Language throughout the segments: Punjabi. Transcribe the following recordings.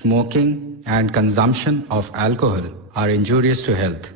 Smoking and consumption of alcohol are injurious to health.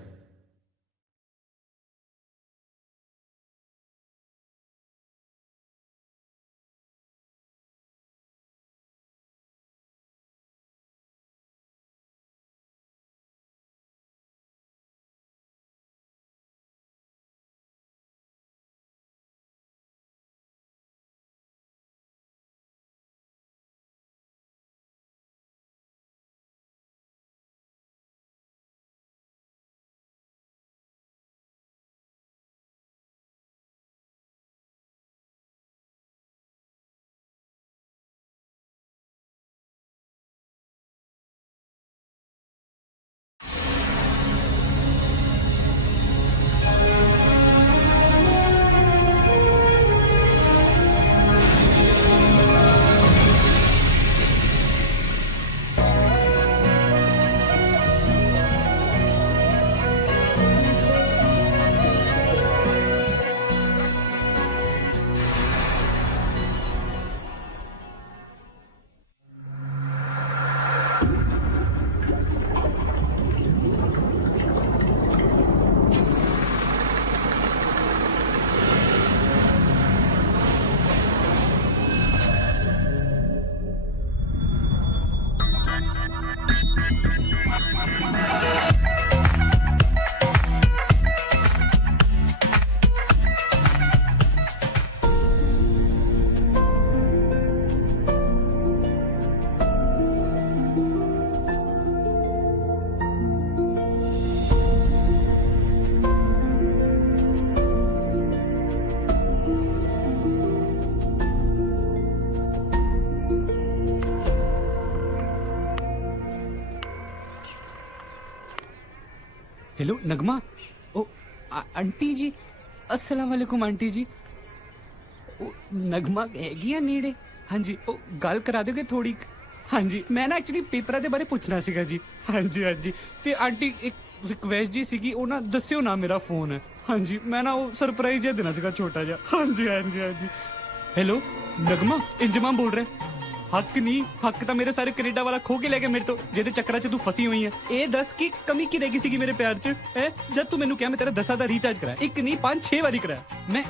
Hello Nagma. ओ आंटी जी, अस्सलाम वालेकुम आंटी जी। ओ नगमा हैगी आ नेड़े? हाँ जी, ओ गल करा दोगे थोड़ी? हाँ जी, मैं ना एक्चुअली पेपरां दे बारे पुछना सीगा जी। हाँ जी हाँ जी, ते आंटी एक रिक्वेस्ट जी सीगी, ओ ना दस्सियो ना मेरा फोन है। हाँ जी, मैं ना वो सरप्राइज जिहा देना सीगा छोटा जिहा। हाँ जी हाँ जी हाँ जी। हेलो नगमा, इंजमाम बोल रहा है। हक नहीं, हक तो मेरे सारे कनेडा वाला खो के ले गया मेरे तो, जेदे चक्कर च तू फसी हुई है। ए दस की कमी की रहेगी सी मेरे प्यार च है? जब तू मैनू क्या मैं तेरा 10 दा रिचार्ज कराया, एक नहीं 5-6 बारी कराया।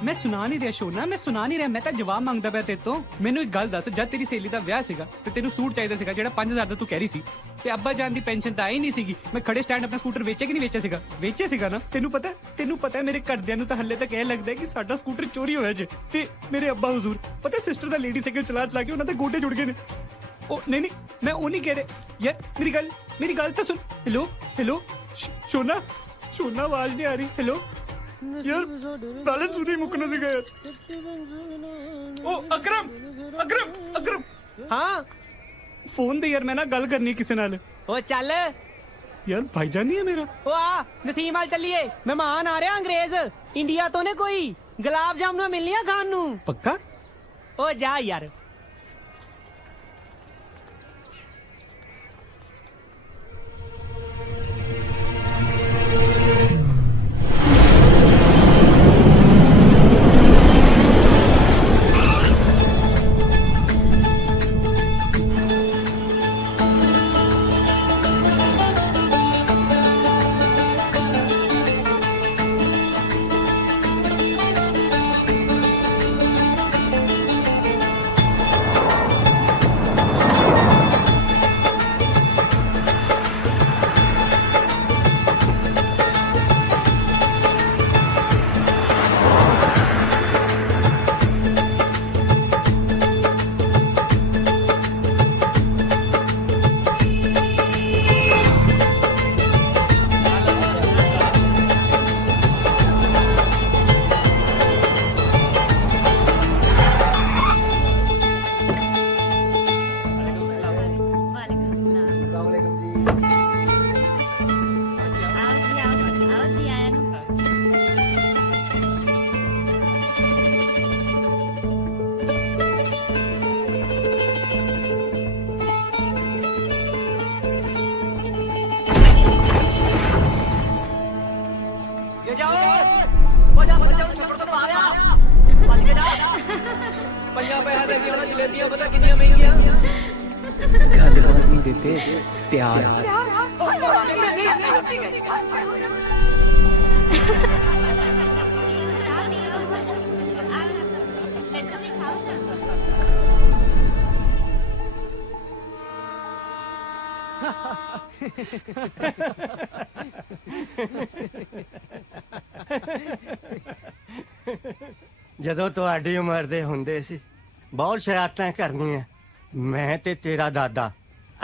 मैं सुना नहीं रहा शोना, मैं सुना नहीं रहा, मैं तो जवाब मांगदा पिया तेरे तो। मैनू एक गल दस, जब तेरी सहेली दा ब्याह सीगा ते तेनू सूट चाहिदा सीगा जेड़ा 5000 दा तू कह रही सी, ते अब्बा जान दी पेंशन तो आई नहीं सीगी, मैं खड़े स्टैंड अपना स्कूटर वेचे कि नहीं वेचा सीगा? वेचे सीगा ना। तेनू पता है मेरे घरदियां नू तो हल्ले तक यह लगदा है कि साडा स्कूटर चोरी होया जे, ते मेरे अब्बा हुजूर पता सिस्टर दा लेडी साइकिल चला चला के उन्हां दे गोडे जुड़ गए ने। ओ नहीं मैं वो नहीं कह रहे यार, मेरी गल तो सुन। हेलो हेलो शोना आवाज नहीं आ रही। हेलो यार पहले सुनी मुकना से यार। ओ अकरम हाँ फोन दे यार, मैं ना गल करनी किसी नाल। ओ चल यार भाईजान नहीं है मेरा। ओ आ नसीम आल चलिए, मेहमान आ रहे अंग्रेज इंडिया तो ने कोई गुलाब जामुन मिलनी खान नू। पक्का? ओ जा यार। गलबात नहीं बेबे, प्यार। ਜਦੋਂ ਤੁਹਾਡੀ ਉਮਰ ਦੇ ਹੁੰਦੇ ਸੀ ਬਹੁਤ ਸ਼ਰਾਰਤਾਂ ਕਰਨੀਆਂ ਮੈਂ ਤੇ ਤੇਰਾ ਦਾਦਾ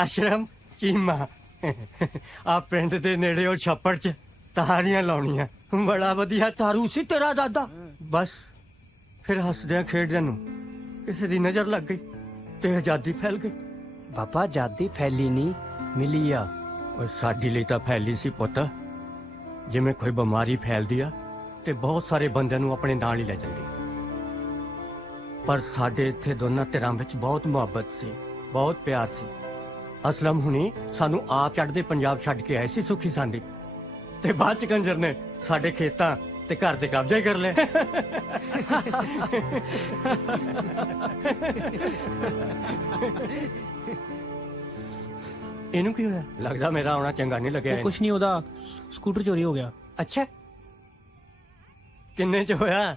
ਅਸ਼ਰਮ ਚੀਮਾ ਆ ਪਿੰਡ ਦੇ ਨੇੜੇ ਉਹ ਛੱਪੜ 'ਚ ਤਾਰੀਆਂ ਲਾਉਣੀਆਂ ਬੜਾ ਵਧੀਆ ਤਾਰੂ ਸੀ ਤੇਰਾ ਦਾਦਾ ਬਸ ਫਿਰ ਹੱਸਦਿਆਂ ਖੇਡਦਿਆਂ ਨੂੰ ਕਿਸੇ ਦੀ ਨਜ਼ਰ ਲੱਗ ਗਈ ਤੇ ਆਜ਼ਾਦੀ ਫੈਲ ਗਈ ਬਾਬਾ ਆਜ਼ਾਦੀ ਫੈਲੀ ਨਹੀਂ ਮਿਲੀ ਆ ਉਹ ਸਾਡੀ ਲਈ ਤਾਂ ਫੈਲੀ ਸੀ ਪੁੱਤ ਜਿਵੇਂ ਕੋਈ ਬਿਮਾਰੀ ਫੈਲਦੀ ਆ ਤੇ ਬਹੁਤ ਸਾਰੇ ਬੰਦਿਆਂ ਨੂੰ ਆਪਣੇ ਨਾਲ ਹੀ ਲੈ ਜਾਂਦੀ ਪਰ ਸਾਡੇ ਇੱਥੇ ਦੋਨਾਂ ਧਿਰਾਂ ਵਿੱਚ ਬਹੁਤ ਮੁਹੱਬਤ ਸੀ ਬਹੁਤ ਪਿਆਰ ਸੀ ਅਸਲਮ ਹੁਣੀ ਸਾਨੂੰ ਆਪ ਚੜ੍ਹਦੇ ਪੰਜਾਬ ਛੱਡ ਕੇ ਆਏ ਸੀ ਸੁਖੀ ਸਾਂਦੀ ਤੇ ਬਾਅਦ ਚ ਕੰਜਰ ਨੇ ਸਾਡੇ ਖੇਤਾਂ ਤੇ ਘਰ ਤੇ ਕਬਜ਼ਾ ਹੀ ਕਰ ਲਿਆ ਇਹਨੂੰ ਕੀ ਹੋਇਆ ਲੱਗਦਾ ਮੇਰਾ ਆਉਣਾ ਚੰਗਾ ਨਹੀਂ ਲੱਗਿਆ ਕੁਛ ਨਹੀਂ ਉਹਦਾ ਸਕੂਟਰ ਚੋਰੀ ਹੋ ਗਿਆ ਅੱਛਾ ਕਿੰਨੇ ਚ ਹੋਇਆ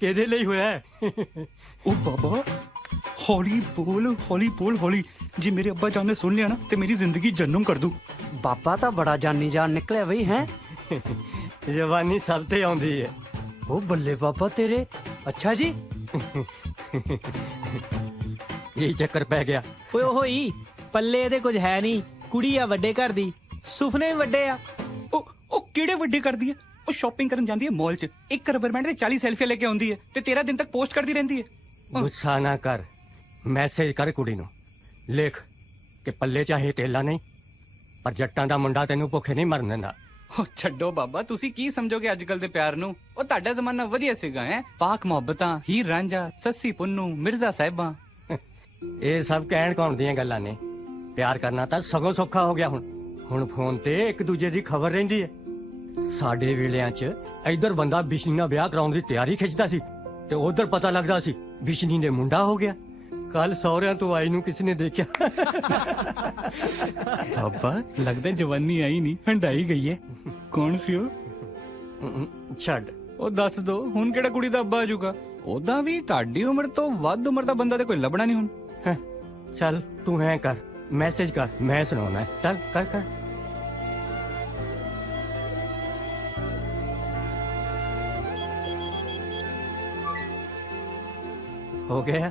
ਕਿਹਦੇ ਲਈ ਹੋਇਆ ਉਹ ਬਾਬਾ ਹੌਲੀ ਬੋਲ ਹੌਲੀ ਜੇ ਮੇਰੇ ਅੱਬਾ ਜਾਨ ਨੇ ਸੁਣ ਲਿਆ ਨਾ ਤੇ ਮੇਰੀ ਜ਼ਿੰਦਗੀ ਜਨਮ ਕਰ ਦੂ ਬਾਬਾ ਤਾਂ ਬੜਾ ਜਾਨੀ ਜਾਨ ਨਿਕਲਿਆ ਬਈ ਹੈ ਜਵਾਨੀ ਸਭ ਤੇ ਆਉਂਦੀ ਹੈ ਉਹ ਬੱਲੇ ਬਾਬਾ ਤੇਰੇ ਅੱਛਾ ਜੀ ਇਹ ਚੱਕਰ ਪੈ ਗਿਆ ਓਏ ਹੋਈ ਪੱਲੇ ਇਹਦੇ ਕੁਝ ਹੈ ਨਹੀਂ ਕੁੜੀ ਆ ਵੱਡੇ ਘਰ ਦੀ ਸੁਪਨੇ ਵੱਡੇ ਆ ਉਹ ਕਿਹੜੇ ਵੱਡੇ ਕਰਦੀ ਹੈ ਉਹ ਸ਼ਾਪਿੰਗ ਕਰਨ ਜਾਂਦੀ ਹੈ ਮਾਲ 'ਚ ਇੱਕ ਰਬਰ ਬੈਂਡ ਤੇ 40 ਸੈਲਫੀਆਂ ਲੈ ਕੇ ਆਉਂਦੀ ਹੈ ਤੇ 13 ਦਿਨ ਤੱਕ ਪੋਸਟ ਕਰਦੀ ਰਹਿੰਦੀ ਹੈ ਗੁੱਸਾ ਨਾ ਕਰ ਮੈਸੇਜ ਕਰ ਕੁੜੀ ਨੂੰ ਲਿਖ ਕਿ ਪੱਲੇ ਚਾਹੇ ਤੇਲਾ ਨਹੀਂ ਪਰ ਜੱਟਾਂ ਦਾ ਮੁੰਡਾ ਤੈਨੂੰ ਭੁੱਖੇ ਨਹੀਂ ਮਰਨ ਦਿੰਦਾ ਉਹ ਛੱਡੋ ਬਾਬਾ ਤੁਸੀਂ ਕੀ ਸਮਝੋਗੇ ਅੱਜ ਕੱਲ ਦੇ ਪਿਆਰ ਨੂੰ ਉਹ ਤੁਹਾਡਾ ਜ਼ਮਾਨਾ ਵਧੀਆ ਸੀਗਾ ਹੈ ਪਾਕ ਮੁਹੱਬਤਾਂ ਹੀਰ ਰਾਂਝਾ ਸੱਸੀ ਪੁੰਨੂ ਮਿਰਜ਼ਾ ਸਾਹਿਬਾਂ ਇਹ ਸਭ ਕਹਿਣ ਕੌਣ ਦੀਆਂ ਗੱਲਾਂ ਨੇ ਪਿਆਰ ਕਰਨਾ ਤਾਂ ਸਗੋਂ ਸੌਖਾ ਹੋ ਗਿਆ ਹੁਣ ਫੋਨ ਤੇ ਇੱਕ ਦੂਜੇ ਦੀ ਖਬਰ ਰਹਿੰਦੀ ਹੈ ਸਾਡੇ ਵੇਲਿਆਂ 'ਚ ਇੱਧਰ ਬੰਦਾ ਬਿਸ਼ਨੀ ਨਾਲ ਵਿਆਹ ਕਰਾਉਣ ਦੀ ਤਿਆਰੀ ਖਿੱਚਦਾ ਸੀ ਤੇ ਉਧਰ ਪਤਾ ਲੱਗਦਾ ਸੀ ਬਿਸ਼ਨੀ ਦੇ ਮੁੰਡਾ ਹੋ ਗਿਆ ਕੱਲ ਸਹੁਰਿਆਂ ਤੋਂ ਆਈ ਨੂੰ ਕਿਸੇ ਨੇ ਦੇਖਿਆ ਬਾਬਾ ਲੱਗਦਾ ਜਵਾਨੀ ਆਈ ਨਹੀਂ ਹੰਡਾਈ ਗਈ ਹੈ ਕੌਣ ਸੀ ਉਹ ਛੱਡ ਉਹ ਦੱਸ ਦੋ ਹੁਣ ਕਿਹੜਾ ਕੁੜੀ ਦਾ ਅੱਬਾ ਆ ਜਾਊਗਾ ਉਦਾਂ ਵੀ ਤੁਹਾਡੀ ਉਮਰ ਤੋਂ ਵੱਧ ਉਮਰ ਦਾ ਬੰਦਾ ਤੇ ਕੋਈ ਲੱਭਣਾ ਨਹੀਂ ਹੁਣ ਚੱਲ ਤੂੰ ਐ ਕਰ ਮੈਸੇਜ ਕਰ ਮੈਂ ਸੁਣਾਉਣਾ ਚੱਲ ਕਰ ਹੋ ਗਿਆ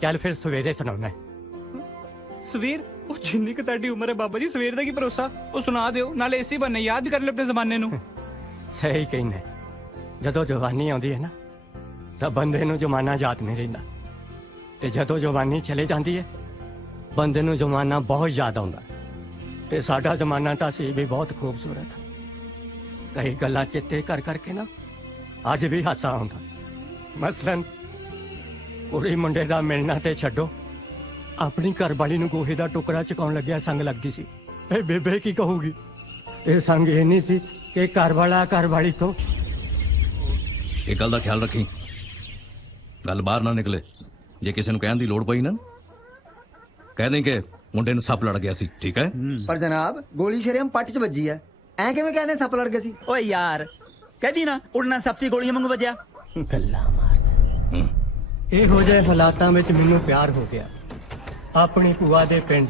ਚੱਲ ਫਿਰ ਸਵੇਰੇ ਸੁਣਾਉਣਾ ਸਵੇਰ ਉਹ ਜਿੰਨੀ ਕੁ ਤੁਹਾਡੀ ਉਮਰ ਹੈ ਬਾਬਾ ਜੀ ਸਵੇਰ ਦਾ ਕੀ ਭਰੋਸਾ ਉਹ ਸੁਣਾ ਦਿਓ ਨਾਲੇ ਇਸੇ ਬੰਨੇ ਯਾਦ ਕਰ ਲਿਓ ਆਪਣੇ ਜ਼ਮਾਨੇ ਨੂੰ ਸਹੀ ਕਹਿੰਦੇ ਜਦੋਂ ਜਵਾਨੀ ਆਉਂਦੀ ਹੈ ਨਾ ਤਾਂ ਬੰਦੇ ਨੂੰ ਜ਼ਮਾਨਾ ਯਾਦ ਨਹੀਂ ਰਹਿੰਦਾ ਤੇ ਜਦੋਂ ਜਵਾਨੀ ਚਲੇ ਜਾਂਦੀ ਹੈ ਬੰਦੇ ਨੂੰ ਜ਼ਮਾਨਾ ਬਹੁਤ ਯਾਦ ਆਉਂਦਾ ਤੇ ਸਾਡਾ ਜ਼ਮਾਨਾ ਤਾਂ ਸੀ ਵੀ ਬਹੁਤ ਖੂਬਸੂਰਤ ਕਈ ਗੱਲਾਂ ਚਿੱਤੇ ਕਰ ਕਰਕੇ ਨਾ ਅੱਜ ਵੀ ਹਾਸਾ ਆਉਂਦਾ ਮਸਲਨ ਕੁੜੀ ਮੁੰਡੇ ਦਾ ਮਿਲਣਾ ਤੇ ਛੱਡੋ ਆਪਣੀ ਘਰਵਾਲੀ ਨੂੰ ਗੋਹੇ ਦਾ ਟੁਕੜਾ ਚੁਕਾਉਣ ਲੱਗਿਆ ਸੰਗ ਲੱਗਦੀ ਸੀ ਇਹ ਬੇਬੇ ਕੀ ਕਹੂਗੀ ਇਹ ਸੰਗ ਇਹ ਨਹੀਂ ਸੀ ਕਿ ਘਰਵਾਲਾ ਘਰਵਾਲੀ ਤੋਂ ਇਹ ਗੱਲ ਦਾ ਖਿਆਲ ਰੱਖੀ ਗੱਲ ਬਾਹਰ ਨਾ ਨਿਕਲੇ ਜੇ ਕਿਸੇ ਨੂੰ ਕਹਿਣ ਦੀ ਲੋੜ ਪਈ ਨਾ ਕਹਿ ਦੇ ਕਿ ਮੁੰਡੇ ਨੂੰ ਸੱਪ ਲੜ ਗਿਆ ਸੀ ਠੀਕ ਹੈ ਪਰ ਜਨਾਬ ਗੋਲੀ ਸ਼ਰੇਆਮ ਪੱਟ 'ਚ ਵੱਜੀ ਐ ਐ ਕਿਵੇਂ ਕਹਿੰਦੇ ਸੱਪ ਲੜ ਗਿਆ ਸੀ ਓਏ ਯਾਰ ਕਹਦੀ ਨਾ ਉੜਨਾ ਸੱਪ ਸੀ ਗੋਲੀਆਂ ਵਾਂਗੂ ਵੱਜਿਆ ਗੱਲਾਂ ਮਾਰਦਾ ਇਹੋ ਜਿਹੇ ਹਾਲਾਤਾਂ ਵਿੱਚ ਮੈਨੂੰ ਪਿਆਰ ਹੋ ਗਿਆ ਆਪਣੀ ਭੂਆ ਦੇ ਪਿੰਡ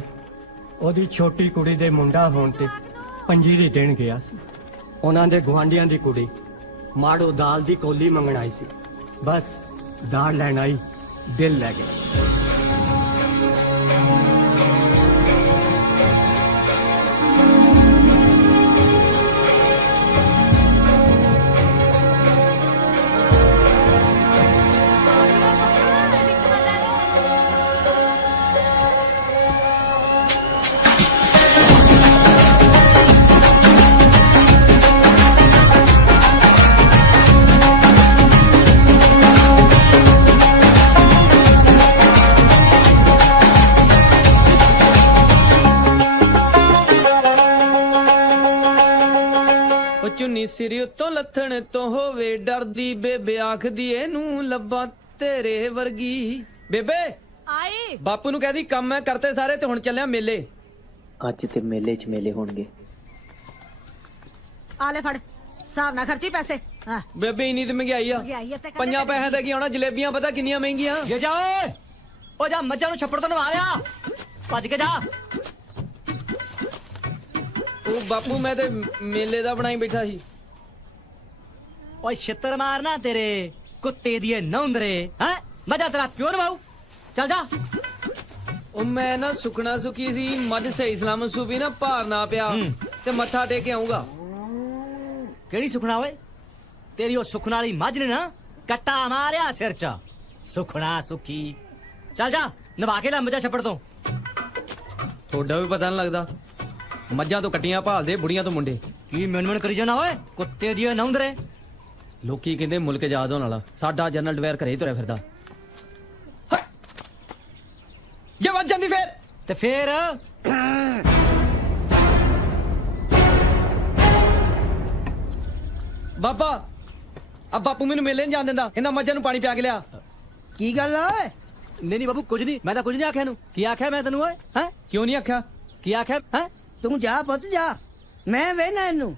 ਉਹਦੀ ਛੋਟੀ ਕੁੜੀ ਦੇ ਮੁੰਡਾ ਹੋਣ ਤੇ ਪੰਜੀਰੀ ਦੇਣ ਗਿਆ ਸੀ ਉਹਨਾਂ ਦੇ ਗੁਆਂਢੀਆਂ ਦੀ ਕੁੜੀ ਮਾੜੋ ਦਾਲ ਦੀ ਕੋਲੀ ਮੰਗਣ ਆਈ ਸੀ ਬਸ ਦਾਲ ਲੈਣ ਆਈ ਦਿਲ ਲੈ ਗਏ ਸਿਰ ਉੱਤੋਂ ਲੱਥਣ ਤੋਂ ਹੋਵੇ ਡਰਦੀ ਬੇਬੇ ਆਖਦੀ ਇਹਨੂੰ ਲੱਭਾਂ ਤੇਰੇ ਵਰਗੀ ਬੇਬੇ ਆਏ ਬਾਪੂ ਨੂੰ ਕਹਿਦੀ ਕੰਮ ਮੈਂ ਕਰਤੇ ਸਾਰੇ ਤੇ ਹੁਣ ਚੱਲਿਆ ਮੇਲੇ। ਅੱਜ ਤੇ ਮੇਲੇ 'ਚ ਮੇਲੇ ਹੋਣਗੇ। ਆ ਲੈ ਫੜ ਹਿਸਾਬ ਨਾਲ ਖਰਚੀ ਪੈਸੇ। ਹਾਂ ਬੇਬੇ ਇੰਨੀ ਤੇ ਮਹਿੰਗਾਈ ਆ, ਪੰਜਾਂ ਪੈਸਿਆਂ ਦਾ ਕੀ ਆਉਣਾ। ਜਲੇਬੀਆਂ ਪਤਾ ਕਿੰਨੀਆਂ ਮਹਿੰਗੀਆਂ। ये जा ओए ओ जा मज्जा नु छप्पड़ तो नवा लिया भज के जा। ਉਹ ਬਾਪੂ ਮੈਂ ਤੇ ਮੇਲੇ ਦਾ ਬਣਾਈ ਬੈਠਾ ਸੀ। ओए छितर मारना तेरे कुत्ते दिए नौंदरे हैं मजा तेरा प्योर बाऊ चल जा। ਉਹ ਮੈਂ ਨਾ ਸੁਖਣਾ ਸੁਖੀ ਸੀ ਮੱਝ ਸਹੀ ਸਲਾਮਤ ਸੂਪੀ ਨਾ ਭਾਰ ਨਾ ਪਿਆ ਤੇ ਮੱਥਾ ਟੇਕ ਕੇ ਆਉਂਗਾ। केड़ी सुखना ओए तेरी ओ सुखना वाली मज ने ना कट्टा मारिया सिर च सुखना सुखी। चल जा नवा के ला मजा छप्पड़ तो। ਤੁਹਾਡਾ ਵੀ ਪਤਾ ਨਹੀਂ ਲੱਗਦਾ ਮੱਝਾਂ ਤੋਂ ਕੱਟੀਆਂ ਭਾਲਦੇ ਬੁੜੀਆਂ ਤੋਂ ਮੁੰਡੇ। की मिन करी जाना ओए कुत्ते दिए नौंदरे। ਲੋਕੀ ਕਹਿੰਦੇ ਮੁਲਕ ਆਜ਼ਾਦ ਹੋਣ ਵਾਲਾ, ਸਾਡਾ ਜਨਰਲ ਡਵੇਅਰ ਘਰੇ ਹੀ ਤੁਰਿਆ ਫਿਰਦਾ। ਜੇ ਵੱਜ ਜਾਂਦੀ ਫੇਰ ਤੇ ਫੇਰ ਬਾਬਾ ਆ ਬਾਪੂ ਮੈਨੂੰ ਮੇਲੇ ਨਹੀਂ ਜਾਣ ਦਿੰਦਾ, ਇਹਨਾਂ ਮੱਝਾਂ ਨੂੰ ਪਾਣੀ ਪਿਆ ਕੇ ਲਿਆ। ਕੀ ਗੱਲ ਆ ਓਏ? नहीं नहीं बाबू कुछ नहीं मैं तो कुछ नहीं आख्या की आख्या मैं तेन है ਕਿਉਂ ਨਹੀਂ ਆਖਿਆ? की आख्या है ਤੂੰ ਜਾ ਪੁੱਤ ਜਾ, ਮੈਂ ਵੇਹਨਾ ਇਹਨੂੰ।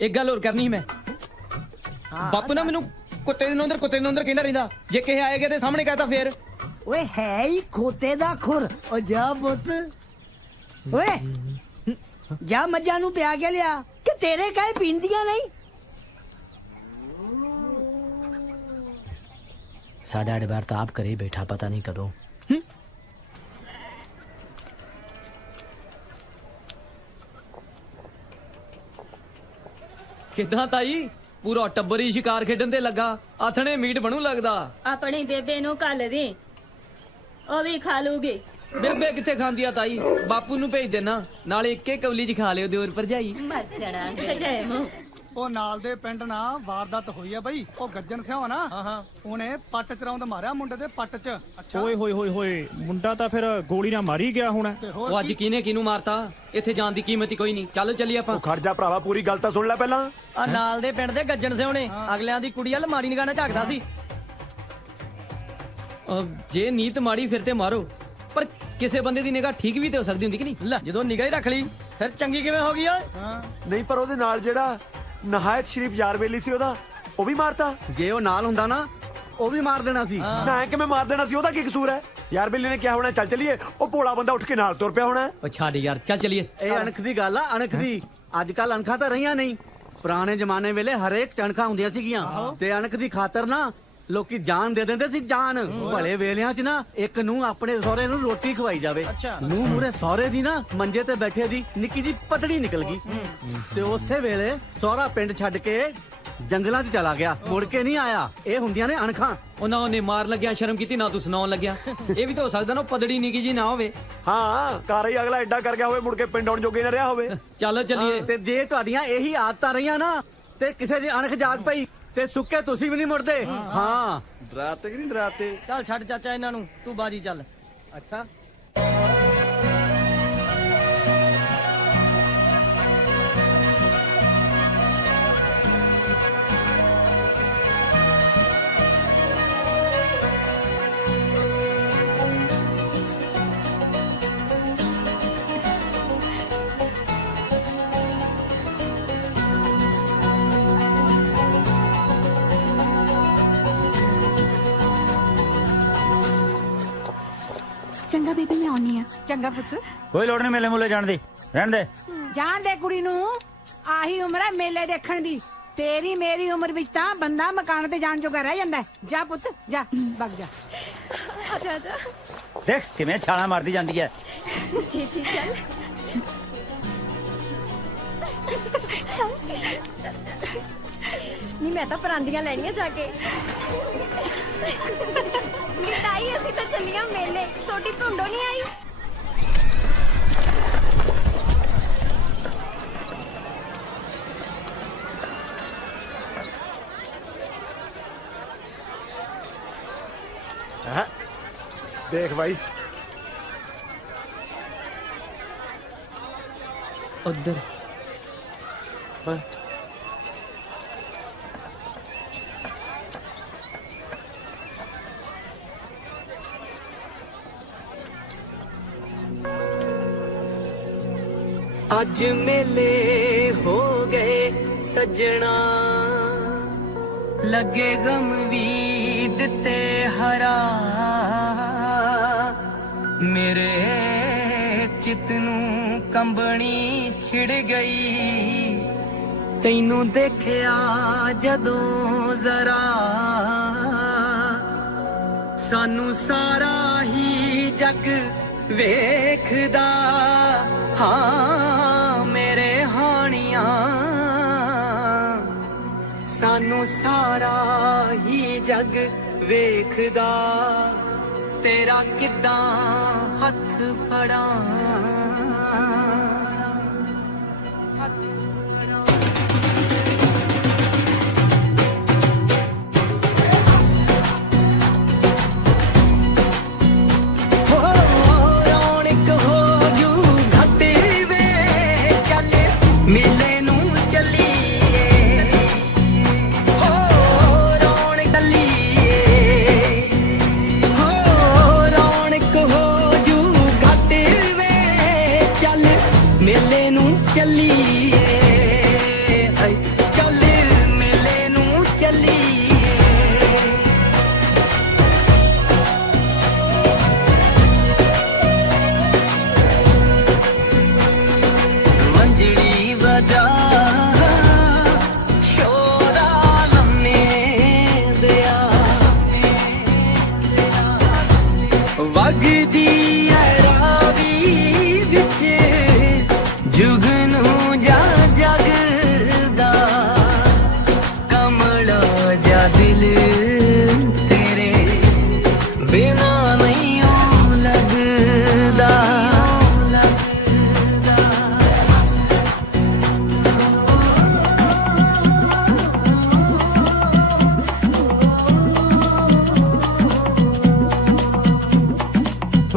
ਇੱਕ ਗੱਲ ਹੋਰ ਕਰਨੀ ਸੀ ਮੈਂ। ਬਾਪੂ ਨਾ ਮੈਨੂੰ ਕੁੱਤੇ ਦੇ ਨੌਂਦਰ ਕਹਿੰਦਾ ਰਹਿੰਦਾ। ਜੇ ਕਿਸੇ ਆਏਗਾ ਤੇ ਸਾਹਮਣੇ ਕਹਤਾ ਫੇਰ। ਓਏ ਹੈ ਹੀ ਖੋਤੇ ਦਾ ਖੁਰ। ਓ ਜਾ ਪੁੱਤ ਓਏ ਜਾ ਮੱਝਾਂ ਨੂੰ ਪਿਆ ਕੇ ਲਿਆ ਕਿ ਤੇਰੇ ਕਾਹੇ ਪੀਂਦੀਆਂ ਨਹੀਂ। साढ़े 8 बार तो आप करे बैठा पता नहीं कदों। ਕਿੱਦਾਂ ਤਾਈ ਪੂਰਾ ਟੱਬਰ ਹੀ ਸ਼ਿਕਾਰ ਖੇਡਣ ਤੇ ਲੱਗਾ। ਆਥਣੇ ਮੀਟ ਬਣੂ ਲੱਗਦਾ। ਆਪਣੀ ਬੇਬੇ ਨੂੰ ਘੱਲ ਦੇ ਉਹ ਵੀ ਖਾ ਲੂਗੀ। ਬੇਬੇ ਕਿੱਥੇ ਖਾਂਦੀ ਆ ਤਾਈ, ਬਾਪੂ ਨੂੰ ਭੇਜ ਦੇਣਾ, ਨਾਲੇ ਇੱਕੇ ਕਵਲੀ ਚ ਖਾ ਲਿਓ ਦਿਓਰ ਭਰਜਾਈ। ਮਰਚਣਾ ਘਟੇ ਮੂੰਹ। ਉਹ ਨਾਲ ਦੇ ਪਿੰਡ ਨਾ ਵਾਰਦਾਤ ਹੋਈ ਆ ਬਈ। ਉਹ ਗੱਜਣ ਸਿਆ ਨਾ ਉਹਨੇ ਪੱਟ ਚਰਾਉਂਦ ਮਾਰਿਆ ਮੁੰਡੇ ਦੇ ਪੱਟ ਚ। ਅੱਛਾ ਓਏ ਹੋਏ ਹੋਏ ਹੋਏ ਮੁੰਡਾ ਤਾਂ ਫਿਰ ਗੋਲੀ ਨਾਲ ਮਾਰੀ ਗਿਆ ਹੋਣਾ। ਉਹ ਅੱਜ ਕਿਹਨੇ ਕਿਹਨੂੰ ਮਾਰਤਾ ਇੱਥੇ ਜਾਣ ਦੀ ਕੀਮਤ ਹੀ ਕੋਈ ਨਹੀਂ। ਚੱਲ ਚੱਲੀਏ ਆਪਾਂ। ਖੜ ਜਾ ਭਰਾਵਾ, ਪੂਰੀ ਗੱਲ ਤਾਂ ਸੁਣ ਲੈ ਪਹਿਲਾਂ। ਆ ਨਾਲ ਦੇ ਪਿੰਡ ਦੇ ਗੱਜਣ ਸਿਓ ਨੇ ਅਗਲਿਆਂ ਦੀ ਕੁੜੀ ਵੱਲ ਮਾਰੀ ਨਿਗਾਹ ਨਾਲ ਝਾਕਦਾ ਸੀ। ਜੇ ਨੀਤ ਮਾੜੀ ਫਿਰ ਤੇ ਮਾਰੋ, ਪਰ ਕਿਸੇ ਬੰਦੇ ਦੀ ਨਿਗਾਹ ਠੀਕ ਵੀ ਤੇ ਹੋ ਸਕਦੀ ਹੁੰਦੀ ਕਿ ਨਹੀਂ। ਲੈ ਜਦੋਂ ਨਿਗਾਹ ਹੀ ਰੱਖ ਲਈ ਫਿਰ ਚੰਗੀ ਕਿਵੇਂ ਹੋ ਗਈ ਓਏ? ਨਹੀਂ ਪਰ ਉਹਦੇ ਨਾਲ ਜਿਹੜਾ ਨਹਾਇਤ ਸ਼ਰੀਫ ਯਾਰ ਬੇਲੀ ਸੀ ਉਹਦਾ ਉਹ ਵੀ ਮਾਰਤਾ। ਜੇ ਉਹ ਨਾਲ ਹੁੰਦਾ ਨਾ ਉਹ ਵੀ ਮਾਰ ਦੇਣਾ ਸੀ। ਨਾ ਕਿਵੇਂ ਮਾਰ ਦੇਣਾ ਸੀ, ਉਹਦਾ ਕੀ ਕਸੂਰ ਹੈ? ਯਾਰ ਬੇਲੀ ਨੇ ਕਿਹਾ ਹੋਣਾ ਚੱਲ ਚੱਲੀਏ, ਉਹ ਭੋਲਾ ਬੰਦਾ ਉੱਠ ਕੇ ਨਾਲ ਤੁਰ ਪਿਆ ਹੋਣਾ। ਉਹ ਛੱਡ ਯਾਰ, ਚੱਲ ਚੱਲੀਏ। ਇਹ ਅਣਖ ਦੀ ਗੱਲ ਆ, ਅਣਖ ਦੀ। ਅੱਜ ਕੱਲ ਅਣਖਾਂ ਤਾਂ ਰਹੀਆਂ ਨਹੀਂ। ਪੁਰਾਣੇ ਜ਼ਮਾਨੇ ਵੇਲੇ ਹਰੇਕ ਚਣਖਾਂ ਹੁੰਦੀਆਂ ਸੀਗੀਆਂ ਤੇ ਅਣਖ ਦੀ ਖਾਤਰ ਨਾ ਲੋਕੀ ਜਾਨ ਦੇ ਦਿੰਦੇ ਸੀ। ਜਾਨ ਭਲੇ ਵੇਲਿਆਂ ਚ ਨਾ ਇੱਕ ਨੂੰ ਆਪਣੇ ਸਹੁਰੇ ਨੂੰ ਰੋਟੀ ਖਵਾਈ ਜਾਵੇ, ਨੂੰ ਮੂਰੇ ਸਹੁਰੇ ਦੀ ਨਾ ਮੰਜੇ ਤੇ ਬੈਠੇ ਦੀ ਨਿੱਕੀ ਜੀ ਪਤੜੀ ਨਿਕਲ ਗਈ ਤੇ ਉਸੇ ਵੇਲੇ ਸਹੁਰਾ ਪਿੰਡ ਛੱਡ ਕੇ ਜੰਗਲਾਂ 'ਚ ਚਲਾ ਗਿਆ, ਮੁੜ ਕੇ ਨਹੀਂ ਆਇਆ। ਇਹ ਹੁੰਦੀਆਂ ਨੇ ਅਣਖਾਂ। ਉਹਨਾਂ ਉਹਨੇ ਮਾਰ ਲੱਗਿਆ ਸ਼ਰਮ ਕੀਤੀ ਨਾ ਤੂੰ ਸੁਣਾਉਣ ਲੱਗਿਆ। ਇਹ ਵੀ ਤਾਂ ਹੋ ਸਕਦਾ ਨਾ ਪਤੜੀ ਨਿੱਕੀ ਜੀ ਨਾ ਹੋਵੇ। ਹਾਂ ਘਰ ਹੀ ਅਗਲਾ ਐਡਾ ਕਰ ਗਿਆ ਹੋਵੇ, ਮੁੜ ਕੇ ਪਿੰਡ ਆਉਣ ਜੋਗੇ ਨਾ ਰਿਹਾ ਹੋਵੇ। ਚੱਲ ਚੱਲੀਏ। ਤੇ ਜੇ ਤੁਹਾਡੀਆਂ ਇਹੀ ਆਦਤਾਂ ਰਹੀਆਂ ਨਾ ਤੇ ਕਿਸੇ ਦੀ ਅਣਖ ਜਾਗ ਪਈ ਤੇ ਸੁੱਕੇ ਤੁਸੀਂ ਵੀ ਨਹੀਂ ਮੁੜਦੇ। ਹਾਂ ਡਰਾਤੇ ਕਿ ਨਹੀਂ ਡਰਾਤੇ? ਚੱਲ ਛੱਡ ਚਾਚਾ ਇਹਨਾਂ ਨੂੰ, ਤੂੰ ਬਾਜੀ ਚੱਲ। ਅੱਛਾ ਚੰਗਾ ਬੇਬੀ ਮੈਂ ਆਉਣੀ ਆ। ਚੰਗਾ ਪੁੱਤ। ਕੋਈ ਲੋੜ ਨਹੀਂ ਮੇਲੇ ਮੁੱਲੇ ਜਾਣ ਦੀ, ਰਹਿਣ ਦੇ। ਜਾਣ ਦੇ ਕੁੜੀ ਨੂੰ, ਆਹੀ ਉਮਰ ਹੈ ਮੇਲੇ ਦੇਖਣ ਦੀ। ਤੇਰੀ ਮੇਰੀ ਉਮਰ ਵਿੱਚ ਤਾਂ ਬੰਦਾ ਮਕਾਨ ਤੇ ਜਾਣ ਜੋਗਾ ਰਹਿ ਜਾਂਦਾ। ਜਾ ਪੁੱਤ ਜਾ, ਵਗ ਜਾ। ਆਜਾ ਆਜਾ ਦੇਖ ਕਿਵੇਂ ਛਾਲਾਂ ਮਾਰਦੀ ਜਾਂਦੀ ਹੈ। ਜੀ ਜੀ ਚੱਲ ਚੱਲ। ਨਹੀਂ ਮੈਂ ਤਾਂ ਪਰਾਂਦੀਆਂ ਲੈਣੀਆਂ ਜਾ ਕੇ। ਤਾਈ ਅਸੀਂ ਤਾਂ ਚੱਲੀਆਂ ਮੇਲੇ, ਛੋਟੀ ਢੁੰਡੋ ਨਹੀਂ ਆਈ। ਦੇਖ ਭਾਈ ਉਧਰ ਅੱਜ ਮੇਲੇ ਹੋ ਗਏ ਸੱਜਣਾ ਲੱਗੇ ਗਮ ਵੀ ਦਿੱਤੇ ਹਰਾ ਮੇਰੇ ਚਿੱਤ ਨੂੰ ਕੰਬਣੀ ਛਿੜ ਗਈ ਤੈਨੂੰ ਦੇਖਿਆ ਜਦੋਂ ਜ਼ਰਾ ਸਾਨੂੰ ਸਾਰਾ ਹੀ ਜੱਗ ਵੇਖਦਾ ਹਾਂ ਮੇਰੇ ਹਾਣੀਆਂ ਸਾਨੂੰ ਸਾਰਾ ਹੀ ਜੱਗ ਵੇਖਦਾ ਤੇਰਾ ਕਿੱਦਾਂ ਹੱਥ ਫੜਾਂ ਮੇਲੇ ਨੂੰ ਚੱਲੀਏ ਹੋ ਰੌਣਕ ਚੱਲੀਏ ਹੋ ਰੌਣਕ ਹੋ ਜੂ ਘੱਟ ਵੇ ਚੱਲ ਮੇਲੇ ਨੂੰ ਚੱਲੀਏ ਚੱਲ ਮੇਲੇ ਨੂੰ ਚੱਲੀਏ ਮੰਜੜੀ ਵਜਾ ਸ਼ੋਰਾ ਲੰਮੇ ਦਿਆ ਵਗਦੀ ਰਾਵੀ ਵਿੱਚ ਜੁਗਨੂ ਜਾ ਜਗਦਾ ਕਮਲਾ ਜਾ ਦਿਲ ਤੇਰੇ ਬਿਨਾ ਨਹੀਂ ਲੱਗਦਾ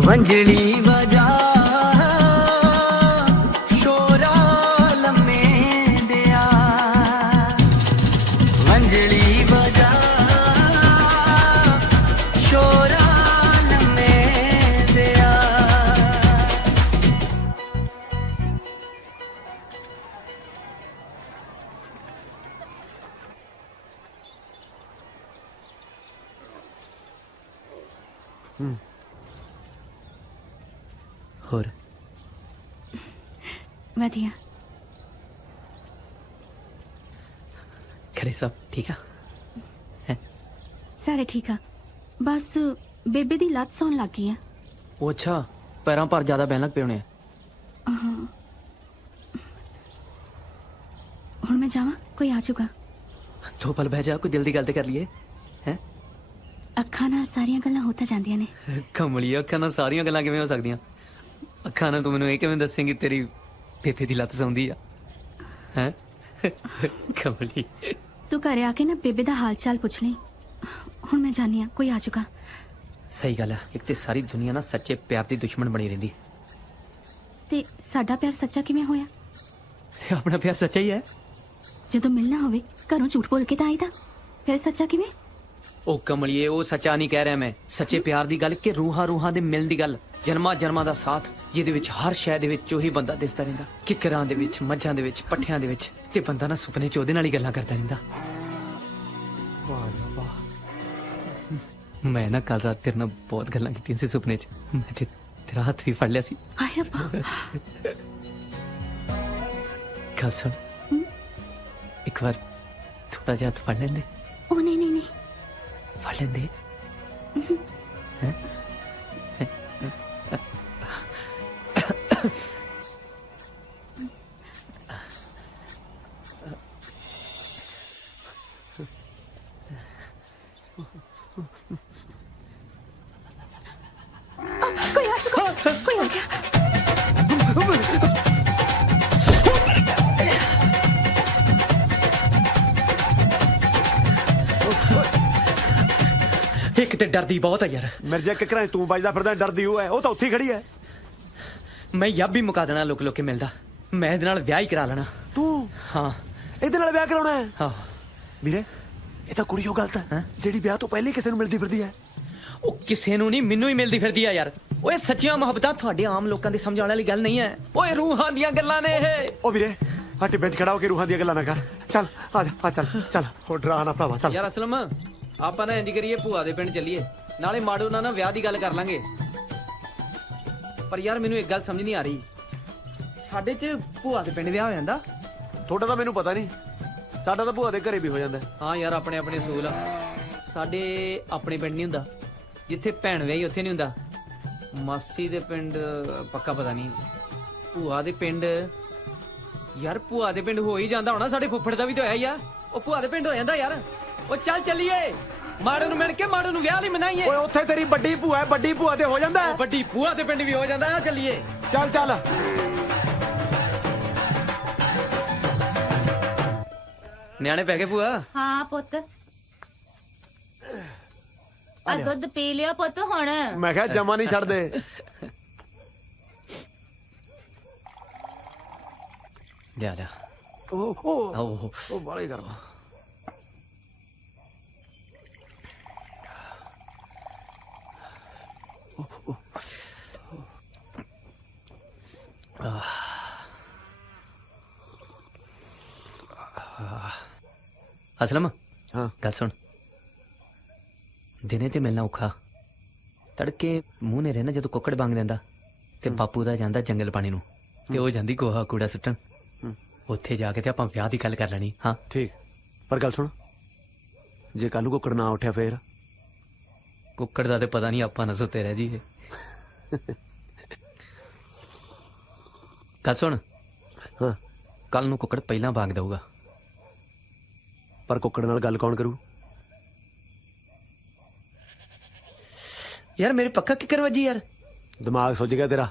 ਵੰਜਲੀ ਵਜਾ ਸ਼ੋਰਾ ਲੰਮੇ ਦਿਆ ਵੰਜਲੀ ਵਜਾ ਸ਼ੋਰਾ ਲੰਮੇ ਦਿਆ ਹੋਰ ਵਧੀਆ ਘਰੇ ਸਭ ਠੀਕ ਆ ਸਾਰੇ ਠੀਕ ਆ ਬਸ ਬੇਬੇ ਦੀ ਲੱਤ ਸੌਣ ਲੱਗ ਗਈ ਆ ਉਹ ਅੱਛਾ ਪੈਰਾਂ ਪਰ ਜ਼ਿਆਦਾ ਬਹਿਣ ਲੱਗ ਪਏ ਹੋਣੇ ਹਾਂ ਹੁਣ ਮੈਂ ਜਾਵਾਂ ਕੋਈ ਆ ਜਾਊਗਾ ਦੋ ਪਲ ਬਹਿ ਜਾ ਕੋਈ ਦਿਲ ਦੀ ਗੱਲ ਤੇ ਕਰ ਲਈਏ ਹੈ ਅੱਖਾਂ ਨਾਲ ਸਾਰੀਆਂ ਗੱਲਾਂ ਹੋ ਤਾਂ ਜਾਂਦੀਆਂ ਨੇ ਕਮਲੀ ਅੱਖਾਂ ਨਾਲ ਸਾਰੀਆਂ ਗੱਲਾਂ ਕਿਵੇਂ ਹੋ ਸਕਦੀਆਂ ਅੱਖਾਂ ਨਾਲ ਤੂੰ ਮੈਨੂੰ ਇਹ ਕਿਵੇਂ ਦੱਸੇਂਗੀ ਤੇਰੀ ਬੇਬੇ ਦੀ ਲੱਤ ਸੌਂਦੀ ਆ ਹੈ ਕਮਲੀ ਤੂੰ ਘਰੇ ਆ ਕੇ ਨਾ ਬੇਬੇ ਦਾ ਹਾਲ ਚਾਲ ਪੁੱਛ ਲਈ ਹੁਣ ਮੈਂ ਜਾਣੀ ਆ ਕੋਈ ਆ ਜਾਊਗਾ ਸਹੀ ਗੱਲ ਹੈ ਇੱਕ ਤੇ ਸਾਰੀ ਦੁਨੀਆ ਨਾ ਸੱਚੇ ਪਿਆਰ ਦੀ ਦੁਸ਼ਮਣ ਬਣੀ ਰਹਿੰਦੀ ਤੇ ਸਾਡਾ ਪਿਆਰ ਸੱਚਾ ਕਿਵੇਂ ਹੋਇਆ ਤੇ ਆਪਣਾ ਪਿਆਰ ਸੱਚਾ ਹੀ ਹੈ ਜਦੋਂ ਮਿਲਣਾ ਹੋਵੇ ਘਰੋਂ ਝੂਠ ਬੋਲ ਕੇ ਤਾਂ ਆਈਦਾ ਫਿਰ ਸੱਚਾ ਕਿਵੇਂ ਉਹ ਕਮਲੀਏ ਉਹ ਸੱਚਾ ਨਹੀਂ ਕਹਿ ਰਿਹਾ ਮੈਂ ਸੱਚੇ ਪਿਆਰ ਦੀ ਗੱਲ ਕਿ ਰੂਹਾਂ ਦੇ ਮਿਲਣ ਦੀ ਗੱਲ ਜਨਮਾਂ ਜਨਮਾਂ ਦਾ ਸਾਥ ਜਿਹਦੇ ਵਿੱਚ ਹਰ ਸ਼ੈ ਦੇ ਵਿੱਚ ਉਹੀ ਬੰਦਾ ਦਿਸਦਾ ਰਹਿੰਦਾ ਕਿਕਰਾਂ ਦੇ ਵਿੱਚ ਮੱਝਾਂ ਦੇ ਵਿੱਚ ਪੱਠਿਆਂ ਦੇ ਵਿੱਚ ਤੇ ਬੰਦਾ ਨਾ ਸੁਪਨੇ 'ਚ ਉਹਦੇ ਨਾਲ ਹੀ ਗੱਲਾਂ ਕਰਦਾ ਰਹਿੰਦਾ ਮੈਂ ਨਾ ਕੱਲ ਰਾਤ ਤੇਰੇ ਨਾਲ ਬਹੁਤ ਗੱਲਾਂ ਕੀਤੀਆਂ ਸੀ ਸੁਪਨੇ 'ਚ ਮੈਂ ਤੇ ਤੇਰਾ ਹੱਥ ਵੀ ਫੜ ਲਿਆ ਸੀ ਹਾਏ ਰੱਬਾ ਗੱਲ ਸੁਣ ਇੱਕ ਵਾਰ ਥੋੜਾ ਜਿਹਾ ਹੱਥ ਫੜ ਲੈਂਦੇ ਉਹ ਨਹੀਂ ਫੜ ਲੈਂਦੇ ਹੈ कोई आ चुका कोई आ गया ਇੱਕ ਤੇ ਡਰਦੀ ਬਹੁਤ ਆ ਯਾਰ ਮਿਰਜ਼ਾ ਕਿਕਰਾਂ ਤੂੰ ਵੱਜਦਾ ਫਿਰਦਾ ਡਰਦੀ ਉਹ ਹੈ ਉਹ ਤਾਂ ਉੱਥੇ ਹੀ ਖੜੀ ਹੈ ਮੈਂ ਯੱਬ ਵੀ ਮੁਕਾ ਦੇਣਾ ਲੁਕ ਲੁਕ ਕੇ ਮਿਲਦਾ ਮੈਂ ਇਹਦੇ ਨਾਲ ਵਿਆਹ ਹੀ ਕਰਾ ਲੈਣਾ ਤੂੰ ਹਾਂ ਇਹਦੇ ਨਾਲ ਵਿਆਹ ਕਰਾਉਣਾ ਹੈ ਹਾਂ ਵੀਰੇ ਇਹ ਤਾਂ ਕੁੜੀ ਉਹ ਗਲਤ ਹੈ ਜਿਹੜੀ ਵਿਆਹ ਤੋਂ ਪਹਿਲੇ ਕਿਸੇ ਨੂੰ ਮਿਲਦੀ ਫਿਰਦੀ ਹੈ ਉਹ ਕਿਸੇ ਨੂੰ ਨਹੀਂ ਮੈਨੂੰ ਹੀ ਮਿਲਦੀ ਫਿਰਦੀ ਆ ਯਾਰ ਓਏ ਸੱਚੀਆਂ ਮੁਹੱਬਤਾਂ ਤੁਹਾਡੇ ਆਮ ਲੋਕਾਂ ਦੇ ਸਮਝਾਉਣ ਵਾਲੀ ਗੱਲ ਨਹੀਂ ਹੈ ਓਏ ਰੂਹਾਂ ਦੀਆਂ ਗੱਲਾਂ ਨੇ ਇਹ ਓ ਵੀਰੇ ਆ ਟਿੱਬੇ 'ਚ ਖੜਾ ਹੋ ਕੇ ਰੂਹਾਂ ਦੀਆਂ ਗੱਲਾਂ ਨਾ ਕਰ ਚੱਲ ਆ ਜਾ ਆ ਚੱਲ ਹੋ ਡਰਾ ਨਾ ਭਰਾਵਾ ਚੱਲ ਯਾਰ ਅਸਲਮ ਆਪਾਂ ਨਾ ਇੰਜ ਕਰੀਏ ਭੂਆ ਦੇ ਪਿੰਡ ਚੱਲੀਏ ਨਾਲੇ ਮਾੜੂ ਨਾਲ ਨਾ ਵਿਆਹ ਦੀ ਗੱਲ ਕਰ ਲਾਂਗੇ ਪਰ ਯਾਰ ਮੈਨੂੰ ਇੱਕ ਗੱਲ ਸਮਝ ਨਹੀਂ ਆ ਰਹੀ ਸਾਡੇ 'ਚ ਭੂਆ ਦੇ ਪਿੰਡ ਵਿਆਹ ਹੋ ਜਾਂਦਾ ਤੁਹਾਡਾ ਤਾਂ ਮੈਨੂੰ ਪਤਾ ਨਹੀਂ ਸਾਡਾ ਤਾਂ ਭੂਆ ਦੇ ਘਰੇ ਵੀ ਹੋ ਜਾਂਦਾ ਹਾਂ ਯਾਰ ਆਪਣੇ ਆਪਣੇ ਅਸੂਲ ਆ ਸਾਡੇ ਆਪਣੇ ਪਿੰਡ ਨਹੀਂ ਹੁੰਦਾ ਜਿੱਥੇ ਭੈਣ ਵਿਆਹੀ ਉੱਥੇ ਨਹੀਂ ਹੁੰਦਾ ਮਾਸੀ ਦੇ ਪਿੰਡ ਪੱਕਾ ਪਤਾ ਨਹੀਂ ਭੂਆ ਦੇ ਪਿੰਡ ਯਾਰ ਭੂਆ ਦੇ ਪਿੰਡ ਹੋ ਹੀ ਜਾਂਦਾ ਹੋਣਾ ਸਾਡੇ ਫੁੱਫੜ ਦਾ ਵੀ ਤਾਂ ਹੋਇਆ ਹੀ ਆ ਉਹ ਭੂਆ ਦੇ ਪਿੰਡ ਹੋ ਜਾਂਦਾ ਯਾਰ ਉਹ ਚੱਲ ਚੱਲੀਏ ਮਾੜੇ ਨੂੰ ਮਿਲ ਕੇ ਮਾੜੇ ਨੂੰ ਵਿਆਹ ਲਈ ਮਨਾਈਏ ਓਏ ਉੱਥੇ ਤੇਰੀ ਵੱਡੀ ਭੂਆ ਹੈ ਵੱਡੀ ਭੂਆ ਤੇ ਹੋ ਜਾਂਦਾ ਵੱਡੀ ਭੂਆ ਦੇ ਪਿੰਡ ਵੀ ਹੋ ਜਾਂਦਾ ਆ ਚੱਲੀਏ ਚੱਲ ਨਿਆਣੇ ਪੈ ਗਏ ਭੂਆ ਹਾਂ ਪੁੱਤ ਆ ਦੁੱਧ ਪੀ ਲਿਆ ਪੁੱਤ ਹੁਣ ਮੈਂ ਕਿਹਾ ਜਮਾ ਨਹੀਂ ਛੱਡਦੇ ਲਿਆ ਉਹ ਬਾਲੇ ਕਰ ਅਸਲਮ ਹਾਂ ਗੱਲ ਸੁਣ ਦਿਨੇ ਤੇ ਮਿਲਣਾ ਔਖਾ ਤੜਕੇ ਮੂੰਹ ਨੇ ਰਹਿਣਾ ਜਦੋਂ ਕੁੱਕੜ ਬੰਗ ਦਿੰਦਾ ਤੇ ਬਾਪੂ ਦਾ ਜਾਂਦਾ ਜੰਗਲ ਪਾਣੀ ਨੂੰ ਤੇ ਉਹ ਜਾਂਦੀ ਗੋਹਾ ਕੂੜਾ ਸੁੱਟਣ ਉੱਥੇ ਜਾ ਕੇ ਤੇ ਆਪਾਂ ਵਿਆਹ ਦੀ ਗੱਲ ਕਰ ਲੈਣੀ ਹਾਂ ਠੀਕ ਪਰ ਗੱਲ ਸੁਣ ਜੇ ਕੱਲ ਨੂੰ ਕੁੱਕੜ ਨਾ ਉੱਠਿਆ ਫੇਰ ਕੁੱਕੜ ਦਾ ਤੇ ਪਤਾ ਨਹੀਂ ਆਪਾਂ ਨਾ ਸੁੱਤੇ ਰਹਿ ਜੀਏ ਗੱਲ ਸੁਣ ਹਾਂ ਕੱਲ ਨੂੰ ਕੁੱਕੜ ਪਹਿਲਾਂ ਬੰਗ ਦਊਗਾ ਪਰ ਕੁੱਕੜ ਨਾਲ ਗੱਲ ਕੌਣ ਕਰੂ ਯਾਰ ਮੇਰੇ ਪੱਕਾ ਕਿੱਕਰ ਵੱਜੀ ਯਾਰ ਦਿਮਾਗ ਸੁੱਜ ਗਿਆ ਤੇਰਾ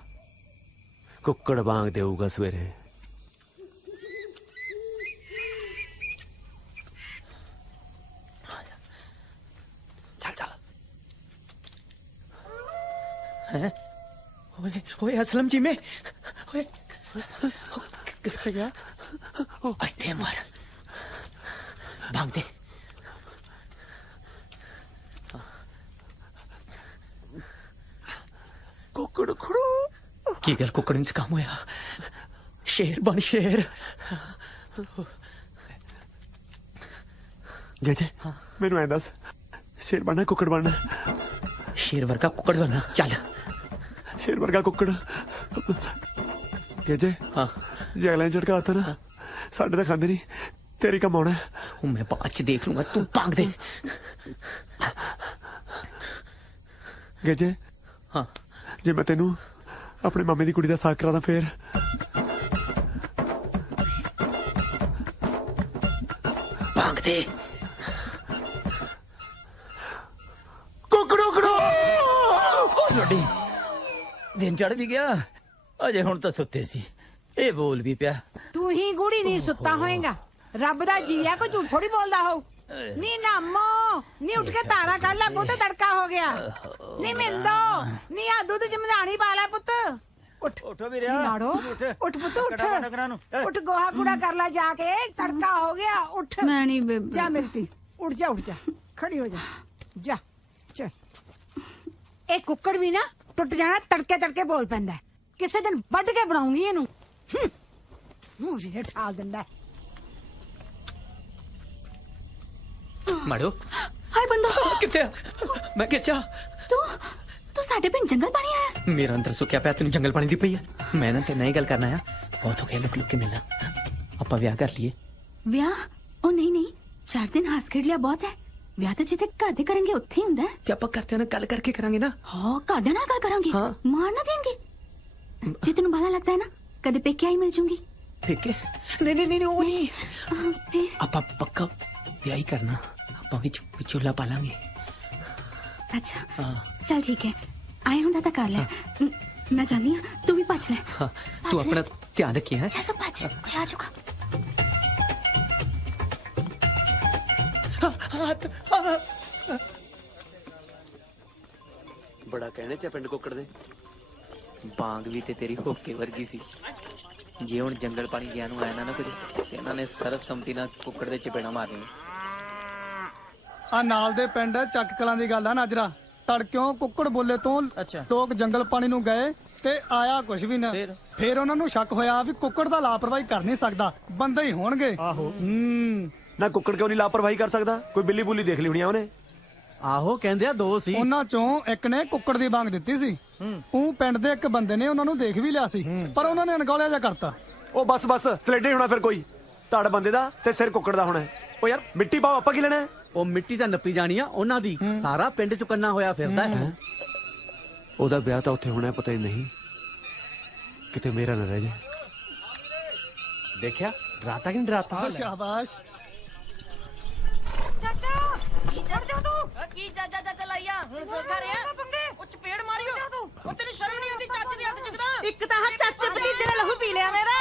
ਕੁੱਕੜ ਵਾਂਗ ਦੇਊਗਾ ਸਵੇਰੇ ਚੱਲ ਹੈ ਓਏ ਅਸਲਮ ਜੀ ਮੈਂ ਓਏ ਕਿੱਥੇ ਗਿਆ ਇੱਥੇ ਮਾਰ भाग दे कुकड़ खड़ो की गल कुकड़ से काम होया शेर बन शेर गजे मैनू ऐ दस शेर बनना कुकड़ बनना शेर वर्गा कुकड़ बनना चल शेर वर्गा कुकड़ गजे हाँ जे अगले झटका आता ना साढ़े तो खाते नहीं तेरी कम आना मैं बाद च देख लूंगा तू भाग दे गजे हाँ जे मैं तेनू अपने मामे दी कुड़ी दा साथ करा दा फिर भाग दे कुकड़ो कड़ो छोटी दिन चढ़ भी गया अजे हुण तां सुत्ते सी ए बोल भी पिया तू ही गुड़ी नहीं सुता होएगा रब दा जीया को झूठ थोड़ी बोलदा हो नी नामो नी उठ के तारा कर ले पुत तड़का हो गया नी मिंदो नी आ दूध जमदानी पा ले पुत उठ उठो भी रहा मारो उठ पुत उठ उठ गोहा कूड़ा कर ला जाके तड़का हो गया उठ मैं नहीं बेबे जा मिलती उठ जा खड़ी हो जा चल एक कुक्कड़ भी ना टुट जाना तड़के तड़के बोल पैंदा किसी दिन वड्ड के बनाऊंगी इनू मुझे ठाल दिंदा माड़ो हाय बंदा किथे मैं क्या तू साडे पिंड जंगल पानी आया मेरा अंदर सुक्या पिया तेन जंगल पानी दी पई है मैं ना ते नई गल करना है बहुत हो गया लुक लुक के मिलना ਆਪਾਂ ਵਿਆਹ ਕਰ ਲਈਏ ਵਿਆਹ ਉਹ ਨਹੀਂ 4 ਦਿਨ ਹੱਸ ਖੇਡ ਲਿਆ ਬਹੁਤ ਹੈ ਵਿਆਹ ਤਾਂ ਜਿੱਥੇ ਘਰ ਦੇ ਕਰਾਂਗੇ ਉੱਥੇ ਹੀ ਹੁੰਦਾ ਤੇ ਆਪਾਂ ਕਰਤੇ ਨਾਲ ਗੱਲ ਕਰਕੇ ਕਰਾਂਗੇ ਨਾ ਹਾਂ ਘਰਦਿਆਂ ਨਾਲ ਗੱਲ ਕਰਾਂਗੇ ਮਾਰ ਨਾ ਦੇਣਗੇ ਜੇ ਤੈਨੂੰ ਬਾਲਾ ਲੱਗਦਾ ਹੈ ਨਾ ਕਦੇ ਪੇਕੇ ਆਈ ਮਿਲ ਜੂੰਗੀ ਪੇਕੇ ਨਹੀਂ ਉਹ ਨਹੀਂ फिर ਆਪਾਂ ਪੱਕਾ ਵਿਆਹ ਹੀ ਕਰਨਾ ਆਪਾਂ ਵਿੱਚ ਵਿਚੋਲਾ ਪਾਲਾਂਗੇ अच्छा चल ठीक है आए होंदा तो कर ले मैं जानी हूं तू भी भज ले तू अपना ध्यान रखिए हैं चल तू भज कोई आ जाऊगा बड़ा कहने च पिंड कुकड़ दे बांग भी ते तेरी होके वर्गी सी जे हुण जंगल पानी गया नु आया ना कुछ इन्हां ने सर्वसम्मति नाल कुकड़ दे चपेड़ा मारनी आ नाल दे पिंड ਚੱਕ ਕਲਾਂ ਦੀ ਗੱਲ ਆ ਨਾਜਰਾ ਤੜਕਿਓਂ ਕੁੱਕੜ ਬੋਲੇ ਤੋਂ ਲੋਕ ਜੰਗਲ ਪਾਣੀ ਨੂੰ ਗਏ ਤੇ ਆਇਆ ਕੁਝ ਵੀ ਨਾ। ਫਿਰ ਉਹਨਾਂ ਨੂੰ ਸ਼ੱਕ ਹੋਇਆ ਵੀ ਕੁੱਕੜ ਦਾ ਲਾਪਰਵਾਹੀ ਕਰ ਨਹੀਂ ਸਕਦਾ, ਬੰਦੇ ਹੀ ਹੋਣਗੇ। ਆਹੋ ਨਾ ਕੁੱਕੜ ਕਿਉਂ ਨਹੀਂ ਲਾਪਰਵਾਹੀ ਕਰ ਸਕਦਾ? ਕੋਈ ਬਿੱਲੀ ਬੁੱਲੀ ਦੇਖ ਲਈ ਹੋਣੀ ਆ ਉਹਨੇ। ਆਹੋ ਕਹਿੰਦੇ ਆ 2 ਸੀ। ਉਹਨਾਂ ਚੋਂ ਇੱਕ ਨੇ ਕੁੱਕੜ ਦੀ ਬਾਂਗ ਦਿੱਤੀ ਸੀ। ਉਹ ਪਿੰਡ ਦੇ ਇੱਕ ਬੰਦੇ ਨੇ ਉਹਨਾਂ ਨੂੰ ਦੇਖ ਵੀ ਲਿਆ ਸੀ, ਪਰ ਉਹਨਾਂ ਨੇ ਅਣਗੌਲਿਆ ਜਿਹਾ ਕਰਤਾ। ਉਹ ਬਸ ਸਲੇਡੇ ਹੋਣਾ ਫਿਰ ਕੋਈ ਧੜ ਬੰਦੇ ਦਾ ਤੇ ਸਿਰ ਕੁੱਕੜ ਦਾ ਹੋਣਾ। ਉਹ ਯਾਰ ਮਿੱਟੀ ਪਾਓ, ਆਪਾਂ ਕੀ ਲੈਣਾ? ਉਹ ਮਿੱਟੀ ਤਾਂ ਨੱਪੀ ਜਾਣੀ ਆ ਉਹਨਾਂ ਦੀ। ਸਾਰਾ ਪਿੰਡ ਚੁਕੰਨਾ ਹੋਇਆ ਫਿਰਦਾ ਹੈ। ਉਹਦਾ ਵਿਆਹ ਤਾਂ ਉੱਥੇ ਹੋਣਾ, ਪਤਾ ਹੀ ਨਹੀਂ ਕਿਤੇ ਮੇਰਾ ਨਾ ਰਹਿ ਜਾਏ। ਦੇਖਿਆ ਡਰਾਤਾ ਕਿ ਨਹੀਂ ਡਰਾਤਾ? ਸ਼ਾਬਾਸ਼। ਚਾਚਾ ਉੱਠ ਜਾ ਤੂੰ। ਕੀ ਚਾਚਾ ਲਾਈਆ ਹੁਣ ਸੋਖਾ ਰਿਹਾ ਉਹ ਚਪੇੜ ਮਾਰੀਓ ਉਹ ਤੈਨੂੰ ਸ਼ਰਮ ਨਹੀਂ ਆਉਂਦੀ ਚਾਚੇ ਦੇ ਹੱਥ ਚੁੱਕਦਾ। ਇੱਕ ਤਾਂ ਹੱਥ ਚਾਚੇ ਭਤੀਜੇ ਨੇ ਲਹੂ ਪੀ ਲਿਆ ਮੇਰਾ।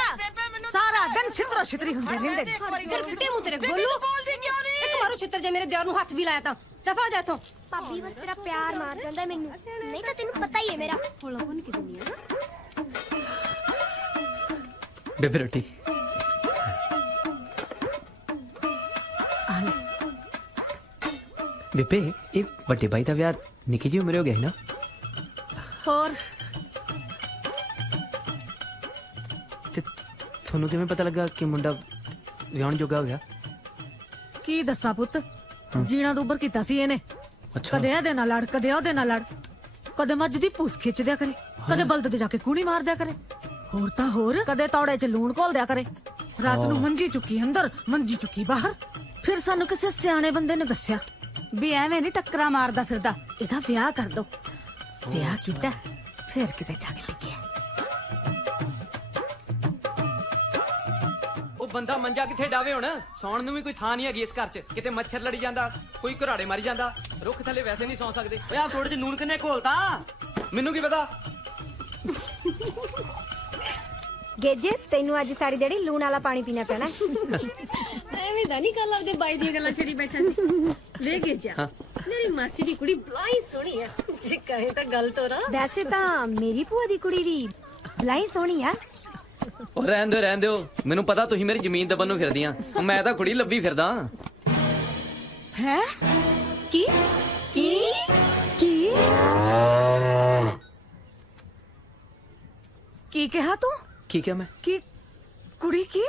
ਸਾਰਾ ਦਿਨ ਛਿੱਤਰੋ ਛਿੱਤਰੀ ਹੁੰਦੇ ਰਹਿੰਦੇ ਨੇ। ਤੇਰੇ ਫੁੱਟੇ ਮੂੰਹ ਤੇਰੇ ਗੋਲੂ ਇੱਕ ਮਾਰੂ ਛਿੱਤਰ ਜੇ ਮੇਰੇ ਦਿਓਰ ਨੂੰ ਹੱਥ ਵੀ ਲਾਇਆ ਤਾਂ ਦਫਾ ਜਾ ਇੱਥੋਂ। ਭਾਬੀ ਬਸ ਤੇਰਾ ਪਿਆਰ ਮਾਰ ਜਾਂਦਾ ਮੈਨੂੰ, ਨਹੀਂ ਤਾਂ ਤੈਨੂੰ ਪਤਾ ਹੀ ਹੈ ਮੇਰਾ। ਹੁਣ ਲੋਗੋਂ ਕੀ ਦੁਨੀਆ ਬੇਬੇ ਰੋਟੀ ਬੇਬੇ ਇਹ ਵੱਡੇ ਭਾਈ ਦਾ ਵਿਆਹ ਨਿੱਕੀ ਜਿਹੀ ਉਮਰੇ ਹੋ ਗਿਆ ਹੈ ਨਾ? ਹੋਰ ਤੇ ਤੁਹਾਨੂੰ ਕਿਵੇਂ ਪਤਾ ਲੱਗਾ ਕਿ ਮੁੰਡਾ ਵਿਆਹਣ ਜੋਗਾ ਹੋ ਗਿਆ? ਕੀ ਦੱਸਾਂ ਪੁੱਤ, ਜੀਣਾ ਦੁੱਬਰ ਕੀਤਾ ਸੀ ਇਹਨੇ। ਕਦੇ ਇਹਦੇ ਨਾਲ ਲੜ, ਕਦੇ ਉਹਦੇ ਨਾਲ ਲੜ, ਕਦੇ ਮੱਝ ਦੀ ਪੂਸ ਖਿੱਚ ਦਿਆ ਕਰੇ, ਕਦੇ ਬਲਦ ਤੇ ਜਾ ਕੇ ਕੂਣੀ ਮਾਰ ਦਿਆ ਕਰੇ, ਹੋਰ ਤਾਂ ਹੋਰ ਕਦੇ ਤੌੜੇ 'ਚ ਲੂਣ ਘੋਲ ਦਿਆ ਕਰੇ। ਰਾਤ ਨੂੰ ਮੰਜੀ ਚੁੱਕੀ ਅੰਦਰ, ਮੰਜੀ ਚੁੱਕੀ ਬਾਹਰ। ਫਿਰ ਸਾਨੂੰ ਕਿਸੇ ਸਿਆਣੇ ਬੰਦੇ ਨੇ ਦੱਸਿਆ ਵੀ ਐਵੇਂ ਨਹੀਂ ਟੱਕਰਾਂ ਮਾਰਦਾ ਫਿਰਦਾ, ਇਹਦਾ ਵਿਆਹ ਕਰ ਦੋ। ਵਿਆਹ ਕੀਤਾ, ਫਿਰ ਕਿਤੇ ਜਾ ਕੇ ਟਿਕਿਆ। ਉਹ ਬੰਦਾ ਮੰਜਾ ਕਿੱਥੇ ਡਾਵੇ ਹੁਣ? ਸੌਣ ਨੂੰ ਵੀ ਕੋਈ ਥਾਂ ਨਹੀਂ ਹੈਗੀ ਇਸ ਘਰ 'ਚ। ਕਿਤੇ ਮੱਛਰ ਲੜੀ ਜਾਂਦਾ, ਕੋਈ ਘਰਾੜੇ ਮਾਰੀ ਜਾਂਦਾ, ਰੁੱਖ ਥੱਲੇ ਵੈਸੇ ਨਹੀਂ ਸੌਂ ਸਕਦੇ। ਓਏ ਆ ਥੋੜੇ ਜਿਹੇ ਨੂਣ ਕਿੰਨੇ ਘੋਲਤਾ, ਮੈਨੂੰ ਕੀ ਪਤਾ। ਗੇਜੇ ਤੈਨੂੰ ਅੱਜ ਸਾਰੀ ਦਿਹਾੜੀ ਲੂਣ ਵਾਲਾ ਪਾਣੀ ਪੀਣਾ ਪੈਣਾ। ਐਵੇਂ ਦਾ ਨਹੀਂ ਗੱਲ ਆਪਦੇ ਬਾਈ ਦੀਆਂ ਗੱਲਾਂ ਛੇੜੀ ਬੈਠਾ ਸੀ। ਵੇ ਗੇਜਾ ਮੇਰੀ ਮਾਸੀ ਦੀ ਕੁੜੀ ਬਲਾਈ ਸੋਹਣੀ ਆ, ਜੇ ਕਹੇ ਤਾਂ ਗੱਲ ਤੋਰਾ। ਵੈਸੇ ਤਾਂ ਮੇਰੀ ਭੂਆ ਦੀ ਕੁੜੀ ਵੀ ਬਲਾਈ ਸੋਹਣੀ ਆ। ਉਹ ਰਹਿਣ ਦਿਓ, ਮੈਨੂੰ ਪਤਾ ਤੁਸੀਂ ਮੇਰੀ ਜ਼ਮੀਨ ਦਬਨ ਨੂੰ ਫਿਰਦੀਆਂ। ਮੈਂ ਤਾਂ ਕੁੜੀ ਲੱਭੀ ਫਿਰਦਾ। ਹੈ ਕੀ ਕੀ ਕੀ ਕੀ ਕਿਹਾ ਤੂੰ? ਕੀ ਕਿਹਾ ਮੈਂ? ਕੀ ਕੁੜੀ ਕੀ?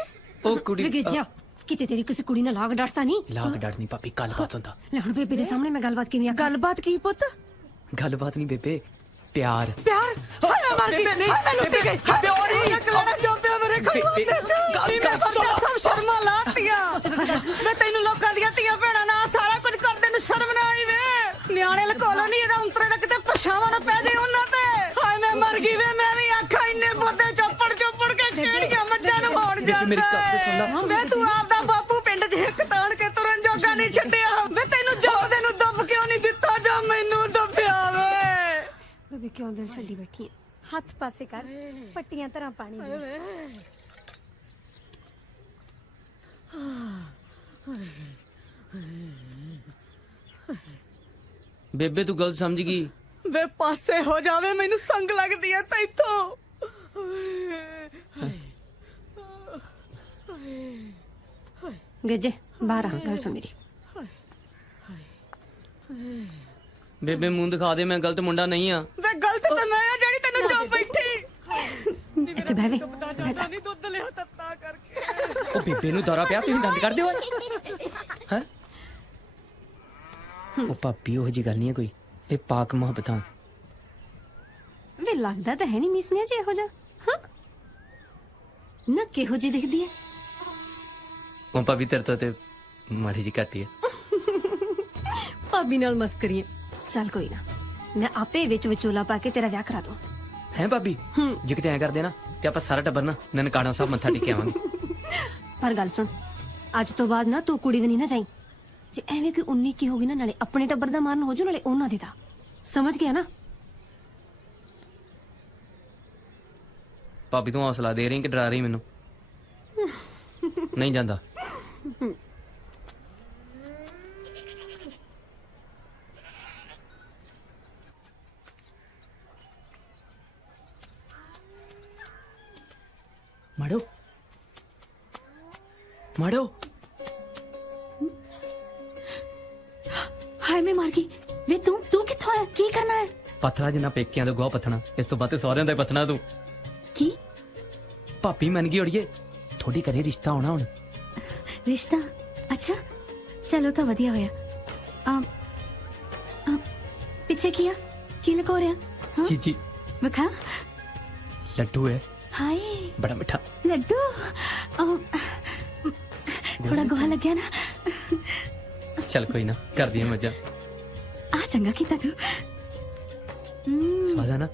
ਉਹ ਕੁੜੀ ਗੇਜਾ ਕਿਤੇ ਤੇਰੀ ਕਿਸੇ ਕੁੜੀ ਨਾਲ ਲਾਗ ਡਾਟਤਾ ਨਹੀਂ? ਲਾਗ ਡਾਟ ਨਹੀਂ ਭਾਬੀ, ਗੱਲਬਾਤ ਹੁੰਦਾ। ਲੈ ਹੁਣ ਬੇਬੇ ਦੇ ਸਾਹਮਣੇ ਮੈਂ ਗੱਲਬਾਤ ਕਿਵੇਂ ਆ? ਗੱਲਬਾਤ ਕੀ ਪੁੱਤ? ਗੱਲਬਾਤ ਨਹੀਂ ਬੇਬੇ, ਪਿਆਰ। ਪਿਆਰ? ਹਾਏ ਮੈਂ ਮਰ ਗਈ, ਹਾਏ ਮੈਂ ਲੁੱਟ ਗਈ। ਪਿਓਰੀ ਇੱਕ ਲੜਾ ਚੋਪਿਆ ਮੇਰੇ ਖਲੋਤੇ ਚ। ਮੈਂ ਬੰਦਾ ਸਭ ਸ਼ਰਮਾਂ ਲਾਤੀਆਂ। ਮੈਂ ਤੈਨੂੰ ਲੋਕਾਂ ਦੀਆਂ ਧੀਆਂ ਭੈਣਾਂ ਨਾਲ ਸਾਰਾ ਕੁਝ ਕਰਦੇ ਨੂੰ ਸ਼ਰਮ ਨਾ ਆਈ ਵੇ। ਨਿਆਣੇ ਲਕੋਲੋ ਨਹੀਂ ਇਹਦਾ ਉਂਤਰੇ ਦਾ ਕਿਤੇ ਪਛਾਵਾਂ ਨਾ ਪੈ ਜਾਏ ਉਹਨਾਂ ਤੇ। ਹਾਏ ਮੈਂ ਮਰ ਗਈ ਵੇ, ਮੈਂ ਵੀ ਆਖਾਂ ਇੰਨੇ ਬੋਦੇ ਚੋਪੜ ਕੇ ਕਿਹੜੀਆਂ ਮੱਝਾਂ ਨੂੰ ਹੋਣ ਜਾਂਦਾ। ਵੇ ਤੂੰ ਆਪਦਾ ਬਾਪੂ ਪਿੰਡ 'ਚ ਹਿੱਕ ਤਾਣ ਕੇ ਤੁਰਨ ਜੋਗਾ ਨਹੀਂ ਛੱਡਿਆ ਵੇ। ਤੈਨੂੰ ਜੋਦੇ ਨੂੰ ਦੱਬ ਕਿਉਂ ਨਹੀਂ ਦਿੱਤਾ ਜੋ ਮੈਨੂੰ ਦੱਬਿਆ ਵੇ। ਬੇਬੇ ਕਿਉਂ ਦਿਲ ਛੱਡੀ ਬੈਠੀ ਹੈ? ਹੱਥ ਪਾਸੇ ਕਰ, ਪੱਟੀਆਂ ਤਰ੍ਹਾਂ ਪਾਣੀ ਦੇ। ਬੇਬੇ ਤੂੰ ਗਲਤ ਸਮਝ ਗਈ। ਵੇ ਪਾਸੇ ਹੋ ਜਾਵੇ, ਮੈਨੂੰ ਸੰਗ ਲੱਗਦੀ ਹੈ ਤੈਥੋਂ। ਗੇਜੇ ਬਾਹਰ ਆ, ਗੱਲ ਸੁਣ ਮੇਰੀ। ਬੇਬੇ ਮੂੰਹ ਦਿਖਾ ਦੇ, ਮੈਂ ਗਲਤ ਮੁੰਡਾ ਨਹੀਂ ਆ। ਵੇ ਗਲਤ ਤਾਂ ਮੈਂ ਆ ਜਿਹੜੀ ਤੈਨੂੰ ਚੁੱਪ ਬੈਠੀ। ਇੱਥੇ ਬਹਿ ਵੇ। ਨਹੀਂ ਦੁੱਧ ਲਿਆ ਤੱਤਾ ਕਰਕੇ। ਉਹ ਬੇਬੇ ਨੂੰ ਦੌਰਾ ਪਿਆ, ਤੁਸੀਂ ਦੰਦ ਕਰਦੇ ਹੋ ਹੈ? ਉਹ ਭਾਬੀ ਉਹ ਜੀ ਗੱਲ ਨਹੀਂ ਹੈ ਕੋਈ, ਇਹ ਪਾਕ ਮੁਹੱਬਤਾਂ। ਵੇ ਲੱਗਦਾ ਤਾਂ ਹੈ ਨਹੀਂ ਮਿਸ ਨੇ ਜੇ ਇਹੋ ਜਿਹਾ। ਹਾਂ ਨਾ ਕਿਹੋ ਜੀ ਦਿਖਦੀ ਹੈ? ਉਹ ਭਾਬੀ ਤੇਰੇ ਤੋਂ ਤੇ ਮਾੜੀ ਜੀ ਘੱਟ ਹੀ ਹੈ। ਭਾਬੀ ਨਾਲ ਮਸਕਰੀਏ। ਚੱਲ ਕੋਈ ਨਾ, ਮੈਂ ਆਪੇ ਵਿੱਚ ਵਿਚੋਲਾ ਪਾ ਕੇ ਤੇਰਾ ਵਿਆਹ ਕਰਾ ਦੂੰ। ਹੈ ਭਾਬੀ? ਜੇ ਕਿਤੇ ਐਂ ਕਰਦੇ ਨਾ ਤੇ ਆਪਾਂ ਸਾਰਾ ਟੱਬਰ ਨਾ ਨਨਕਾਣਾ ਸਾਹਿਬ ਮੱਥਾ ਟੇਕ ਆਵਾਂਗੇ। ਪਰ ਗੱਲ ਸੁਣ, ਅੱਜ ਤੋਂ ਬਾਅਦ ਨਾ ਤੂੰ ਕੁੜੀ ਵੀ ਨਹੀਂ ਨਾ ਜਾਈ। ਜੇ ਐਵੇਂ ਕੋਈ 19 ਕੀ ਹੋਗੀ ਨਾ, ਨਾਲੇ ਆਪਣੇ ਟੱਬਰ ਦਾ ਮਾਰਨ ਹੋ ਜੂ, ਨਾਲੇ ਉਹਨਾਂ ਦੇ ਦਾ। ਸਮਝ ਗਿਆ ਨਾ? ਭਾਬੀ ਤੂੰ ਹੌਸਲਾ ਦੇ ਰਹੀ ਕਿ ਡਰਾ ਰਹੀ ਮੈਨੂੰ? ਨਹੀਂ ਜਾਂਦਾ। ਮਾੜੋ ਹਾਏ ਮੈਂ ਮਰ ਗਈ। ਵੇ ਤੂੰ ਕਿੱਥੋਂ ਆਇਆ? ਕੀ ਕਰਨਾ ਹੈ? ਪਥਲਾ ਜਿੰਨਾ ਪੇਕਿਆਂ ਦਾ ਗੋਹਾ ਪਥਣਾ, ਇਸ ਤੋਂ ਬਾਅਦ ਸਹੁਰਿਆਂ ਦਾ ਪਥਣਾ ਤੂੰ। ਕੀ ਭਾਪੀ ਮੰਨ ਗਈ ਅੜੀਏ, ਥੋੜੀ ਕਰੇ ਰਿਸ਼ਤਾ ਹੋਣਾ ਹੁਣ। ਰਿਸ਼ਤਾ? ਅੱਛਾ ਚਲੋ ਤਾਂ ਵਧੀਆ ਹੋਇਆ। ਪਿੱਛੇ ਕੀ ਲਗੋ ਰਿਹਾ? जी जी ਵਿਖਾ। लड्डू है, हाय बड़ा मीठा लड्डू। थोड़ा गोहा लग गया ना। चल कोई ना, कर दिया मजा। आ चंगा कीता तू। स्वाद है ना?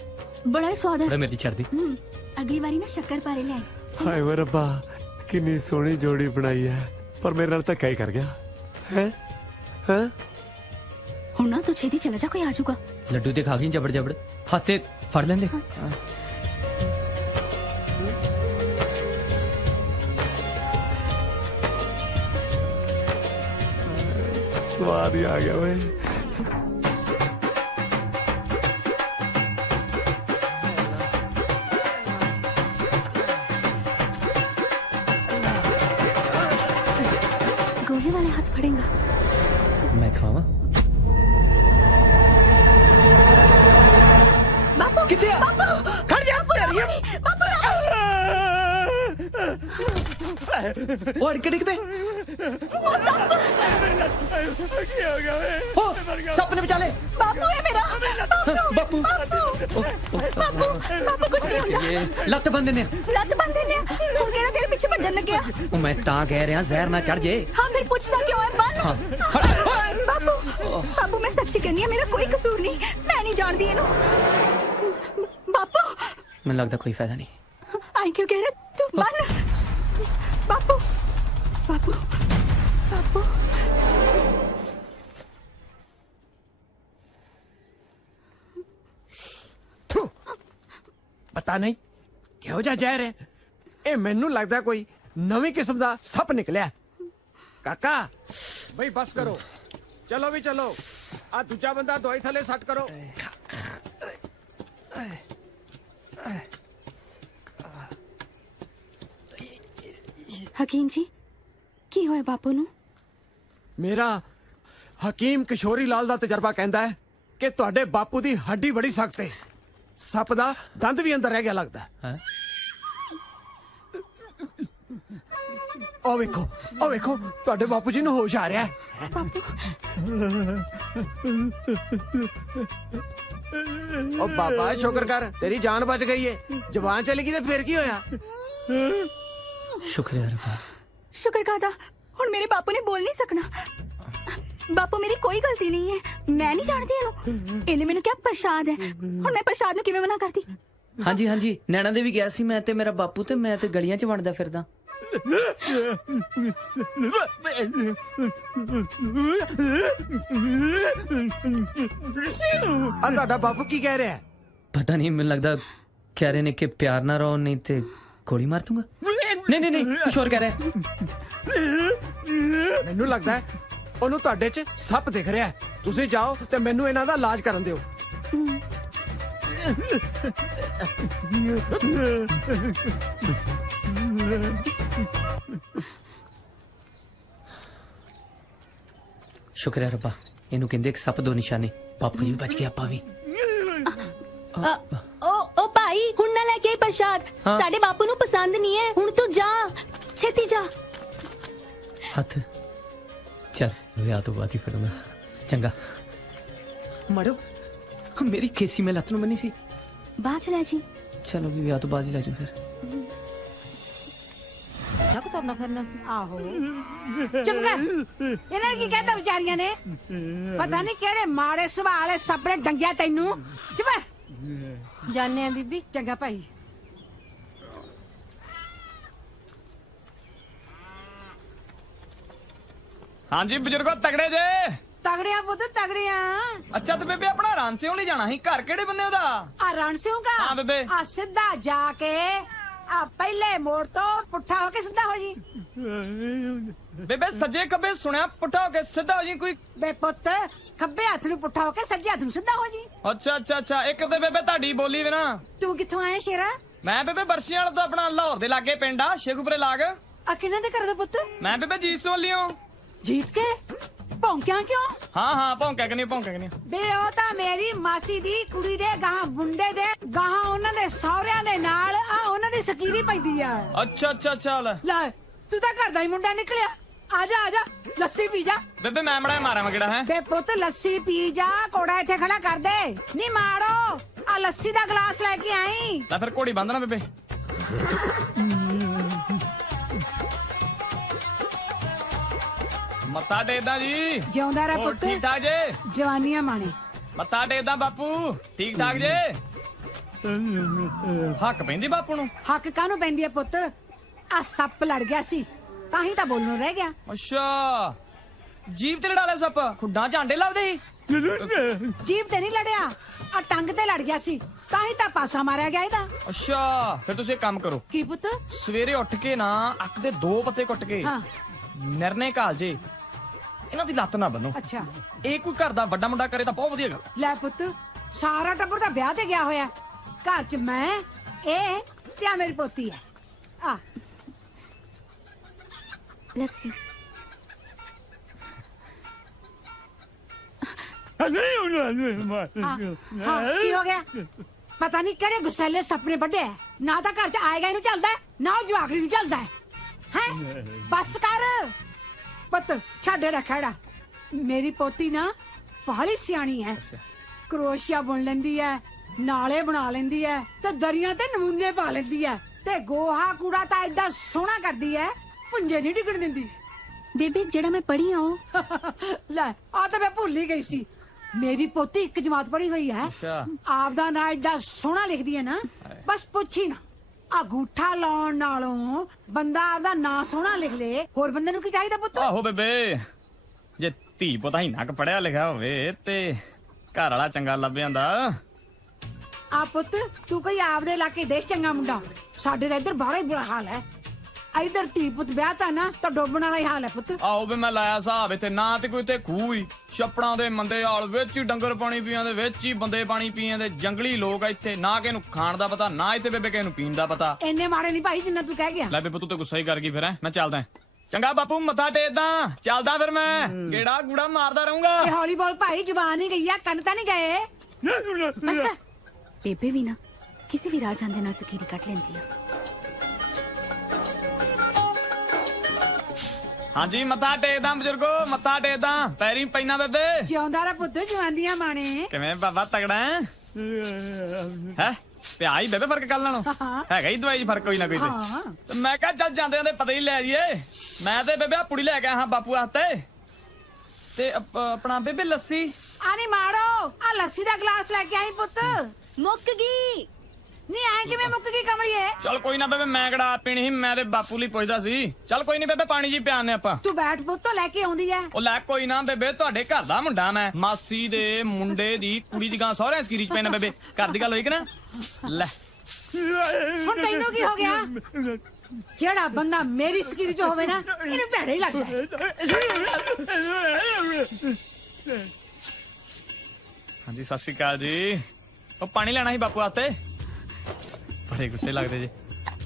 बड़ा ही स्वाद है। बड़ा मेरी छड़ दी। अगली बारी ना शक्कर पारे ले आई। हाय वे रब्बा, कितनी सोहनी जोड़ी बनाई है, पर मेरे नाल धक्का ही कर गया है। हैं हुण ना तू छेती चला जा, कोई आ जाऊगा। लड्डू ते खा गई जबड़ जबड़, हाथे फड़ लेंदे। स्वाद ही आ गया वे। गोहे वाले हाथ फड़ेगा। मैं खावा? बापू किथे आ? बापू खड़ जा तेरी। बापू वो अड़के डिग पे। सप ने बचा ले। बापू है मेरा। बापू बापू कुछ नहीं होगा। लत बंद ने लत बंद ने हुण केड़ा तेरे पीछे भजन लग गया। ओ मैं ता कह रहा जहर ना चढ़ जे। हां फिर पूछता क्यों है बन। बापू मैं सच्ची कहनी है, मेरा कोई कसूर नहीं, मैं नहीं जानती इनु। बापू ਮੈਨੂੰ ਲੱਗਦਾ ਕੋਈ ਫਾਇਦਾ ਨਹੀਂ। आई क्यों कह रहे तू बन। बापू बापू बापू पता नहीं ਕਿਹੋ ਜਿਹਾ ਜ਼ਹਿਰ ਹੈ ਇਹ। ਮੈਨੂੰ ਲੱਗਦਾ ਕੋਈ ਨਵੀਂ ਕਿਸਮ ਦਾ ਸੱਪ ਨਿਕਲਿਆ। ਕਾਕਾ ਬਈ ਬਸ ਕਰੋ, ਚਲੋ ਵੀ ਚਲੋ। ਆ ਦੂਜਾ ਬੰਦਾ ਦਵਾਈ ਥੱਲੇ ਸੱਟ ਕਰੋ। हकीम जी की होया बापू नू? ਮੇਰਾ ਹਕੀਮ ਕਿਸ਼ੋਰੀ ਲਾਲ ਦਾ ਤਜਰਬਾ ਕਹਿੰਦਾ ਹੈ ਕਿ ਤੁਹਾਡੇ ਬਾਪੂ ਦੀ ਹੱਡੀ ਬੜੀ ਸਖਤ ਹੈ। ਸੱਪ ਦਾ ਦੰਦ ਵੀ ਅੰਦਰ ਰਹਿ ਗਿਆ ਲੱਗਦਾ ਹੈ। ਉਹ ਵੇਖੋ ਤੁਹਾਡੇ ਬਾਪੂ ਜੀ ਨੂੰ ਹੋਸ਼ ਆ ਰਿਹਾ ਹੈ। ਉਹ ਬਾਬਾ ਸ਼ੁਕਰ ਕਰ ਤੇਰੀ ਜਾਨ ਬਚ ਗਈ ਹੈ। ਜ਼ਬਾਨ ਚਲੀ ਗਈ ਤੇ ਫਿਰ ਕੀ ਹੋਇਆ? शुक्रिया रब्बा। शुक्र कादा हुण मेरे बापू ने बोल नहीं सकना। बापू मेरी कोई गलती नहीं है, मैं नहीं जानती इहनू। इन्हें मैनू क्या प्रसाद है, हुण मैं प्रसाद नू किवें मना करती? हाँ जी नैना दे भी गया सी मैं ते मेरा बापू ते मैं ते गलियां च वंडदा फिरदा। ਤੁਹਾਡਾ ਬਾਪੂ ਕੀ ਕਹਿ ਰਿਹਾ ਹੈ? पता नहीं, ਮੈਨੂੰ ਲੱਗਦਾ कह रहे ने कि प्यार ना रहो नहीं ते गोली मार दूंगा। नहीं कुछ और कह रहा है। ਮੈਨੂੰ ਲੱਗਦਾ ਹੈ ਉਹਨੂੰ ਤੁਹਾਡੇ 'ਚ ਸੱਪ ਦਿਖ ਰਿਹਾ ਹੈ। ਤੁਸੀਂ ਜਾਓ ਤੇ ਮੈਨੂੰ ਇਹਨਾਂ ਦਾ ਇਲਾਜ ਕਰਨ ਦਿਓ। शुक्र है रब्बा, इनू कहंदे एक सप दो निशाने। बापू जी बच गए, आपा भी। ओ भाई हुण ना लेके आई प्रसाद। साडे बापू नू पसंद नहीं है, हुण तू जा, छेती जा। हाथ चल विआह तो बात ही करूंगा। चंगा मरो, मेरी केसी में लत नू बनी सी। बाद च लै जी। चलो भी विआह तो बाद ही लै जाऊं फिर। करना फिरना सी। आहो चंगा इन्हां की कहता बेचारियां ने पता नहीं केड़े माड़े सुभाऽ वाले सप ने डंगिया तैनू। चुप जाने आ बीबी। चंगा भाई। हाँ जी बुजुर्गो तगड़े जे। तगड़िया पुत तगड़िया। अच्छा तो बेबे अपना रानसियों ले जाना ही, घर केड़े बंदे ओदा? आ रणसियों का? हाँ बेबे। आ सीधा जाके आ पहले मोड़ तो पुट्ठा होके सीधा हो जी। बेबे सज्जे खब्बे सुनिया पुट्ठा होके सीधा हो जी कोई? बे पुत खब्बे हाथ नू पुट्ठा होके सज्जे हाथ नू सीधा हो जी। अच्छा एक तो बेबे ताड़ी बोली वे ना। तू कित्थों आया शेरा? मैं बेबे बरसियां वाला तो अपना लाहौर दे लागे पिंड आ शेखुपुरे लाग। आ किन्हां दे घर दा पुत? मैं बेबे जीत वाली हूं। जीत के? ਭੌਂਕਿਆ ਕਿਉਂ? ਹਾਂ ਹਾਂ ਭੌਂਕਿਆ ਕਿ ਨਹੀਂ ਭੌਂਕਿਆ ਕਿ ਨਹੀਂ ਬੇ ਉਹ ਤਾਂ ਮੇਰੀ ਮਾਸੀ ਦੀ ਕੁੜੀ ਦੇ ਗਾਹਾਂ ਮੁੰਡੇ ਦੇ ਗਾਹਾਂ ਉਹਨਾਂ ਦੇ ਸਹੁਰਿਆਂ ਦੇ ਨਾਲ ਆ ਉਹਨਾਂ ਦੀ ਸਕੀਰੀ ਪੈਂਦੀ ਆ। ਅੱਛਾ ਅੱਛਾ ਅੱਛਾ ਲੈ ਤੂੰ ਤਾਂ ਘਰ ਦਾ ਹੀ ਮੁੰਡਾ ਨਿਕਲਿਆ। ਆ ਜਾ ਲੱਸੀ ਪੀ ਜਾ। ਬੇਬੇ ਮੈਂ ਮੜਾ ਮਾਰਾਂ ਕਿਹੜਾ ਹੈ ਬੇ ਪੁੱਤ ਲੱਸੀ ਪੀ ਜਾ। ਕੋੜਾ ਇੱਥੇ ਖੜਾ ਕਰ ਦੇ। ਨਹੀਂ ਮਾਰੋ ਆ ਲੱਸੀ ਦਾ ਗਲਾਸ ਲੈ ਕੇ ਆਈ। ਲੈ ਫਿਰ ਘੋੜੀ ਬੰਨਣਾ ਬੇਬੇ। ਮੱਥਾ ਟੇਕਦਾ ਜੀ। ਜਿਉਂਦਾ ਰਹਿ ਪੁੱਤ। ਠੀਕ ਠਾਕ ਜੇ? ਜਵਾਨੀਆਂ ਮਾਣੇ। ਮੱਥਾ ਟੇਕਦਾ ਬਾਪੂ। ਠੀਕ ਠਾਕ ਜੇ? ਹੱਕ ਪੈਂਦੀ ਬਾਪੂ ਨੂੰ? ਹੱਕ ਕਾਹਨੂੰ ਪੈਂਦੀ ਹੈ ਪੁੱਤ? ਆ ਸੱਪ ਲੜ ਗਿਆ ਸੀ ਤਾਂ ਹੀ ਤਾਂ ਬੋਲਣੋਂ ਰਹਿ ਗਿਆ। ਅੱਛਾ ਜੀਭ ਤੇ ਲੜਾ ਲਿਆ ਸੱਪ? ਖੁੱਡਾਂ ਝਾਂਡੇ ਲੱਭਦੇ ਸੀ? ਜੀਭ ਤੇ ਨਹੀਂ ਲੜਿਆ ਆ ਟੰਗ ਤੇ ਲੜ ਗਿਆ ਸੀ ਤਾਂ ਹੀ ਤਾਂ ਪਾਸਾ ਮਾਰਿਆ ਗਿਆ ਇਹਦਾ। ਅੱਛਾ ਫਿਰ ਤੁਸੀਂ ਇੱਕ ਕੰਮ ਕਰੋ। ਕੀ ਪੁੱਤ? ਸਵੇਰੇ ਉੱਠ ਕੇ ਨਾ ਅੱਖ ਦੇ 2 ਪੱਤੇ ਕੁੱਟ ਕੇ ਨਿਰਣੇ ਘਾਲ ਜੇ ਇਹਨਾਂ ਦੀ ਲੱਤ ਨਾ ਬੰਨੋ। ਅੱਛਾ ਇਹ ਕੋਈ ਘਰ ਦਾ ਵੱਡਾ ਮੁੰਡਾ ਕਰੇ ਤਾਂ ਬਹੁਤ ਵਧੀਆ ਗੱਲ। ਲੈ ਪੁੱਤ ਸਾਰਾ ਟੱਬਰ ਤਾਂ ਵਿਆਹ ਤੇ ਗਿਆ ਹੋਇਆ। ਘਰ 'ਚ ਮੈਂ ਇਹ ਤੇ ਆ ਮੇਰੀ ਪੋਤੀ ਹੈ। ਆ ਲੱਸੀ। ਹਾਂ ਕੀ ਹੋ ਗਿਆ? ਪਤਾ ਨਹੀਂ ਕਿਹੜੇ ਗੁੱਸੇਲੇ ਸੁਪਨੇ ਵੱਡੇ ਹੈ। ਨਾ ਤਾਂ ਘਰ 'ਚ ਆਏਗਾ ਇਹਨੂੰ ਚੱਲਦਾ ਨਾ ਉਹ ਜਵਾਕੜੀ ਨੂੰ ਚੱਲਦਾ ਹੈ। ਬਸ ਕਰ ਪੁੱਤ ਛੱਡ ਇਹਦਾ ਖਹਿੜਾ। ਮੇਰੀ ਪੋਤੀ ਨਾ ਬਾਹਲੀ ਸਿਆਣੀ ਹੈ। ਕਰੋਸ਼ੀਆ ਬੁਣ ਲੈਂਦੀ ਹੈ, ਨਾਲੇ ਬਣਾ ਲੈਂਦੀ ਹੈ ਤੇ ਦਰੀਆਂ ਤੇ ਨਮੂਨੇ ਪਾ ਲੈਂਦੀ ਹੈ ਤੇ ਗੋਹਾ ਕੂੜਾ ਤਾਂ ਐਡਾ ਸੋਹਣਾ ਕਰਦੀ ਹੈ ਪੁੰਜੇ ਨਹੀਂ ਡਿੱਗਣ ਦਿੰਦੀ। ਬੇਬੇ ਜਿਹੜਾ ਮੈਂ ਪੜ੍ਹੀ ਆ ਉਹ ਲੈ ਆ ਤਾਂ ਮੈਂ ਭੁੱਲ ਹੀ ਗਈ ਸੀ। ਮੇਰੀ ਪੋਤੀ 1 ਜਮਾਤ ਪੜ੍ਹੀ ਹੋਈ ਹੈ। ਆਪਦਾ ਨਾਂ ਐਡਾ ਸੋਹਣਾ ਲਿਖਦੀ ਹੈ ਨਾ ਬਸ ਪੁੱਛੀ ਨਾ। ਅੰਗੂਠਾ ਲਾਉਣ ਨਾਲੋਂ ਬੰਦਾ ਆਪਦਾ ਨਾਂ ਸੋਹਣਾ ਲਿਖ ਲੇ ਹੋਰ ਬੰਦੇ ਨੂੰ ਕੀ ਚਾਹੀਦਾ ਪੁੱਤ? ਆਹੋ ਬੇਬੇ ਜੇ ਧੀ ਪੁੱਤ ਹੀ ਨੱਕ ਪੜਿਆ ਲਿਖਿਆ ਹੋਵੇ ਤੇ ਘਰ ਵਾਲਾ ਚੰਗਾ ਲੱਭ ਜਾਂਦਾ। ਆ ਪੁੱਤ ਤੂੰ ਕੋਈ ਆਪਦੇ ਇਲਾਕੇ ਦੇਖ ਚੰਗਾ ਮੁੰਡਾ। ਸਾਡੇ ਤਾਂ ਇੱਧਰ ਬੜਾ ਹੀ ਬੁਰਾ ਹਾਲ ਹੈ। ਇੱਧਰ ਧੀ ਪੁੱਤ ਵਿਆਹ ਤਾਂ ਨਾ ਤਾਂ ਡੋਬਣ ਵਾਲਾ ਹੀ ਹਾਲ ਹੈ ਪੁੱਤ। ਆਹੋ ਵੀ ਮੈਂ ਲਾਇਆ ਹਿਸਾਬ ਇੱਥੇ ਨਾ ਤੇ ਕੋਈ ਤੇ ਖੂਹ ਹੀ ਛੱਪੜਾਂ ਦੇ ਮੰਦੇ ਹਾਲ ਵਿੱਚ ਹੀ ਡੰਗਰ ਪਾਣੀ ਪੀਆਂ ਦੇ ਵਿੱਚ ਹੀ ਬੰਦੇ ਪਾਣੀ ਪੀਆਂ ਦੇ ਜੰਗਲੀ ਲੋਕ ਆ ਇੱਥੇ। ਨਾ ਕਿਸੇ ਨੂੰ ਖਾਣ ਦਾ ਪਤਾ ਨਾ ਇੱਥੇ ਬੇਬੇ ਕਿਸੇ ਨੂੰ ਪੀਣ ਦਾ ਪਤਾ। ਇੰਨੇ ਮਾੜੇ ਨਹੀਂ ਭਾਈ ਜਿੰਨਾ ਤੂੰ ਕਹਿ ਗਿਆ। ਲੈ ਬੇਬੇ ਤੂੰ ਤੇ ਗੁੱਸਾ ਹੀ ਕਰ ਗਈ ਫਿਰ। ਮੈਂ ਚੱਲਦਾ ਚੰਗਾ ਬਾਪੂ ਮੱਥਾ ਟੇਕਦਾ ਚੱਲਦਾ ਫਿਰ ਮੈਂ ਗੇੜਾ ਗੂੜਾ ਮਾਰਦਾ ਰਹੂੰਗਾ। ਇਹ ਹੌਲੀ ਬੋਲ ਭਾਈ ਜ਼ੁਬਾਨ ਹੀ ਗਈ ਆ ਕੰਨ ਤਾਂ ਨਹੀਂ ਗਏ। ਬੇਬੇ ਵੀ ਨਾ ਕਿਸੇ ਵੀ ਰਾਹ ਜਾਂਦੇ ਨਾਲ ਸਕੀਰੀ ਕੱਟ ਲੈਂਦੀ ਆ। ਹਾਂਜੀ ਮੱਥਾ ਟੇਕਦਾ ਬਜ਼ੁਰਗੋ ਮੱਥਾ ਟੇਕਦਾ ਪੈਰੀ ਪੈਣਾ ਬੇਬੇ। ਜਿਉਂਦਾ ਰਹਿ ਪੁੱਤ ਜਵਾਨੀਆਂ ਮਾਣੇ। ਕਿਵੇਂ ਬਾਬਾ ਤਗੜਾ ਹੈ? ਪਿਆ ਹੀ ਬੇਬੇ ਫਰਕ ਕੱਲ ਨਾਲੋਂ ਹੈਗਾ ਹੀ ਦਵਾਈ ਫਰਕ ਕੋਈ ਨਾ ਕੋਈ ਤੇ ਮੈਂ ਕਿਹਾ ਚੱਲ ਜਾਂਦੇ ਜਾਂਦੇ ਪਤਾ ਹੀ ਲੈ ਜਾਈਏ। ਮੈਂ ਤੇ ਬੇਬੇ ਪੁੜੀ ਲੈ ਕੇ ਆਇਆ ਬਾਪੂ ਵਾਸਤੇ ਤੇ ਆਪਣਾ ਬੇਬੇ ਲੱਸੀ। ਆ ਨੀ ਮਾੜੋ ਆ ਲੱਸੀ ਦਾ ਗਲਾਸ ਲੈ ਕੇ ਆਈ ਪੁੱਤ। ਮੁੱਕ ਗਈ ਨਹੀਂ ਐ ਕਿਵੇਂ ਮੁੱਕ ਗਈ ਕਮਲੀਏ? ਚੱਲ ਕੋਈ ਨਾ ਬੇਬੇ ਮੈਂ ਕਿਹੜਾ ਪੀਣੀ ਸੀ ਮੈਂ ਤੇ ਬਾਪੂ ਲਈ ਪੁੱਛਦਾ ਸੀ। ਚੱਲ ਕੋਈ ਨਹੀਂ ਬੇਬੇ ਪਾਣੀ ਜੀ ਪਿਆਨੇ ਆਪਾਂ। ਤੂੰ ਬੈਠ ਪੁੱਤ ਲੈ ਕੇ ਆਉਂਦੀ ਐ। ਉਹ ਲੈ ਕੋਈ ਨਾ ਬੇਬੇ ਤੁਹਾਡੇ ਘਰ ਦਾ ਮੁੰਡਾ ਮੈਂ ਮਾਸੀ ਦੇ ਮੁੰਡੇ ਦੀ ਕੁੜੀ ਦੀ ਗਾਂ ਸਹੁਰਿਆਂ ਸਕੀਰੀ ਚ ਪੈਣਾ ਬੇਬੇ ਘਰ ਦੀ ਗੱਲ ਹੋਈ ਕਿ ਨਾ। ਲੈ ਹੁਣ ਤੈਨੂੰ ਕੀ ਹੋ ਗਿਆ? ਜਿਹੜਾ ਬੰਦਾ ਮੇਰੀ ਸਕੀਰੀ ਚ ਹੋਵੇ ਨਾ ਇਹਨੂੰ ਭੈੜਾ ਹੀ ਲੱਗਦਾ। ਹਾਂਜੀ ਸਤਿ ਸ਼੍ਰੀ ਅਕਾਲ ਜੀ। ਉਹ ਪਾਣੀ ਲੈਣਾ ਸੀ ਬਾਪੂ ਵਾਸਤੇ। ਬੜੇ ਗੁੱਸੇ ਲੱਗਦੇ ਜੀ।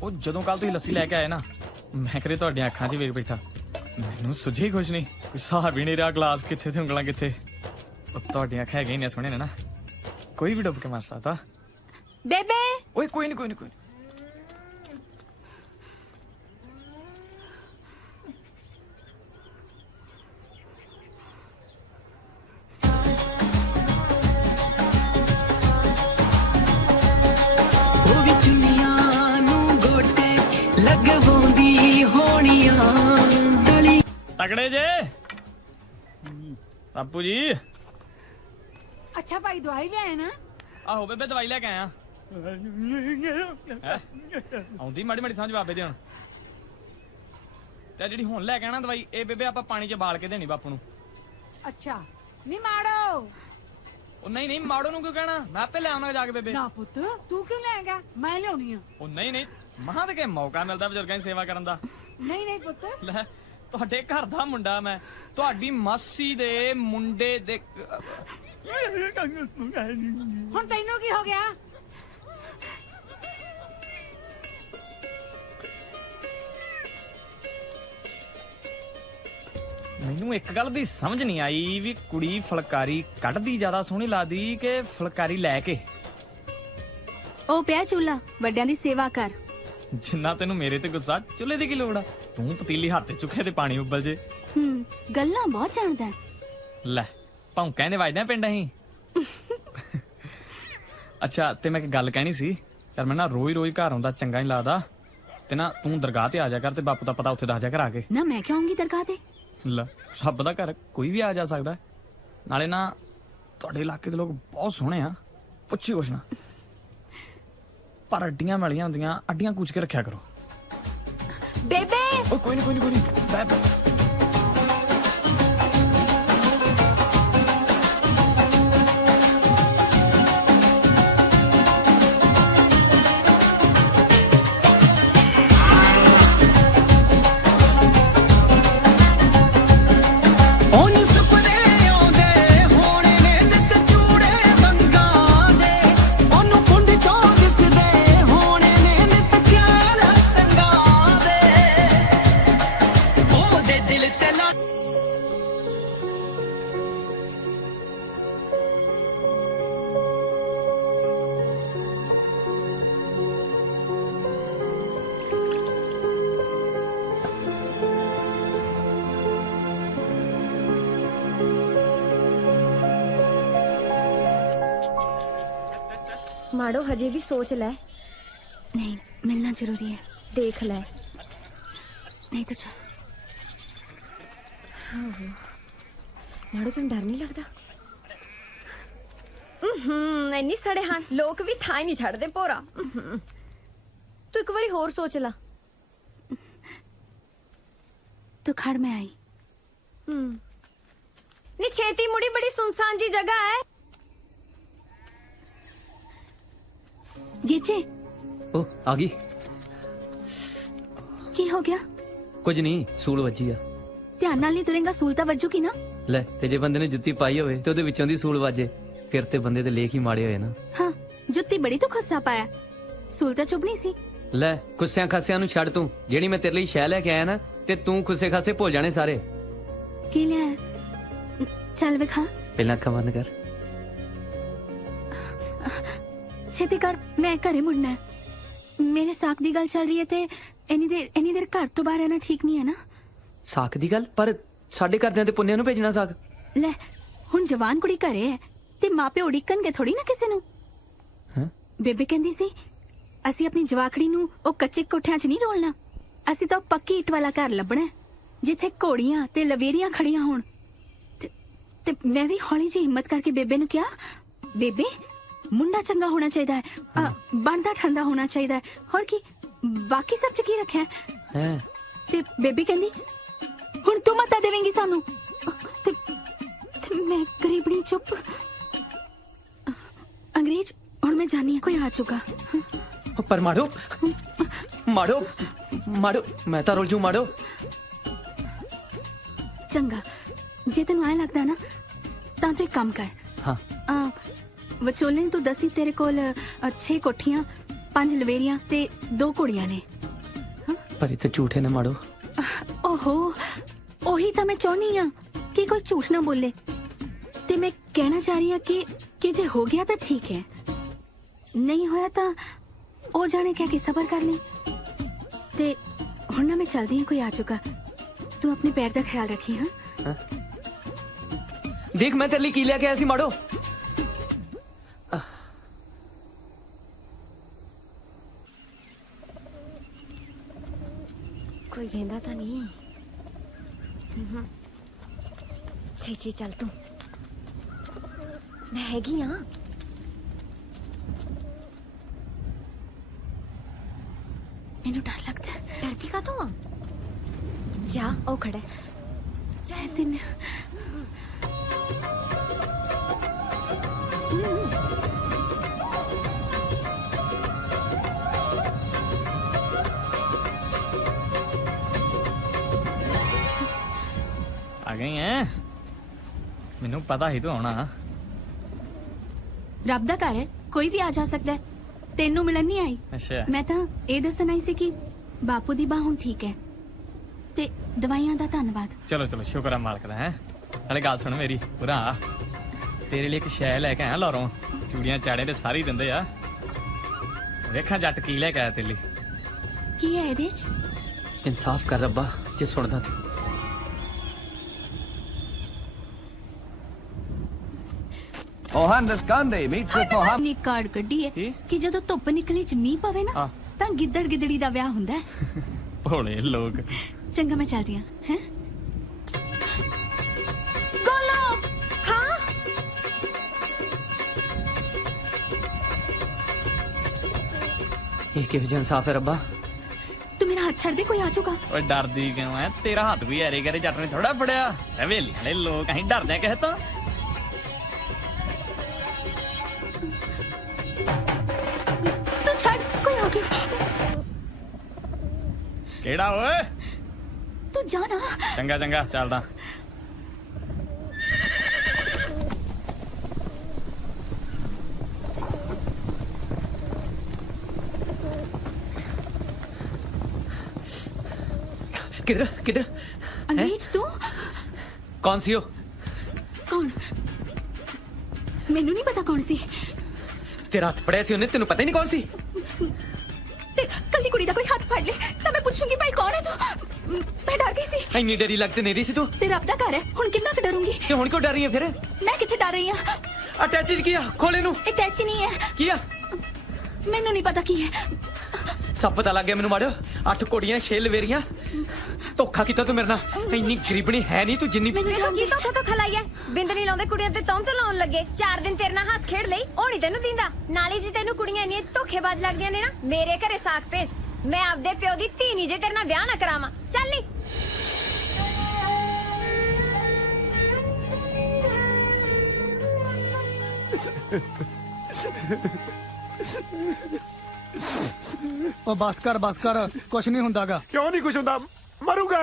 ਉਹ ਜਦੋਂ ਕੱਲ ਤੁਸੀਂ ਲੱਸੀ ਲੈ ਕੇ ਆਏ ਨਾ ਮੈਂ ਕਰੇ ਤੁਹਾਡੀਆਂ ਅੱਖਾਂ 'ਚ ਵੇਖ ਬੈਠਾ ਮੈਨੂੰ ਸੁਝੇ ਕੁਛ ਨਹੀਂ। ਹਿਸਾਬ ਹੀ ਨਹੀਂ ਰਿਹਾ ਗਲਾਸ ਕਿੱਥੇ ਤੇ ਉਂਗਲਾਂ ਕਿੱਥੇ। ਉਹ ਤੁਹਾਡੀਆਂ ਅੱਖਾਂ ਹੈਗੀਆਂ ਇੰਨੀਆਂ ਸੋਹਣੀਆਂ ਨੇ ਨਾ ਕੋਈ ਵੀ ਡੁੱਬ ਕੇ ਮਰ ਸਕਦਾ। ਬੇਬੇ ਓਏ ਕੋਈ ਨਹੀਂ ਕੋਈ ਨਹੀਂ ਕੋਈ ਨਹੀਂ। ਤਗੜੇ ਜੇ ਬਾਪੂ ਜੀ। ਅੱਛਾ ਭਾਈ ਦਵਾਈ ਲਿਆਏ ਨਾ? ਆਹੋ ਬੇਬੇ ਦਵਾਈ ਲੈ ਕੇ ਆਇਆ। ਆਉਂਦੀ ਮਾੜੀ ਮਾੜੀ ਸਮਝ ਬਾਬੇ ਦੀ ਹੁਣ। ਤੇ ਜਿਹੜੀ ਹੁਣ ਲੈ ਕੇ ਆਣਾ ਦਵਾਈ ਇਹ ਬੇਬੇ ਆਪਾਂ ਪਾਣੀ 'ਚ ਬਾਲ ਕੇ ਦੇਣੀ ਬਾਪੂ ਨੂੰ। ਅੱਛਾ ਨਹੀਂ ਮਾੜੋ। ਉਹ ਨਹੀਂ ਨਹੀਂ ਮਾੜੋ ਨੂੰ ਕਿਉਂ ਕਹਿਣਾ ਮੈਂ ਆਪੇ ਲੈ ਆਉਣਾ ਜਾ ਕੇ ਬੇਬੇ। ਨਾ ਪੁੱਤ ਤੂੰ ਕਿਉਂ ਲੈਂਗਾ ਮੈਂ ਲਿਆਉਣੀ ਆ। ਉਹ ਨਹੀਂ ਨਹੀਂ ਮਹਾਂ ਤੇ ਕਿ ਮੌਕਾ ਮਿਲਦਾ ਬਜ਼ੁਰਗਾਂ ਦੀ ਸੇਵਾ ਕਰਨ ਦਾ। ਨਹੀਂ ਨਹੀਂ ਪੁੱਤ ਲੈ ਤੁਹਾਡੇ ਘਰ ਦਾ ਮੁੰਡਾ ਮੈਂ ਤੁਹਾਡੀ ਮਾਸੀ ਦੇ ਮੁੰਡੇ ਦੇ। ਹੁਣ ਤੈਨੂੰ ਕੀ ਹੋ ਗਿਆ? ਮੈਨੂੰ ਇੱਕ ਗੱਲ ਦੀ ਸਮਝ ਨਹੀਂ ਆਈ ਵੀ ਕੁੜੀ ਫੁਲਕਾਰੀ ਕੱਢਦੀ ਜ਼ਿਆਦਾ ਸੋਹਣੀ ਲੱਗਦੀ ਕਿ ਫੁਲਕਾਰੀ ਲੈ ਕੇ। ਉਹ ਪਿਆ ਚੁੱਲਾ, ਵੱਡਿਆਂ ਦੀ ਸੇਵਾ ਕਰ। ਜਿੰਨਾ ਤੈਨੂੰ ਮੇਰੇ ਤੇ ਗੁੱਸਾ, ਚੁੱਲ੍ਹੇ ਦੀ ਕੀ ਲੋੜ ਆ? ਤੂੰ ਪਤੀਲੀ ਹੱਥ ਚੁੱਕੇ ਤੇ ਪਾਣੀ ਉੱਬਲ ਜੇ। ਗੱਲਾਂ ਬਹੁਤ ਜਾਣਦਾ ਹੈ। ਲੈ ਭੌਂਕਿਆਂ ਦੇ ਵੱਜਦੇ ਪਿੰਡ ਅਸੀਂ। ਅੱਛਾ ਤੇ ਮੈਂ ਇੱਕ ਗੱਲ ਕਹਿਣੀ ਸੀ ਯਾਰ, ਮੈਂ ਨਾ ਰੋਜ਼ ਘਰ ਆਉਂਦਾ ਚੰਗਾ ਨਹੀਂ ਲੱਗਦਾ, ਤੇ ਨਾ ਤੂੰ ਦਰਗਾਹ ਤੇ ਆ ਜਾ ਕਰ ਤੇ ਬਾਪੂ ਦਾ ਪਤਾ ਉੱਥੇ ਦੱਸ ਜਾ ਕਰ ਆ ਕੇ। ਨਾ ਮੈਂ ਕਿਉਂ ਆਉਂਗੀ ਦਰਗਾਹ ਤੇ? ਲੈ ਰੱਬ ਦਾ ਘਰ ਕੋਈ ਵੀ ਆ ਜਾ ਸਕਦਾ, ਨਾਲੇ ਨਾ ਤੁਹਾਡੇ ਇਲਾਕੇ ਦੇ ਲੋਕ ਬਹੁਤ ਸੋਹਣੇ ਆ, ਪੁੱਛੀ ਕੁਛ ਨਾ, ਪਰ ਅੱਡੀਆਂ ਵਾਲੀਆਂ ਹੁੰਦੀਆਂ, ਅੱਡੀਆਂ ਕੂਚ ਕੇ ਰੱਖਿਆ ਕਰੋ। ਬੇਬੇ ਓਏ ਕੋਈ ਨਹੀਂ ਬੈ ਬੈ। माड़ो हजे भी सोच ले। नहीं मिलना जरूरी है। देख ले। नहीं तो चल। माड़ो तुम डर नहीं लगता? इन्नी सड़े हाँ लोग भी था ही नहीं छड़ते भोरा। तू एक बारी होर सोच ला। तो खड़ में आई। नी छेती मुड़ी, बड़ी सुनसान जी जगह है। गेजे ओ आ गई। की हो गया? कुछ नहीं, सूल ਵੱਜੀ ਆ। ਧਿਆਨ ਨਾਲ ਨਹੀਂ ਤੁਰੇਂਗਾ, ਸੂਲ ਤਾਂ ਵੱਜੂਗੀ ਨਾ। ਲੈ ਤੇ ਜੇ ਬੰਦੇ ਨੇ ਜੁੱਤੀ ਪਾਈ ਹੋਵੇ ਤੇ ਉਹਦੇ ਵਿੱਚੋਂ ਦੀ ਸੂਲ ਵੱਜੇ, ਫਿਰ ਤੇ ਬੰਦੇ ਦੇ ਲੇਖ ਹੀ ਮਾੜੇ ਹੋਏ ਨਾ। ਹਾਂ ਜੁੱਤੀ ਬੜੀ ਤੋਂ ਖੱਸਾ ਪਾਇਆ, ਸੂਲ ਤਾਂ ਚੁੱਪ ਨਹੀਂ ਸੀ। ਲੈ ਖੁੱਸਿਆਂ ਖਾਸਿਆਂ ਨੂੰ ਛੱਡ ਤੂੰ, ਜਿਹੜੀ ਮੈਂ ਤੇਰੇ ਲਈ ਸ਼ੈ ਲੈ ਕੇ ਆਇਆ ਨਾ, ਤੇ ਤੂੰ ਖੁੱਸੇ ਖਾਸੇ ਭੁੱਲ ਜਾਣੇ ਸਾਰੇ। ਕੀ ਲਿਆ? ਚੱਲ ਵਿਖਾ। ਪਹਿਲਾਂ ਅੱਖਾਂ ਬੰਦ ਕਰ। ਛੇਤੀ ਕਰ, ਮੈਂ ਘਰੇ ਮੁੜਨਾ ਹੈ। ਮੇਰੇ ਸਾਕ ਦੀ ਗੱਲ ਚੱਲ ਰਹੀ ਹੈ ਤੇ ਇੰਨੀ ਦੇਰ ਘਰ ਤੋਂ ਬਾਹਰ ਆਣਾ ਠੀਕ ਨਹੀਂ ਹੈ ਨਾ। ਸਾਕ ਦੀ ਗੱਲ? ਪਰ ਸਾਡੇ ਘਰਦਿਆਂ ਤੇ ਪੁੰਨਿਆਂ ਨੂੰ ਭੇਜਣਾ ਸਾਕ। ਲੈ ਹੁਣ ਜਵਾਨ ਕੁੜੀ ਘਰੇ ਹੈ ਤੇ ਮਾਪੇ ਉਡੀਕਣਗੇ ਥੋੜੀ ਨਾ ਕਿਸੇ ਨੂੰ। ਬੇਬੇ ਕਹਿੰਦੀ ਸੀ ਅਸੀਂ ਆਪਣੀ ਜਵਾਕੜੀ ਨੂੰ ਉਹ ਕੱਚੇ ਕੋਠਿਆਂ 'ਚ ਨਹੀਂ ਰੋਲਣਾ, ਅਸੀਂ ਤਾਂ ਪੱਕੀ ਇੱਟ ਵਾਲਾ ਘਰ ਲੱਭਣਾ ਜਿੱਥੇ ਘੋੜੀਆਂ ਤੇ ਲਵੇਰੀਆਂ ਖੜੀਆਂ ਹੋਣ। ਤੇ ਮੈਂ ਵੀ ਹੌਲੀ ਜਿਹੀ ਹਿੰਮਤ ਕਰਕੇ ਬੇਬੇ ਨੂੰ ਕਿਹਾ, ਬੇਬੇ ਮੁੰਡਾ ਚੰਗਾ ਹੋਣਾ ਚਾਹੀਦਾ ਹੈ, ਬਣਦਾ ਠੰਡਾ ਹੋਣਾ ਚਾਹੀਦਾ ਹੈ, ਹੋਰ ਕੀ ਬਾਕੀ ਸਭ ਚ ਕੀ ਰੱਖਿਆ ਹੈ। ਤੇ ਬੇਬੀ ਕਹਿੰਦੀ ਹੁਣ ਤੂੰ ਮਤਾ ਦੇਵੇਂਗੀ ਸਾਨੂੰ। ਤੇ ਮੈਂ ਗਰੀਬਣੀ ਚੁੱਪ। ਅੰਗਰੇਜ਼ ਹੁਣ ਮੈਂ ਜਾਣੀ ਕੋਈ ਆ ਚੁੱਕਾ। ਪਰ ਮਾੜੋ ਮਾੜੋ ਮਾੜੋ, ਮੈਂ ਤਾਂ ਰੁੱਲ ਜੂ ਮਾੜੋ। ਚੰਗਾ ਜੇ ਤੈਨੂੰ ਐ ਲੱਗਦਾ ਨਾ ਤਾਂ ਤੂੰ ਇੱਕ ਕੰਮ ਕਰ। ਹਾਂ ਵਿਚੋਲੇ ਤੂੰ ਦੱਸੀ ਤੇਰੇ ਕੋਲ 6 ਕੋਠੀਆਂ, 5 ਲਵੇਰੀਆਂ ਤੇ 2 ਕੁੜੀਆਂ ਨੇ। ਪਰ ਇਹ ਤਾਂ ਝੂਠ ਹੈ ਨਾ ਮਾੜੋ। ਓਹੋ ਉਹੀ ਤਾਂ ਮੈਂ ਚਾਹੁੰਦੀ ਆ ਕਿ ਕੋਈ ਝੂਠ ਨਾ ਬੋਲੇ। ਤੇ ਮੈਂ ਕਹਿਣਾ ਚਾਹ ਰਹੀ ਆ ਕਿ ਜੇ ਹੋ ਗਿਆ ਤਾਂ ਠੀਕ ਹੈ, ਨਹੀਂ ਹੋਇਆ ਤਾਂ ਉਹ ਜਾਣੇ ਕਹਿ ਕੇ ਸਬਰ ਕਰ ਲਈ। ਤੇ ਹੁਣ ਨਾ ਮੈਂ ਚਲਦੀ ਹਾਂ, ਕੋਈ ਆ ਚੁੱਕਾ। ਤੂੰ ਆਪਣੇ ਪੈਰ ਦਾ ਖਿਆਲ ਰੱਖੀ। ਹਾਂ ਦੇਖ ਮੈਂ ਤੇਰੇ ਲਈ ਕੀ ਲੈ ਕੇ ਆਇਆ ਸੀ ਮਾੜੋ। कोई कहता था नहीं। छे चल तू, मैं हैगी हाँ। मैनू डर लगता है। डरती का तू आ जा, ओ खड़ा जा दिन। ਆ ਗਈ ਐ, ਮੈਨੂੰ ਪਤਾ ਸੀ ਤੂੰ ਆਉਣਾ। ਰੱਬ ਦਾ ਘਰ ਹੈ, ਕੋਈ ਵੀ ਆ ਜਾ ਸਕਦਾ ਹੈ। ਤੈਨੂੰ ਮਿਲਣ ਨਹੀਂ ਆਈ। ਅੱਛਾ ਮੈਂ ਤਾਂ ਇਹ ਦੱਸਣ ਆਈ ਸੀ ਕਿ ਬਾਪੂ ਦੀ ਬਾਹ ਹੁਣ ਠੀਕ ਹੈ ਤੇ ਦਵਾਈਆਂ ਦਾ ਧੰਨਵਾਦ। ਚਲੋ ਚਲੋ ਸ਼ੁਕਰ ਆ ਮਾਲਕ ਦਾ। ਹੈ ਨਾਲੇ ਗੱਲ ਸੁਣ ਮੇਰੀ ਭਰਾ, ਤੇਰੇ ਲਈ ਇੱਕ ਸ਼ੈ ਲੈ ਕੇ ਆਇਆ ਲਾਰੋਂ। ਚੂੜੀਆਂ ਚਾੜੇ ਤੇ ਸਾਰੀ ਦਿੰਦੇ ਆ। ਵੇਖਾਂ ਜੱਟ ਕੀ ਲੈ ਕੇ ਆਇਆ ਤੇਰੇ ਲਈ। ਕੀ ਹੈ ਇਹਦੇ ਚ? इंसाफ कर रब्बा जे सुनदा ती। ਨੀ ਕਾਰਡ ਕੱਢੀ ਹੈ ਕਿ ਜਦੋਂ ਧੁੱਪ ਨਿਕਲੇ ਚ ਮੀਂਹ ਪਵੇ ਨਾ ਤਾਂ ਗਿੱਦੜ ਗਿੱਦੜੀ ਦਾ ਵਿਆਹ ਹੁੰਦਾ ਹੈ। ਭੋਲੇ ਲੋਕ। ਚੰਗਾ ਮੈਂ ਚੱਲਦੀ ਹਾਂ। ਹੈ ਗੋਲੋ। ਹਾਂ ये किहो जिहा इंसाफ है रब्बा? तू मेरा हाथ छड़ दे, कोई आ चुका। ਓਏ ਡਰਦੀ ਕਿਉਂ ਐ? ਤੇਰਾ ਹੱਥ ਵੀ ਐਰੇ ਕਰੇ ਜੱਟ ਨੇ ਥੋੜਾ ਫੜਿਆ। ਹਵੇਲੀ ਵਾਲੇ ਲੋਕ ਅਸੀਂ ਡਰਦੇ ਆ ਕਿਸੇ ਤੋਂ। तू छड़, कोई आ गया। ਕਿਹੜਾ ਓਏ? तू जा ना। ਚੰਗਾ ਚੰਗਾ ਚੱਲਦਾ। किधर किधर? अंग्रेज तू? कौन सी हो? कौन? मैनू नहीं पता कौन सी। तेरा हाथ फड़िया सी उन्हें, तेनू पता ही नहीं कौन सी। ते कल्ली कुड़ी दा कोई हाथ फड़ ले तो मैं पूछूंगी भाई कौन है तू। मैं डर गई सी। इन्नी डरी लगती नहीं रही सी तू। ते रब दा घर है, हुण किन्ना क डरूंगी। ते हुण क्यों डर रही है फिर? मैं किथे डर रही हां? अटैच किया, खोल इनू। अटैच नहीं है। किया? मैनू नहीं पता की है। सब पता लग गया मैनू माड़ो। 8 कोड़ियां 6 लवेरियां। धोखा कीता तू मेरे नाल। इन्नी गरीबनी है नहीं तू जिन्नी। ਮੈਨੂੰ ਕੀ ਧੋਖਾ ਖਲਾਈ ਐ? ਬਿੰਦ ਨਹੀਂ ਲਾਉਂਦੇ ਕੁੜੀਆਂ ਤੇ ਤੌਮ ਤੇ ਲਾਉਣ ਲੱਗੇ। 4 ਦਿਨ ਤੇਰੇ ਨਾਲ ਹੱਸ ਖੇਡ ਲਈ, ਉਹ ਨਹੀਂ ਤੈਨੂੰ ਦਿੰਦਾ। ਨਾਲੇ ਜੀ ਤੈਨੂੰ ਕੁੜੀਆਂ ਇੰਨੀਆਂ ਧੋਖੇਬਾਜ਼ ਲੱਗਦੀਆਂ ਨੇ ਨਾ, ਮੇਰੇ ਘਰੇ ਸਾਖ ਭੇਜ। ਮੈਂ ਆਪਦੇ ਪਿਓ ਦੀ ਧੀ ਨਹੀਂ ਜੇ ਤੇਰੇ ਨਾਲ ਵਿਆਹ ਨਾ ਕਰਾਵਾਂ। ਚੱਲ ਨੀ। ओ बस कर कुछ नहीं हुंदागा। क्यों नहीं कुछ हुंदा? मरूंगा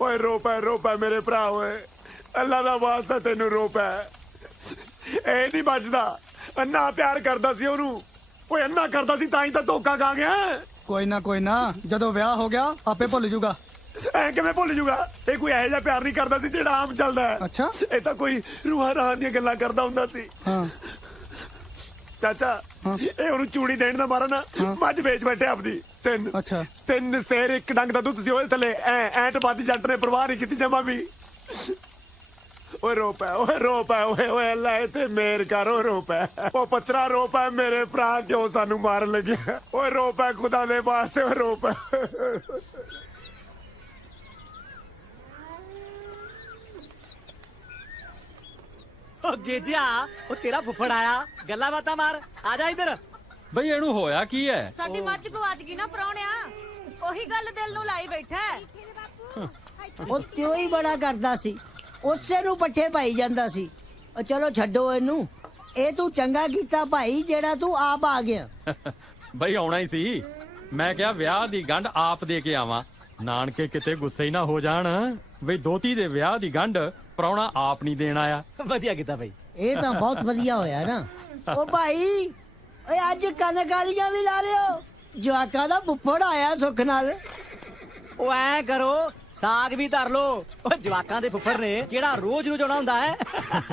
ओए रो पै मेरे भरा। ओए अल्लाह दा वास्ता तेनू रो पै। ए नहीं बचदा। अन्ना प्यार करदा सी ओनू। ओए अन्ना करदा सी तां ही तां धोखा खा गया। कोई ना जदों ब्याह हो गया आपे भुल जूगा। ऐ किवें भुल जूगा? ए कोई ऐ जिहा प्यार नहीं करदा सी जेड़ा आम चलदा है। अच्छा ए तां कोई रूहां राहां दियां गल्लां करदा हुंदा सी। हां चाचा ए ओनू चूड़ी देण दा मारा ना मੱਝ ਵੇਚ ਬੈਠੇ ਆਪਦੀ। अच्छा 3 शेर 1 डंग दा दुੱਧ ਸੀ ਉਹਦੇ ਥੱਲੇ। ਐਂਟ ਬਾਦੀ ਜੱਟ ਨੇ ਪਰਵਾਹ ਨਹੀਂ ਕੀਤੀ ਜਮਾ ਵੀ। ਓਏ रो पै ਓਏ ਅੱਲਾ ਤੇ ਮੇਰ ਕਰ। ਓ रो पै ਉਹ ਪੱਤਰਾ रो पै ਮੇਰੇ ਭਰਾ ਕਿਉਂ ਸਾਨੂੰ ਮਾਰਨ ਲੱਗਿਆ। ਓਏ रो पै ਖੁਦਾ ਦੇ ਵਾਸਤੇ। ਓ रो पै। ओ गेजिया ओ तेरा फुफड़ आया, गल्ला बाता मार। आजा इधर। ਬਈ ਇਹਨੂੰ ਹੋਇਆ ਕੀ ਹੈ? ਸਾਡੀ ਮੱਝ ਗਵਾਚ ਗਈ ਨਾ ਪ੍ਰਾਹੁਣਿਆ। ਉਹੀ ਗੱਲ ਦਿਲ ਨੂੰ ਲਾਈ ਬੈਠਾ। ਉਹ ਤਿਉ ਹੀ ਬੜਾ ਕਰਦਾ ਸੀ, ਉਸੇ ਨੂੰ ਪੱਠੇ ਪਾਈ ਜਾਂਦਾ ਸੀ। ਉਹ ਚਲੋ ਛੱਡੋ ਇਹਨੂੰ। ਇਹ ਤੂੰ ਚੰਗਾ ਕੀਤਾ ਭਾਈ ਜਿਹੜਾ ਤੂੰ ਆਪ ਆ ਗਿਆ। ਬਈ ਆਉਣਾ ਹੀ ਸੀ। ਮੈਂ ਕਿਹਾ ਵਿਆਹ ਦੀ ਗੰਢ ਆਪ ਦੇ ਕੇ ਆਵਾਂ, ਨਾਨਕੇ ਕਿਤੇ ਗੁੱਸੇ ਹੀ ਨਾ ਹੋ ਜਾਣ ਬਈ ਦੋਤੀ ਦੇ ਵਿਆਹ ਦੀ ਗੰਢ ਪ੍ਰਾਹੁਣਾ ਆਪ ਨਹੀਂ ਦੇਣ ਆਇਆ। ਵਧੀਆ ਕੀਤਾ ਭਾਈ। ਇਹ ਤਾਂ ਬਹੁਤ ਵਧੀਆ ਹੋਇਆ ਨਾ। ਉਹ ਭਾਈ ਓਏ ਅੱਜ ਕਣਕ ਵਾਲੀਆਂ ਵੀ ਲਾ ਲਿਓ। ਜਵਾਕਾਂ ਦਾ ਫੁੱਫੜ ਆਇਆ ਸੁੱਖ ਨਾਲ। ਉਹ ਐ ਕਰੋ ਸਾਗ ਵੀ ਧਰ ਲੋ। ਉਹ ਜਵਾਕਾਂ ਦੇ ਫੁੱਫੜ ਨੇ ਕਿਹੜਾ ਰੋਜ਼ ਆਉਣਾ ਹੁੰਦਾ ਹੈ।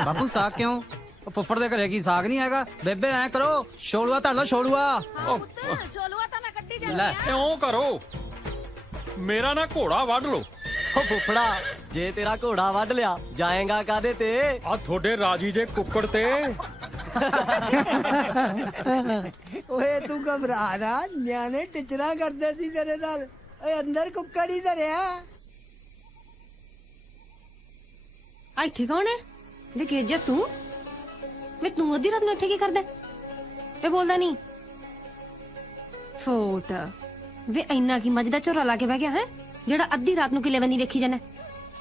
ਬਾਪੂ ਸਾਗ ਕਿਉਂ? ਫੁੱਫੜ ਦੇ ਘਰੇ ਕੀ ਸਾਗ ਨਹੀਂ ਹੈਗਾ? ਬੇਬੇ ਐ ਕਰੋ ਛੋਲੂਆ ਧਰ ਲਓ ਛੋਲੂਆ। ਛੋਲੂਆ ਤਾਂ ਮੈਂ ਕੱਢੀ ਜਾਂਦੀ ਲੈ ਆ। ਇਉਂ ਕਰੋ ਮੇਰਾ ਨਾ ਘੋੜਾ ਵੱਢ ਲਓ। ਉਹ ਫੁੱਫੜਾ ਜੇ ਤੇਰਾ ਘੋੜਾ ਵੱਢ ਲਿਆ ਜਾਏਗਾ ਕਾਦੇ ਤੇ? ਆ ਤੁਹਾਡੇ ਰਾਜੀ ਜੇ ਕੁੱਕੜ ਤੇ। ਓਏ ਤੂੰ ਘਬਰਾ ਨਾ, ਨਿਆਣੇ ਟਿਚਰਾ ਕਰਦੇ ਸੀ ਤੇਰੇ ਨਾਲ। ਓਏ ਅੰਦਰ ਕੁੱਕੜ ਹੀ ਧਰਿਆ। ਆ ਇੱਥੇ ਕੌਣ ਹੈ? ਵੇ ਗੇਜਾ ਤੂੰ? ਵੇ ਤੂੰ ਅੱਧੀ ਰਾਤ ਨੂੰ ਇੱਥੇ ਕੀ ਕਰਦਾ? ਇਹ ਬੋਲਦਾ ਨਹੀਂ। ਫੋਟ ਵੇ ਇੰਨਾ ਕੀ ਮੱਝ ਦਾ ਝੋਰਾ ਲਾ ਕੇ ਬਹਿ ਗਿਆ ਹੈ ਜਿਹੜਾ ਅੱਧੀ ਰਾਤ ਨੂੰ ਕਿਲੇ ਬੰਨੀ ਵੇਖੀ ਜਾਣਾ।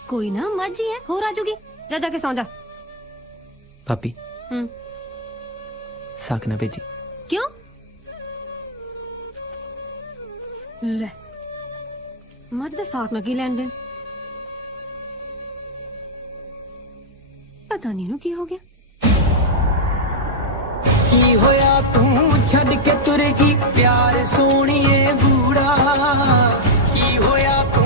ਕੋਈ ਨਾ ਮੱਝ ਹੀ ਹੈ, ਹੋਰ ਆ ਜੂਗੀ। ਜਾ ਜਾ ਕੇ ਸੌਂ ਜਾ। भाभी साग ना भेजी। क्यों? ले मत दे साग ना की लैन देन। पता नहीं नु की हो गया। की होया तू छड़ के तुरेगी प्यार सोनिए बूढ़ा। की होया तू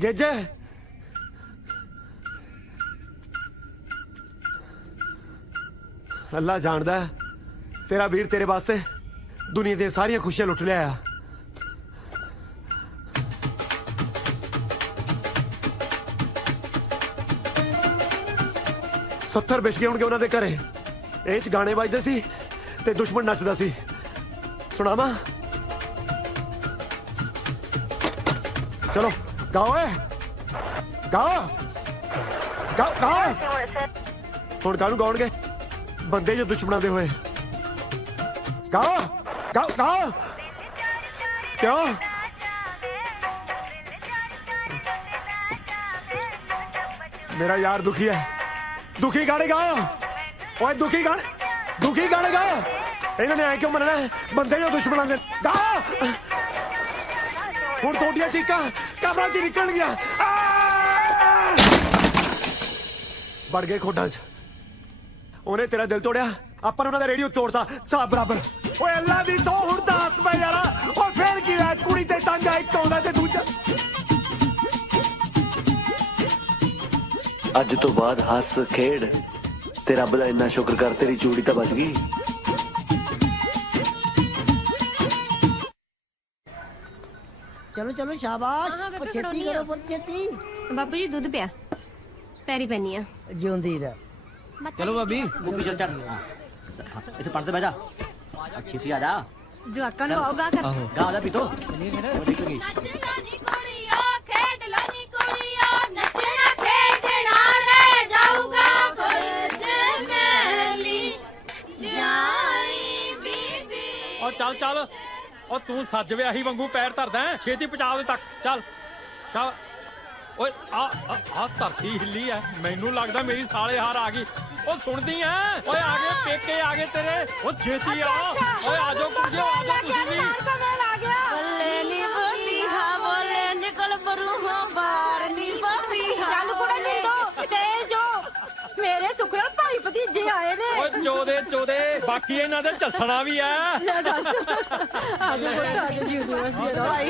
गेजे अल्लाह जानदा है तेरा वीर तेरे वास्ते दुनिया दी सारियां खुशियां लुट लिया। 70 बिछके होणगे उन्हां दे घरे ਇਹ ਚ गाने बजदे सी ते दुश्मन नचदा सी। सुनावा चलो गाओ गाओ गाओ गाओ हुण गानू गाउणगे बंदे जो दुश्मनां दे होए। गाओ गाओ गाओ क्यों मेरा यार दुखी है। दुखी गाने गाओ ओए दुखी गाने गाओ। इन्होंने ऐ क्यों मनना है बंदे जो दुश्मनां दे। गाओ हुण थोड़ियां चीकां कमरां च निकल गया बढ़ गए खोडां च। उन्हें तेरा दिल तोड़िया अपन उन्होंने रेडियो तोड़ता साहब बराबर। ओए अल्लाह दी तो हुण दस पै यारा और फिर की है कुड़ी ते तंग एक आउंदा ते दूजा। अज तो बाद हस खेड़ ते रब दा इन्ना शुक्र कर तेरी चूड़ी तो बच गई। चलो चलो शाबाश छेती करो पुत छेती। बापू जी दूध पिया पैरी पैनी आ जिउंदी रह। चलो भाभी गोभी चल चल इसे पढ़ते बैठा छेती आ जा जो अक्कन होगा कर गा जा पीतो चल चल और तू सज व्याही वांगू पैर धरदा है छेती पहुंचा दे तक चल चल। ओए आ धरती हिली है मैनू लगदा मेरी साले हार आ गई। ओ सुनदी है ओए आगे पेके आगे तेरे ओ छेती आ ओए आजो कुड़ियो आजो तुसी भी बल्ले नी बोली हां बोले निकल बरूहा बाहर नी बोली हां। चल कुड़े मिल दो ते जो मेरे सुखरा भाई भतीजे आए ने। ओए चोदे बाकी इन्हां दे चसना भी है। ले दस आजो आजो जी भाई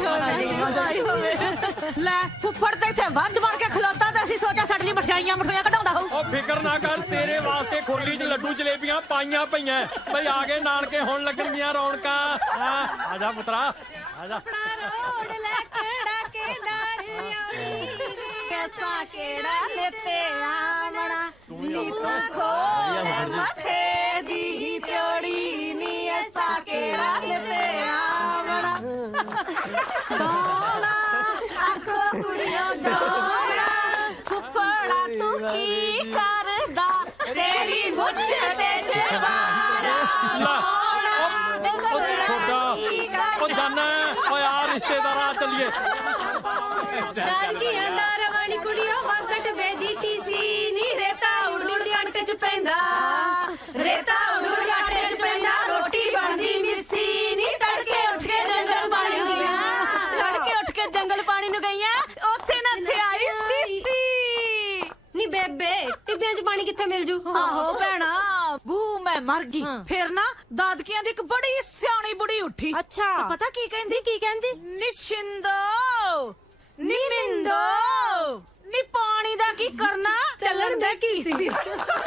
ले फुफड़ ते इथे वंज बन के खलोता ते ਅਸੀਂ ਸੋਚਿਆ ਸਾਡੇ ਲਈ ਮਠਿਆਈਆਂ ਕਢਾਉਂਦਾ ਹੋਊ। ओ फिकर ना कर तेरे वास्ते खुरली च लड्डू जलेबियां पाइयां पईयां भई आगे नानके होण लगणगीਆਂ रौਣਕਾਂ। आजा पुत्रा आजा रोड लकड़ा के डार कैसा केड़ा लेते आमना नीता खोल मथे दी त्योड़ी नी ऐसा केड़ा लेते आमना डोला आखो कुड़ियों डोला फुफड़ा तू की करदा तेरी मुझ ते छबारा ओ जाना ओए आ रिश्तेदार आ चलिए। डाल की अंडार वाली कुड़ियों वासट बेदी टीसी नी रेता उड़ी अटके च पैंदा रेता उड़ी अटके च पैंदा रोटी बनदी मिसी नी तड़के उठ के जंगल पानी नु गईया तड़के उठ के जंगल पानी नु गईया ओथे ना थे आई सीसी नी बेबे टिब्बियां च पानी किथे मिल जू। आहो भैणा बू मैं मर गई फिर ना दादकियां दी एक बड़ी सियाणी बुढ़ी उठी। अच्छा पता की कहंदी निशिंदो निमिंदो नी पानी दा की करना चलन दे कीसी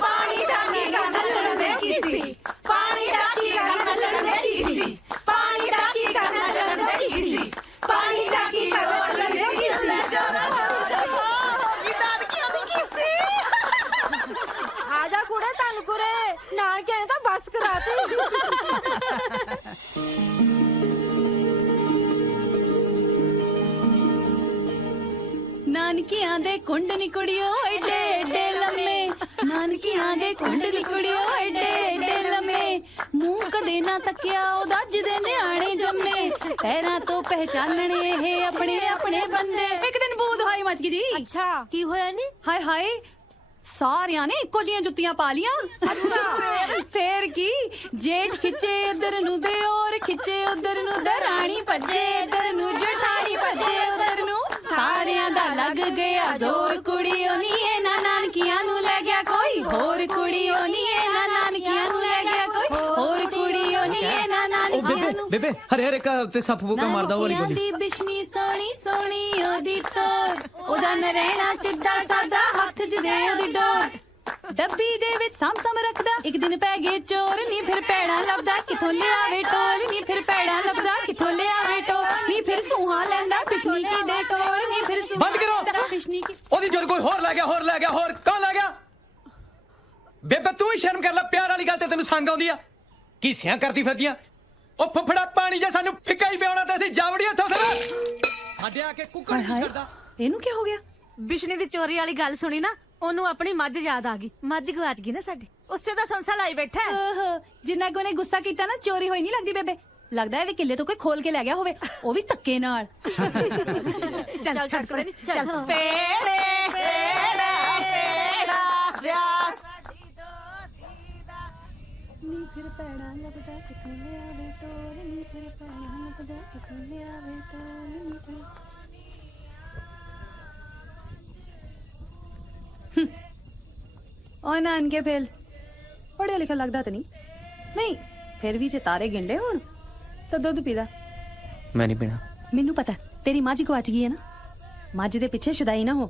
पानी दा की करना चलन दे कीसी पानी दा की करना चलन दे कीसी पानी दा की करना चलन दे कीसी पानी दा की करना चलन दे कीसी दादकियां दी कीसी आजा कुड़े तन कुरे नाल के आए तो बस कराते। नानकियां दे कुंड नी कुड़ियो एडे एडे लम्मे नानकियां दे कुंड नी कुड़ियो एडे एडे लम्मे मुंह कदे ना तकिया ओदा जिदे न्याणे जम्मे पैरां तो पहचानने हे अपने अपने बंदे। एक दिन बूद हाई मच गई जी। अच्छा की होया नी हाय हाय सारियां ने इक्को जिहियां जुत्तियां पा लियां। अच्छा फेर की जेठ खिच्चे इधर नु दे और खिच्चे उधर नु दरानी भज्जे इधर नु जठानी भज्जे उधर नु सारियां दा लग गया जोर कुड़ियों नी ए ना नानकियां नु ले गया कोई होर कुड़ियों नी ए ना नानकियां नु ले गया कोई होर कुड़ियों नी ए ना नानकियां ਬੇਬੇ ਹਰੇ ਹਰੇ ਕਾ ਤੇ ਸੱਪ ਬੁੱਕਾ ਮਾਰਦਾ ਉਹ ਵਾਲੀ ਗੋਲੀ ਦੀ ਬਿਸ਼ਨੀ ਸੋਹਣੀ ਸੋਹਣੀ ਉਹਦੀ ਤੋਰ ਉਹਦਾ ਨਰੈਣਾ ਸਿੱਧਾ ਸਾਦਾ ਹੱਥ 'ਚ ਦੇ ਉਹਦੀ ਡੋਰ ਡੱਬੀ ਦੇ ਵਿੱਚ ਸਾਂਭ ਰੱਖਦਾ ਇੱਕ ਦਿਨ ਪੈ ਗਏ ਚੋਰ ਨੀ ਫਿਰ ਪੈੜਾ ਲੱਭਦਾ ਕਿੱਥੋਂ ਲਿਆਵੇ ਟੋਲ ਨੀ ਫਿਰ ਪੈੜਾ ਲੱਭਦਾ ਕਿੱਥੋਂ ਲਿਆਵੇ ਟੋਲ ਨੀ ਫਿਰ ਸੂਹਾ ਲੈਂਦਾ ਬਿਸ਼ਨੀ ਕੀ ਦੇ ਟੋਲ ਨੀ ਫਿਰ ਸੂਹਾ ਬੰਦ ਕਰੋ ਬਿਸ਼ਨੀ ਕੀ ਉਹਦੀ ਜੋਰ ਕੋਈ ਹੋਰ ਲੈ ਗਿਆ ਹੋਰ ਕੌਣ ਲੈ ਗਿਆ ਬੇਬੇ ਤੂੰ ਹੀ ਸ਼ਰਮ ਕਰ ਲੈ ਪਿਆਰ ਵਾਲੀ ਗੱਲ ਤੇ ਤੈਨੂੰ ਸੰਗ ਆਉਂਦੀ ਆ ਕੀ ਸਿਆਂ ਕਰਦੀ ਫਿਰਦੀਆਂ ਉਹ ਫੁੱਫੜਾ ਪਾਣੀ ਜੇ ਸਾਨੂੰ ਫਿੱਕਾ ਹੀ ਪਿਆਉਣਾ ਤੇ ਅਸੀਂ ਜਾਵੜੀ ਹੱਥੋਂ ਸਾਡੇ ਆ ਕੇ ਕੁੱਕੜ ਨਹੀਂ ਛੱਡਦਾ ਇਹਨੂੰ ਕੀ ਹੋ ਗਿਆ ਬਿਸ਼ਨੀ ਦੀ ਚੋਰੀ ਵਾਲੀ ਗੱਲ ਸੁਣੀ ਨਾ ਉਹਨੂੰ ਆਪਣੀ ਮੱਝ ਯਾਦ ਆ ਗਈ ਮੱਝ ਗਵਾਚ ਗਈ ਨਾ ਸਾਡੀ ਉਸੇ ਦਾ ਸੰਸਾ ਲਾਈ ਬੈਠਾ ਓਹੋ ਜਿੰਨਾ ਕੋ ਨੇ ਗੁੱਸਾ ਕੀਤਾ ਨਾ ਚੋਰੀ ਹੋਈ ਨਹੀਂ ਲੱਗਦੀ ਬੇਬੇ ਲੱਗਦਾ ਇਹਦੇ ਕਿੱਲੇ ਤੋਂ ਕੋਈ ਖੋਲ ਕੇ ਲੈ ਗਿਆ ਹੋਵੇ ਉਹ ਵੀ ਧੱਕੇ ਨਾਲ ਚੱਲ ਛੱਡ ਕੋਈ ਨਹੀਂ ਚੱਲ ਪੇੜੇ ਵਿਆਸ ਨੀ ਫਿਰ ਪੈਣਾ ਲੱਭਦਾ ਕਿੱਥੋਂ ਲਿਆਵੇ ਟੋਲ ਨੀ ਫਿਰ ਪੈਣਾ ਲੱਭਦਾ ਕਿੱਥੋਂ ਲਿਆਵੇ ਟੋਲ ਨੀ ਫਿਰ ਓਏ ਨਾਨਕੇ ਫੇਲ ਪੜਿਆ ਲਿਖਿਆ ਲੱਗਦਾ ਤਾਂ ਨਹੀਂ ਫਿਰ ਵੀ ਜੇ ਤਾਰੇ ਗਿੰਡੇ ਹੋਣ ਤਾਂ ਦੁੱਧ ਪੀ ਲੈ ਮੈਂ ਨਹੀਂ ਪੀਣਾ ਮੈਨੂੰ ਪਤਾ ਤੇਰੀ ਮੱਝ ਗਵਾਚ ਗਈ ਹੈ ਨਾ ਮੱਝ ਦੇ ਪਿੱਛੇ ਸ਼ੁਦਾਈ ਨਾ ਹੋ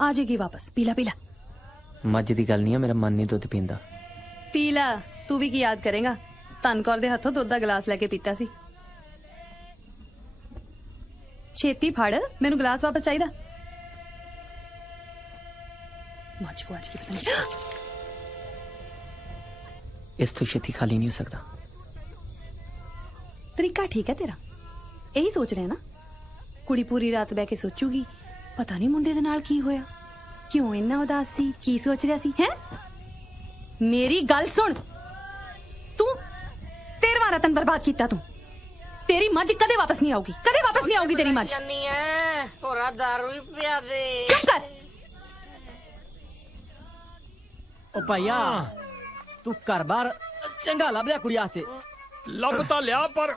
ਆ ਜਾਏਗੀ ਵਾਪਸ ਪੀ ਲੈ ਮੱਝ ਦੀ ਗੱਲ ਨਹੀਂ ਆ ਮੇਰਾ ਮਨ ਨਹੀਂ ਦੁੱਧ ਪੀਂਦਾ ਪੀ ਲੈ ਤੂੰ ਵੀ ਕੀ ਯਾਦ ਕਰੇਗਾ ਧਨਕੌਰ ਦੇ ਹੱਥੋਂ ਦੁੱਧ ਦਾ ਗਲਾਸ ਲੈ ਕੇ ਪੀਤਾ ਸੀ ਛੇਤੀ ਫੜ ਮੈਨੂੰ ਗਲਾਸ ਵਾਪਸ ਚਾਹੀਦਾ ਮੱਝ ਗਵਾਚ ਗਈ ਪਤਾ ਨਹੀਂ ਇਸ ਤੋਂ ਛੇਤੀ ਖਾਲੀ ਨਹੀਂ ਹੋ ਸਕਦਾ ਤਰੀਕਾ ਠੀਕ ਹੈ ਤੇਰਾ ਇਹੀ ਸੋਚ ਰਿਹਾ ਨਾ ਕੁੜੀ ਪੂਰੀ ਰਾਤ ਬਹਿ ਕੇ ਸੋਚੂਗੀ ਪਤਾ ਨਹੀਂ ਮੁੰਡੇ ਦੇ ਨਾਲ ਕੀ ਹੋਇਆ ਕਿਉਂ ਇੰਨਾ ਉਦਾਸ ਸੀ ਕੀ ਸੋਚ ਰਿਹਾ ਸੀ ਹੈ ਮੇਰੀ ਗੱਲ ਸੁਣ ਤੂੰ 13ਵਾਂ ਰਤਨ ਬਰਬਾਦ ਕੀਤਾ ਤੂੰ ਤੇਰੀ ਮੱਝ ਕਦੇ ਵਾਪਸ ਨਹੀਂ ਆਊਗੀ ਤੇਰੀ ਮੱਝ ਜੰਨੀ ਐ ਹੋਰਾ ਦਾਰੂ ਵੀ ਪਿਆ ਦੇ ਚੁੱਪ ਕਰ ਉਹ ਭਾਈਆ ਤੂੰ ਘਰ-ਬਾਰ ਚੰਗਾ ਲੱਭ ਲਿਆ ਕੁੜੀ ਵਾਸਤੇ ਲੱਭ ਤਾਂ ਲਿਆ ਪਰ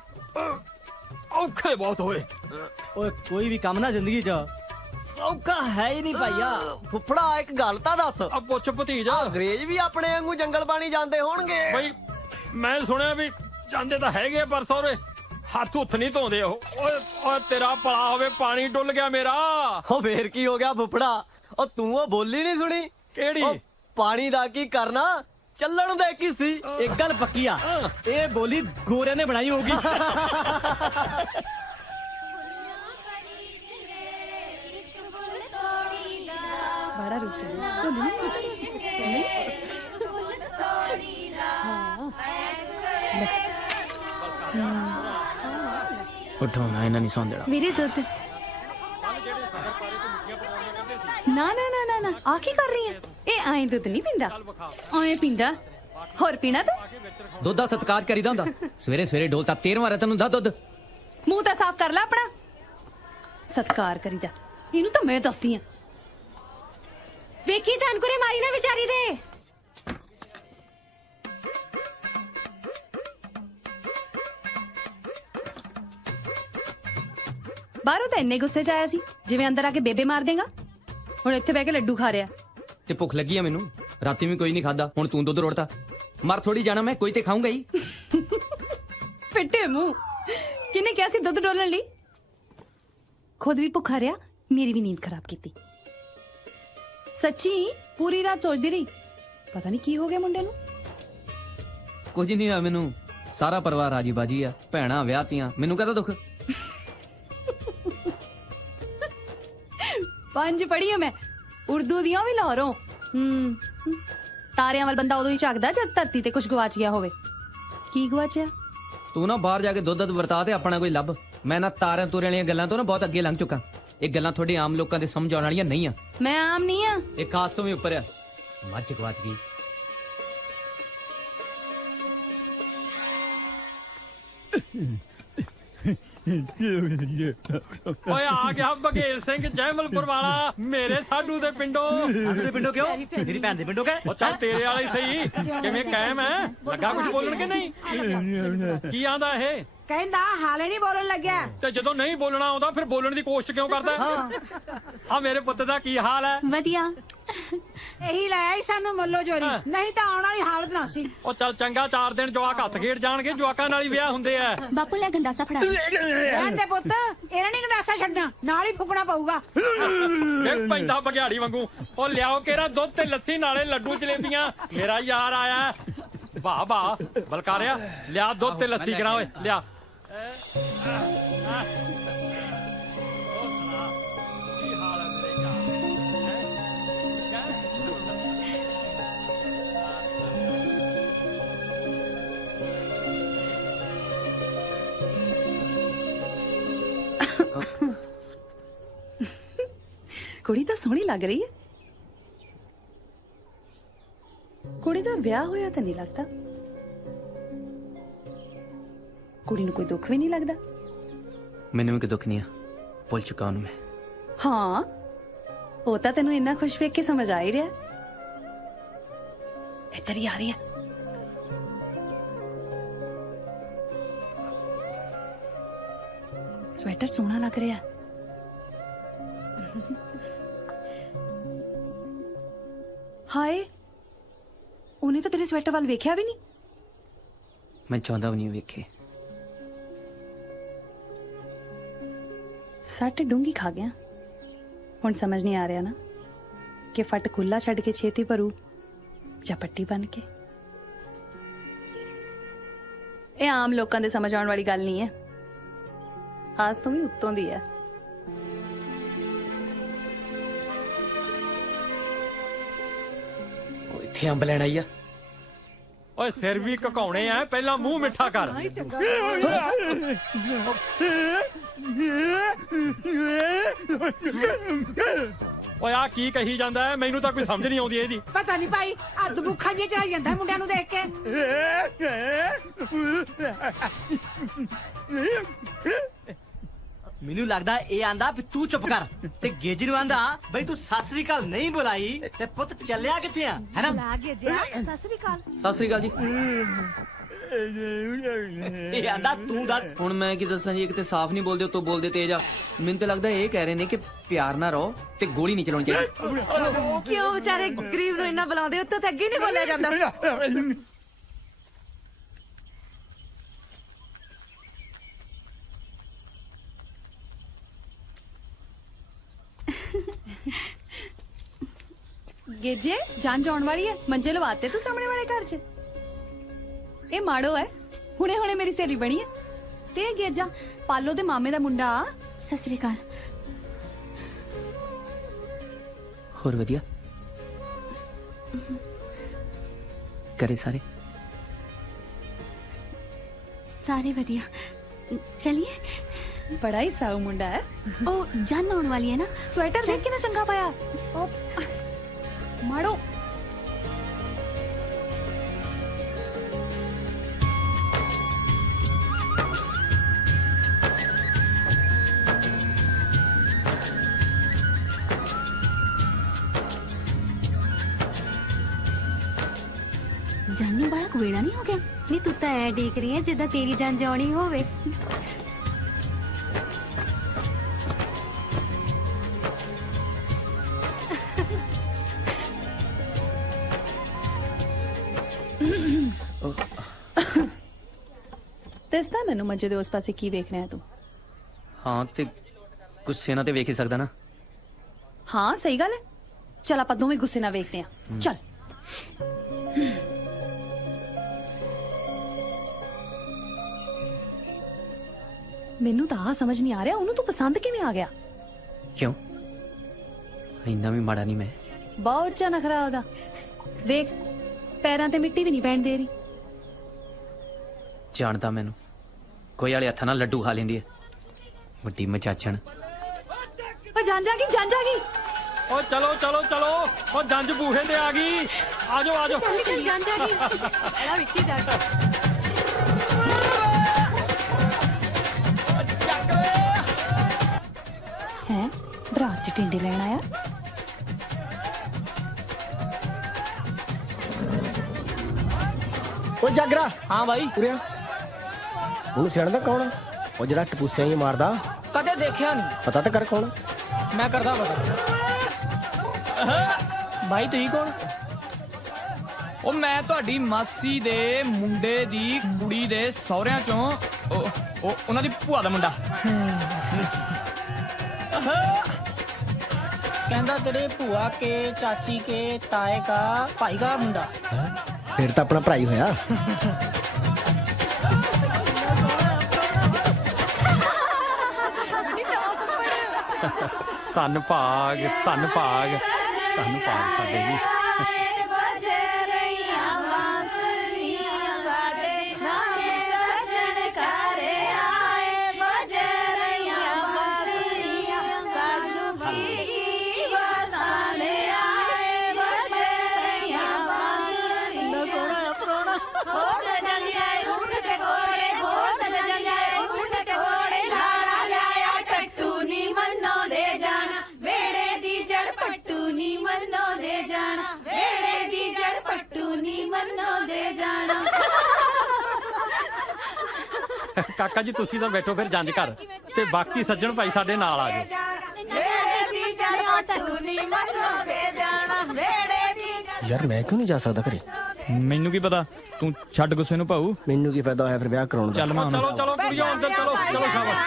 ਔਖੇ ਬਹੁਤ ਹੋਏ ਓਏ ਕੋਈ ਵੀ ਕੰਮ ਨਾ ਜ਼ਿੰਦਗੀ 'ਚ ਸੌਖਾ ਹੈ ਹੀ ਨਹੀਂ ਭਾਈਆ ਫੁੱਫੜਾ ਇੱਕ ਗੱਲ ਤਾਂ ਦੱਸ ਆ ਪੁੱਛ ਭਤੀਜਾ ਅੰਗਰੇਜ਼ ਵੀ ਆਪਣੇ ਵਾਂਗੂ ਜੰਗਲ ਪਾਣੀ ਜਾਂਦੇ ਹੋਣਗੇ ਬਈ ਮੈਂ ਸੁਣਿਆ ਵੀ ਜਾਂਦੇ ਤਾਂ ਹੈਗੇ ਪਰ ਸਹੁਰੇ ਹੱਥ ਹੁੱਥ ਨਹੀਂ ਧੋਂਦੇ ਉਹ ਓਏ ਤੇਰਾ ਭਲਾ ਹੋਵੇ ਪਾਣੀ ਡੁੱਲ ਗਿਆ ਮੇਰਾ ਉਹ ਫੇਰ ਕੀ ਹੋ ਗਿਆ ਫੁੱਫੜਾ ਉਹ ਤੂੰ ਉਹ ਬੋਲੀ ਨਹੀਂ ਸੁਣੀ ਕਿਹੜੀ ਪਾਣੀ ਦਾ ਕੀ ਕਰਨਾ ਚੱਲਣ ਦੇ ਕੀ ਸੀ ਇੱਕ ਗੱਲ ਪੱਕੀ ਆ ਇਹ ਬੋਲੀ ਗੋਰਿਆਂ ਨੇ ਬਣਾਈ ਹੋਊਗੀ ਬੜਾ ਰੁੱਟ ਉਠੋ ਨਾ ਇਹਨਾਂ ਨਹੀਂ ਸੌਂ ਦੇਣਾ ਮੇਰੇ ਦੁੱਧ ਨਾ ਆ ਕੀ ਕਰ ਰਹੀ ਹੈ ਇਹ ਆਏ ਦੁੱਧ ਨਹੀਂ ਪੀਂਦਾ ਆਏ ਪੀਂਦਾ ਹੋਰ ਪੀਣਾ ਤੂੰ ਦੁੱਧ ਦਾ ਸਤਿਕਾਰ ਕਰੀਦਾ ਹੁੰਦਾ ਸਵੇਰੇ ਸਵੇਰੇ ਡੋਲਤਾ 13ਵਾਂ ਰਤਨ ਹੁੰਦਾ ਦੁੱਧ ਮੂੰਹ ਤਾਂ ਸਾਫ਼ ਕਰ ਲੈ ਆਪਣਾ ਸਤਿਕਾਰ ਕਰੀਦਾ ਇਹਨੂੰ ਤਾਂ ਮੈਂ ਦੱਸਦੀ ਆ ਵੇਖੀ ਧਨਕੁਰੇ ਮਾਰੀ ਨਾ ਵਿਚਾਰੀ ਦੇ ਬਾਹਰੋਂ ਤਾਂ ਇੰਨੇ ਗੁੱਸੇ 'ਚ ਆਇਆ ਸੀ ਜਿਵੇਂ ਅੰਦਰ ਆ ਕੇ ਬੇਬੇ ਮਾਰ ਦੇਗਾ ਹੁਣ ਇੱਥੇ ਬਹਿ ਕੇ ਲੱਡੂ ਖਾ ਰਿਹਾ ਤੇ ਭੁੱਖ ਲੱਗੀ ਆ ਮੈਨੂੰ ਰਾਤੀ ਵੀ ਕੋਈ ਨਹੀਂ ਖਾਦਾ ਹੁਣ ਤੂੰ ਦੁੱਧ ਰੋੜਤਾ ਮਰ ਥੋੜੀ ਜਾਣਾ ਮੈਂ ਕੋਈ ਤੇ ਖਾਊਂਗਾ ਹੀ ਫਿੱਟੇ ਮੂੰਹ ਕਿਹਨੇ ਕਿਹਾ ਸੀ ਦੁੱਧ ਡੋਲਣ ਲਈ ਖੁਦ ਵੀ ਭੁੱਖਾ ਰਿਹਾ ਮੇਰੀ ਵੀ ਨੀਂਦ ਖਰਾਬ ਕੀਤੀ ਸੱਚੀ ਪੂਰੀ ਰਾਤ ਸੋਚਦੀ ਰਹੀ ਪਤਾ ਨਹੀਂ ਕੀ ਹੋ ਗਿਆ ਮੁੰਡੇ ਨੂੰ ਕੁਝ ਨਹੀਂ ਹੋਇਆ ਮੈਨੂੰ ਸਾਰਾ ਪਰਿਵਾਰ ਰਾਜੀ ਬਾਜੀ ਆ ਭੈਣਾਂ ਵਿਆਹਤੀਆਂ ਮੈਨੂੰ ਕਹਦਾ ਦੁੱਖ 5 ਪੜ੍ਹੀ ਆ ਮੈਂ ਉਰਦੂ ਦੀਆਂ ਵੀ ਲਾਹੌਰੋਂ ਤਾਰਿਆਂ ਵੱਲ ਬੰਦਾ ਉਦੋਂ ਹੀ ਝਾਕਦਾ ਜਦ ਧਰਤੀ ਤੇ ਕੁਝ ਗਵਾਚ ਗਿਆ ਹੋਵੇ ਕੀ ਗਵਾਚਿਆ ਤੂੰ ਨਾ ਬਾਹਰ ਜਾ ਕੇ ਦੁੱਧ ਵਰਤਾ ਤੇ ਆਪਣਾ ਕੋਈ ਲੱਭ ਮੈਂ ਨਾ ਤਾਰਿਆਂ ਤੁਰਿਆਂ ਵਾਲੀਆਂ ਗੱਲਾਂ ਤੋਂ ਨਾ ਬਹੁਤ ਅੱਗੇ ਲੰਘ ਚੁੱਕਾ ਇਹ ਗੱਲਾਂ ਤੁਹਾਡੇ ਆਮ ਲੋਕਾਂ ਦੇ ਸਮਝ ਆਉਣ ਵਾਲੀਆਂ ਨਹੀਂ ਆ ਮੈਂ ਆਮ ਨਹੀਂ ਆ ਇਹ ਖਾਸ ਤੋਂ ਵੀ ਉੱਪਰ ਆ ਮੱਝ ਗਵਾਚ ਗਈ ਓਏ ਆ ਗਿਆ ਬਘੇਲ ਸਿੰਘ ਜੈਮਲਪੁਰ ਵਾਲਾ ਮੇਰੇ ਸਾਡੂ ਦੇ ਪਿੰਡੋਂ ਕਿਉਂ ਮੇਰੀ ਭੈਣ ਦੇ ਪਿੰਡੋਂ ਉਹ ਚੱਲ ਤੇਰੇ ਵਾਲਾ ਹੀ ਸਹੀ ਕਿਵੇਂ ਕਾਇਮ ਹੈ ਲੱਗਾ ਕੁਝ ਬੋਲਣ ਕਿ ਨਹੀਂ ਕੀ ਆਂਦਾ ਇਹ ਕਹਿੰਦਾ ਹਾਲੇ ਨਹੀਂ ਬੋਲਣ ਲੱਗਿਆ ਤੇ ਜਦੋਂ ਨਹੀਂ ਬੋਲਣਾ ਆਉਂਦਾ ਫਿਰ ਬੋਲਣ ਦੀ ਕੋਸ਼ਿਸ਼ ਕਿਉਂ ਕਰਦਾ ਆ ਮੇਰੇ ਪੁੱਤ ਦਾ ਕੀ ਹਾਲ ਹੈ ਵਧੀਆ ਇਹੀ ਲੈ ਆਈ ਸਾਨੂੰ ਮੱਲੋ ਜੋਰੀ ਨਹੀਂ ਤਾਂ ਆਉਣ ਵਾਲੀ ਹਾਲਤ ਨਾ ਸੀ। ਉਹ ਚੱਲ ਚੰਗਾ 4 ਦਿਨ ਜਵਾਕ ਹੱਥ ਖੇਡ ਜਾਣਗੇ ਜਵਾਕਾਂ ਨਾਲ ਹੀ ਵਿਆਹ ਹੁੰਦੇ ਆ। ਬਾਪੂ ਲੈ ਗੰਡਾਸਾ ਫੜਾ ਰਹਿਣ ਦੇ ਪੁੱਤ ਇਹਨਾਂ ਨੇ ਗੰਡਾਸਾ ਛੱਡਣਾ ਨਾਲ ਹੀ ਫੁਕਣਾ ਪਊਗਾ। ਦੇਖ ਪੈਂਦਾ ਬਗਿਆੜੀ ਵਾਂਗੂ। ਉਹ ਲਿਆਓ ਕਿਹੜਾ ਦੁੱਧ ਤੇ ਲੱਸੀ ਨਾਲੇ ਲੱਡੂ ਜਲੇਬੀਆਂ। ਮੇਰਾ ਯਾਰ ਆਇਆ। ਵਾਹ ਵਾਹ ਬਲਕਾਰਿਆ ਲਿਆ ਦੁੱਧ ਤੇ ਲੱਸੀ ਕਰਾ ਓਏ ਲਿਆ। ਕੁੜੀ ਤਾਂ ਸੋਹਣੀ ਲੱਗ ਰਹੀ ਹੈ। ਕੁੜੀ ਦਾ ਵਿਆਹ ਹੋਇਆ ਤਾਂ ਨਹੀਂ ਲੱਗਦਾ। ਕੁੜੀ ਨੂੰ ਕੋਈ ਦੁੱਖ ਵੀ ਨਹੀਂ ਲੱਗਦਾ। ਮੈਨੂੰ ਵੀ ਕੋਈ ਦੁੱਖ ਨਹੀਂ ਆ ਭੁੱਲ ਚੁੱਕਾ ਉਹਨੂੰ ਮੈਂ। ਹਾਂ ਉਹ ਤਾਂ ਤੈਨੂੰ ਇੰਨਾ ਖੁਸ਼ ਵੇਖ ਕੇ ਸਮਝ ਆ ਹੀ ਰਿਹਾ। ਇੱਧਰ ਹੀ ਆ ਰਹੀ ਹੈ। ਸਵੈਟਰ ਸੋਹਣਾ ਲੱਗ ਰਿਹਾ। ਹਾਏ ਉਹਨੇ ਤਾਂ ਤੇਰੇ ਸਵੈਟਰ ਵੱਲ ਵੇਖਿਆ ਵੀ ਨਹੀਂ। ਮੈਂ ਚਾਹੁੰਦਾ ਵੀ ਨਹੀਂ ਵੇਖੇ। ਸੱਟ ਡੂੰਗੀ ਖਾ ਗਿਆ। ਹੁਣ ਸਮਝ ਨਹੀਂ ਆ ਰਿਹਾ ਨਾ ਕਿ ਫੱਟ ਖੁੱਲਾ ਛੱਡ ਕੇ ਛੇਤੀ ਭਰੂ ਜਾਂ ਪੱਟੀ ਬਣ ਕੇ। ਇਹ ਆਮ ਲੋਕਾਂ ਦੇ ਸਮਝ ਆਉਣ ਵਾਲੀ ਗੱਲ ਨਹੀਂ ਹੈ। ਆਸ ਤੋਂ ਵੀ ਉੱਤੋਂ ਦੀ ਹੈ। ਇੱਥੇ ਅੰਬ ਲੈਣ ਆਈ ਆ। ਓਏ ਸਿਰ ਵੀ ਘਕਾਉਣੇ ਆ ਪਹਿਲਾਂ ਮੂੰਹ ਮਿੱਠਾ ਕਰ। ਓਏ ਆ ਕੀ ਕਹੀ ਜਾਂਦਾ ਹੈ ਮੈਨੂੰ ਤਾਂ ਕੋਈ ਸਮਝ ਨਹੀਂ ਆਉਂਦੀ ਇਹਦੀ। ਪਤਾ ਨਹੀਂ ਭਾਈ ਅੱਧ ਭੁੱਖਾ ਜਿਹਾ ਚੜਾਈ ਜਾਂਦਾ ਮੁੰਡਿਆਂ ਨੂੰ ਦੇਖ ਕੇ। ਮੈਨੂੰ ਲੱਗਦਾ ਇਹ ਆਂਦਾ ਵੀ ਤੂੰ ਚੁੱਪ ਕਰ ਤੇ ਗੇਜੀ ਨੂੰ ਆਂਦਾ ਬਈ ਤੂੰ ਸਤਿ ਸ੍ਰੀ ਅਕਾਲ ਨਹੀਂ ਬੁਲਾਈ ਤੇ ਪੁੱਤ ਚੱਲਿਆ ਕਿੱਥੇ ਆ ਹੈਨਾ। ਲਾ ਗੇਜਿਆ ਸਤਿ ਸ੍ਰੀ ਅਕਾਲ। ਸਤਿ ਸ੍ਰੀ ਅਕਾਲ ਜੀ। ਇਹ ਆਂਦਾ ਤੂੰ ਦੱਸ। ਹੁਣ ਮੈਂ ਕੀ ਦੱਸਾਂ ਜੀ। ਇੱਕ ਤੇ ਸਾਫ਼ ਨਹੀਂ ਬੋਲਦੇ ਉਤੋਂ ਬੋਲਦੇ ਤੇਜ਼ ਆ। ਮੈਨੂੰ ਤਾਂ ਲੱਗਦਾ ਇਹ ਕਹਿ ਰਹੇ ਨੇ ਕਿ ਪਿਆਰ ਨਾਲ ਰਹੋ ਤੇ ਗੋਲੀ ਨਹੀਂ ਚਲਾਉਣੀ ਚਾਹੀਦੀ। ਕਿਉਂ ਵਿਚਾਰੇ ਗਰੀਬ ਨੂੰ ਇੰਨਾ ਬੁਲਾਉਂਦੇ ਉੱਤੋਂ ਤਾਂ ਅੱਗੇ ਨਹੀਂ ਬੋਲਿਆ ਜਾਂਦਾ। ਗੇਜੇ ਜਾਨ ਜਾਣ ਵਾਲੀ ਹੈ। ਮੰਜੇ ਲਵਾਤੇ ਤੂੰ ਸਾਹਮਣੇ ਵਾਲੇ ਘਰ 'ਚ। ਇਹ ਮਾੜੋ ਹੈ ਹੁਣੇ ਹੁਣੇ ਮੇਰੀ ਸਹੇਲੀ ਬਣੀ ਹੈ। ਤੇ ਇਹ ਗੇਜਾ ਪਾਲੋ ਦੇ ਮਾਮੇ ਦਾ ਮੁੰਡਾ। ਸਤਿ ਸ੍ਰੀ ਅਕਾਲ। ਹੋਰ ਵਧੀਆ ਕਰੇ ਸਾਰੇ ਸਾਰੇ ਵਧੀਆ। चलिए बड़ा ही साऊ मुंडा है। ओ जान आने वाली है ना। स्वेटर देख के ना चंगा पाया। ओ मारो जानू बड़ा कुवेड़ा नहीं हो गया। नहीं तू तो ऐ देख रही है जिदा तेरी जान जानी होवे। दसदा मैनू मंजे दे उस पासे की वेख रहा है तू। हाँ ते गुस्से ना ते वेख ही सकदा ना। हाँ सही गल है। चल आप दोवें गुस्से ना वेखते हैं। चल मैनू तो आ समझ नहीं आ रहा उन्होंने तू पसंद किवें आ गया। क्यों इन्ना भी माड़ा नहीं मैं। बहुत चा नखरा ओदा वेख पैरां ते मिट्टी भी नहीं पैण दे रही। जानता मैनू कोई वाले हथा ना लड्डू खा लेंदी है वड्डी मचाचण। ओ जान जागी जान जागी। ओ चलो चलो चलो ओ जंज बूहे ते आ गई। आजो आजो चल जान जागी। बड़ा विक्की जाके हैं बरात च टिंडे लेन आया। ओ जागरा। हाँ भाई उरे ਉਹਨੂੰ ਸਿਆਣਦਾ ਕੌਣ ਉਹ ਜਿਹੜਾ ਟਪੂਸਿਆਂ ਹੀ ਮਾਰਦਾ। ਕਦੇ ਦੇਖਿਆ ਨਹੀਂ। ਪਤਾ ਤਾਂ ਕਰ ਕੌਣ। ਮੈਂ ਕਰਦਾ ਪਤਾ। भाई तुही कौन? ਉਹ ਮੈਂ ਤੁਹਾਡੀ ਮਾਸੀ ਦੇ ਮੁੰਡੇ ਦੀ ਕੁੜੀ ਦੇ ਸਹੁਰਿਆਂ ਚੋਂ ਉਹਨਾਂ ਦੀ ਭੂਆ ਦਾ ਮੁੰਡਾ। कहता तेरे भूआ के चाची के ताए का भाई का मुंडा। फिर तो अपना भरा ही होया। ਧੰਨ ਭਾਗ ਸਾਡੇ ਜੀ। ਕਾਕਾ ਜੀ ਤੁਸੀਂ ਤਾਂ ਬੈਠੋ ਫਿਰ ਜੰਜ ਘਰ ਤੇ ਬਾਕੀ ਸੱਜਣ ਭਾਈ ਸਾਡੇ ਨਾਲ ਆ ਜਾਓ। यार मैं क्यों नहीं जा सकता घरे? ਮੈਨੂੰ ਕੀ ਪਤਾ, ਤੂੰ ਛੱਡ ਗੁੱਸੇ ਨੂੰ ਭਾਊ। ਮੈਨੂੰ ਕੀ ਫਾਇਦਾ ਹੋਇਆ ਫਿਰ ਵਿਆਹ ਕਰਾਉਣ ਦਾ? ਚੱਲ ਮਾਂ ਚਲੋ ਚਲੋ ਕੁੜੀਓ ਅੰਦਰ ਚਲੋ ਚਲੋ ਸ਼ਾਬਾਸ਼।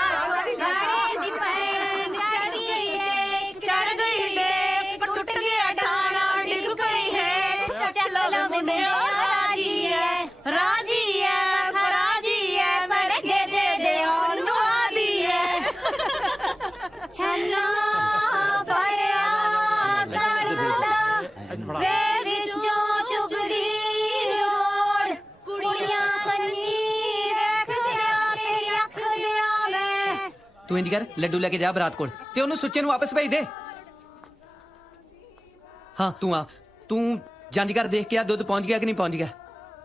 ਤੂੰ ਇੰਜ ਕਰ, ਲੱਡੂ ਲੈ ਕੇ ਜਾ ਬਰਾਤ ਕੋਲ ਤੇ ਉਹਨੂੰ ਸੁੱਚੇ ਨੂੰ ਵਾਪਸ ਭੇਜ ਦੇ। ਹਾਂ ਤੂੰ ਆ, ਤੂੰ ਜੰਜ ਕਰ ਦੇਖ ਕੇ ਆ ਦੁੱਧ ਪਹੁੰਚ ਗਿਆ ਕਿ ਨਹੀਂ ਪਹੁੰਚ ਗਿਆ।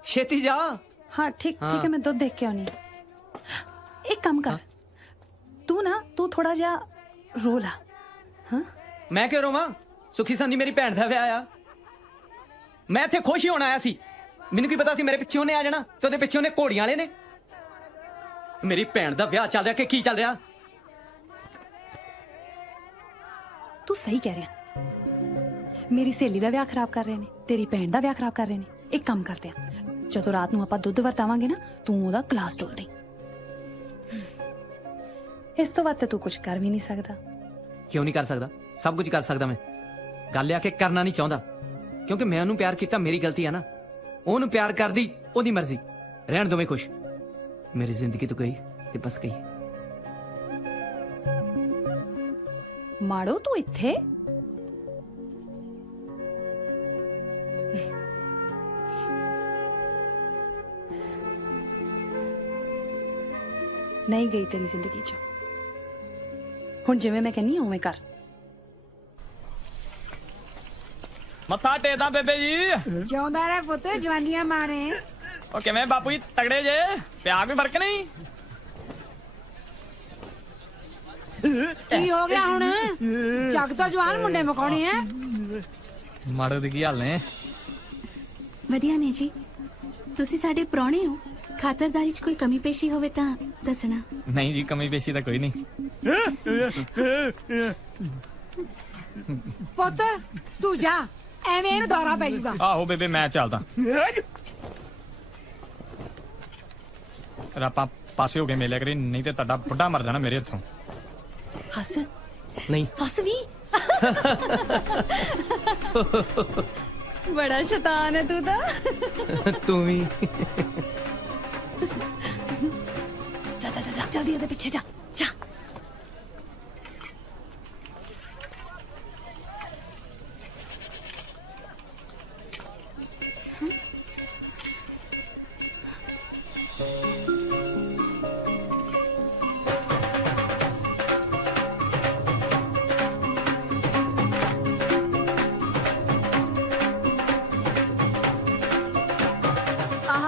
ਛੇਤੀ ਜਾ। हाँ ठीक ठीक है, मैं दूध देख के आनी। एक काम कर, तू थोड़ा जा रो ला। हाँ? ਮੈਂ ਕਿਉਂ ਰੋਵਾਂ? ਸੁਖੀ ਸੰਦੀ ਮੇਰੀ ਭੈਣ ਦਾ ਵਿਆਹ ਆ। ਮੈਂ ਇੱਥੇ ਖੁਸ਼ ਹੀ ਹੋਣ ਆਇਆ ਸੀ। ਮੈਨੂੰ ਕੀ ਪਤਾ ਸੀ ਮੇਰੇ ਪਿੱਛੇ ਉਹਨੇ ਆ ਜਾਣਾ ਤੇ ਉਹਦੇ ਪਿੱਛੇ ਉਹਨੇ ਘੋੜੀਆਂ ਵਾਲੇ ਨੇ। ਮੇਰੀ ਭੈਣ ਦਾ ਵਿਆਹ ਚੱਲ ਰਿਹਾ ਕਿ ਕੀ ਚੱਲ ਰਿਹਾ? तू सही कह रहा। मेरी सहेली ਦਾ ਵਿਆਹ ਖਰਾਬ ਕਰ ਰਹੇ ਨੇ, ਤੇਰੀ ਭੈਣ ਦਾ ਵਿਆਹ ਖਰਾਬ ਕਰ ਰਹੇ ਨੇ। ਇੱਕ ਕੰਮ ਕਰਦੇ ਆ, ਜਦੋਂ ਰਾਤ ਨੂੰ ਆਪਾਂ ਦੁੱਧ ਵਰਤਾਵਾਂਗੇ ਨਾ, ਤੂੰ ਉਹਦਾ ਗਲਾਸ ਡੋਲ ਦੇ। ਇਸ ਤੋਂ ਵੱਧ ਤੂੰ ਕੁਝ ਕਰ ਵੀ ਨਹੀਂ ਸਕਦਾ। ਕਿਉਂ ਨਹੀਂ ਕਰ ਸਕਦਾ? ਸਭ ਕੁਝ ਕਰ ਸਕਦਾ ਮੈਂ। ਗੱਲ ਆ ਕਿ ਕਰਨਾ ਨਹੀਂ ਚਾਹੁੰਦਾ ਕਿਉਂਕਿ ਮੈਂ ਉਹਨੂੰ ਪਿਆਰ ਕੀਤਾ, ਮੇਰੀ ਗਲਤੀ ਆ ਨਾ। ਉਹਨੂੰ ਪਿਆਰ ਕਰਦੀ ਉਹਦੀ ਮਰਜ਼ੀ। ਰਹਿਣ ਦੋਵੇਂ ਖੁਸ਼। ਮੇਰੀ ਜ਼ਿੰਦਗੀ ਤੋਂ ਗਈ ਤੇ ਬਸ ਗਈ। ਮਾੜੋ ਤੂੰ ਇੱਥੇ ਨਹੀਂ ਗਈ ਤੇਰੀ ਜ਼ਿੰਦਗੀ ਚੋਂ। ਹੁਣ ਜਿਵੇਂ ਮੈਂ ਕਹਿੰਨੀ ਉਵੇਂ ਕਰ। ਮੱਥਾ ਟੇਕਦਾ ਬੇਬੇ ਜੀ। ਜਿਉਂਦਾ ਰਹਿ ਪੁੱਤ, ਜਵਾਨੀਆਂ ਮਾਰੇ। ਉਹ ਕਿਵੇਂ ਬਾਪੂ ਜੀ, ਤਗੜੇ ਜੇ? ਪਿਆ ਕੋਈ ਫਰਕ ਨਹੀਂ? ਕੀ ਹੋ ਗਿਆ ਹੁਣ? ਜੱਗ ਤੋਂ ਜਵਾਨ ਮੁੰਡੇ ਮਕਾਉਣੇ ਐ। ਮਾੜੋ ਦੀ ਕੀ ਹਾਲ ਨੇ? ਵਧੀਆ ਨੇ ਜੀ। ਤੁਸੀਂ ਸਾਡੇ ਪ੍ਰਾਹੁਣੇ ਹੋ, ਖਾਤਰਦਾਰੀ 'ਚ ਕੋਈ ਕਮੀ ਪੇਸ਼ੀ ਹੋਵੇ ਤਾਂ ਦੱਸਣਾ। ਨਹੀਂ ਜੀ, ਕਮੀ ਪੇਸ਼ੀ ਤਾਂ ਕੋਈ ਨਹੀਂ। ਪੁੱਤ ਤੂੰ ਜਾ, ਐਵੇਂ ਇਹਨੂੰ ਦੌਰਾ ਪੈ ਜਾਊਗਾ। ਆਹੋ ਬੇਬੇ ਮੈਂ ਚੱਲਦਾ। ਆਪਾਂ ਪਾਸੇ ਹੋ ਕੇ ਮਿਲਿਆ ਕਰੀ, ਨਹੀਂ ਤੇ ਤੁਹਾਡਾ ਬੁੱਢਾ ਮਰ ਜਾਣਾ ਮੇਰੇ ਹੱਥੋਂ। ਹੱਸ ਨਹੀਂ ਹੱਸ ਵੀ। ਬੜਾ ਸ਼ੈਤਾਨ ਹੈ ਤੂੰ ਤਾਂ। ਤੂੰ ਵੀ। ਜਾ ਜਾ ਜਾ ਜਲਦੀ ਉਹਦੇ ਪਿੱਛੇ ਜਾ ਜਾ।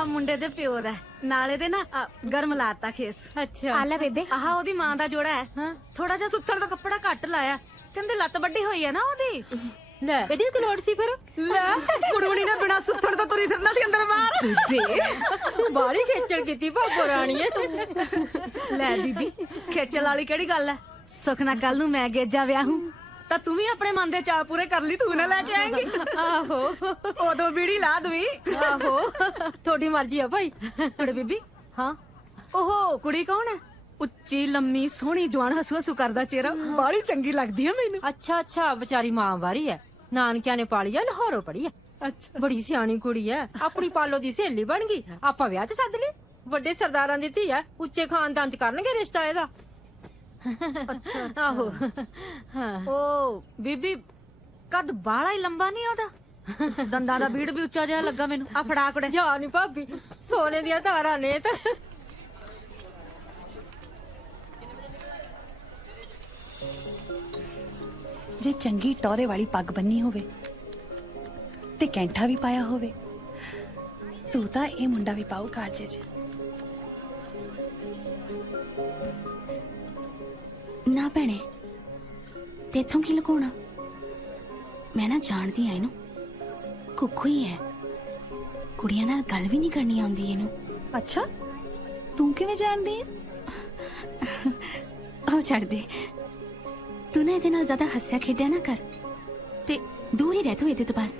ਮੁੰਡੇ ਦੇ ਪਿਓ ਦਾ ਨਾਲੇ ਦੇ ਨਾ ਗਰਮ ਲਾਤਾ ਖੇਸ। ਅੱਛਾ ਆ ਲੈ ਬੇਬੇ, ਆਹ ਉਹਦੀ ਮਾਂ ਦਾ ਜੋੜਾ ਹੈ। ਥੋੜਾ ਜਿਹਾ ਸੁੱਥਣ ਦਾ ਕੱਪੜਾ ਘੱਟ ਲਾਇਆ, ਕਹਿੰਦੇ ਲੱਤ ਵੱਡੀ ਹੋਈ ਹੈ ਨਾ ਉਹਦੀ। ਲੈ ਇਹਦੀ ਵੀ ਲੋੜ ਸੀ ਫਿਰ। ਲੈ ਕੁੜਮਣੀ ਨੇ ਬਿਨਾ ਸੁੱਥਣ ਤੋਂ ਤੁਰੀ ਫਿਰਨਾ ਸੀ ਅੰਦਰ ਬਾਹਰ। ਬਾਹਲੀ ਖੇਚਲ ਕੀਤੀ ਭਾਪੋ ਰਾਣੀਏ। ਲੈ ਬੀਬੀ, ਖੇਚਲ ਵਾਲੀ ਕਿਹੜੀ ਗੱਲ ਹੈ? ਸੁਖਨਾ ਕੱਲ ਨੂੰ ਮੈਂ ਗੇਜਾ ਵਿਆਹੂ ਤਾਂ ਤੂੰ ਵੀ ਆਪਣੇ ਮਨ ਦੇ ਚਾਅ ਪੂਰੇ ਕਰ ਲਈ, ਤੂੰ ਨਾ ਲੈ ਕੇ ਆਏਂਗੀ। ਆਹੋ ਉਦੋਂ ਬੀੜੀ ਲਾ ਦਵੀ। ਆਹੋ ਤੁਹਾਡੀ ਮਰਜ਼ੀ ਆ ਭਾਈ। ਕੁੜੇ ਬੀਬੀ ਹਾਂ ਉਹ ਕੁੜੀ ਕੌਣ ਹੈ? ਉੱਚੀ ਲੰਮੀ ਸੋਹਣੀ ਜਵਾਨ ਹਸੂ ਹਸੂ ਕਰਦਾ ਚਿਹਰਾ, ਬਾਹਲੀ ਚੰਗੀ ਲੱਗਦੀ ਹੈ ਮੈਨੂੰ। ਅੱਛਾ ਅੱਛਾ, ਵਿਚਾਰੀ ਮਾਂ ਵਾਰੀ ਹੈ, ਨਾਨਕਿਆਂ ਨੇ ਪਾਲੀ ਆ, ਲਾਹੌਰੋਂ ਪੜੀ ਆ। ਅੱਛਾ, ਬੜੀ ਸਿਆਣੀ ਕੁੜੀ ਹੈ, ਆਪਣੀ ਪਾਲੋ ਦੀ ਸਹੇਲੀ ਬਣ ਗਈ। ਆਪਾਂ ਵਿਆਹ 'ਚ ਸੱਦ ਲਈ, ਵੱਡੇ ਸਰਦਾਰਾਂ ਦੀ ਧੀ ਹੈ, ਉੱਚੇ ਖਾਨਦਾਨ 'ਚ ਕਰਨਗੇ ਰਿਸ਼ਤਾ ਇਹਦਾ। ਆਹੋ ਹਾਂ। ਉਹ ਬੀਬੀ ਕੱਦ ਬਾਹਲਾ ਹੀ ਲੰਬਾ ਨਹੀਂ ਉਹਦਾ, ਦੰਦਾਂ ਦਾ ਬੀੜ ਵੀ ਉੱਚਾ ਜਿਹਾ ਲੱਗਾ ਮੈਨੂੰ। ਆ ਫੜਾ ਕੁੜੇ। ਜਾ ਨੀ ਭਾਬੀ, ਸੋਨੇ ਦੀਆਂ ਧਾਰਾਂ ਨੇ ਤਾਂ। ਜੇ ਚੰਗੀ ਟੌਰੇ ਵਾਲੀ ਪੱਗ ਬੰਨੀ ਹੋਵੇ ਤੇ ਕੈਂਠਾ ਵੀ ਪਾਇਆ ਹੋਵੇ, ਤੂੰ ਤਾਂ ਇਹ ਮੁੰਡਾ ਵੀ ਪਾਉ ਕਾਰਜੇ 'ਚ। ਨਾ ਭੈਣੇ, ਤੇਥੋਂ ਕੀ ਲੁਕਾਉਣਾ? ਮੈਂ ਨਾ ਜਾਣਦੀ ਆ ਇਹਨੂੰ, ਕੁੱਕੂ ਹੀ ਹੈ, ਕੁੜੀਆਂ ਨਾਲ ਗੱਲ ਵੀ ਨਹੀਂ ਕਰਨੀ ਆਉਂਦੀ ਇਹਨੂੰ। ਅੱਛਾ, ਤੂੰ ਕਿਵੇਂ ਜਾਣਦੀ ਹੈ? ਉਹ ਛੱਡ ਦੇ, ਤੂੰ ਨਾ ਇਹਦੇ ਨਾਲ ਜ਼ਿਆਦਾ ਹੱਸਿਆ ਖੇਡਿਆ ਨਾ ਕਰ, ਤੇ ਦੂਰ ਹੀ ਰਹਿ ਤੂੰ ਇਹਦੇ ਤੋਂ ਬਸ।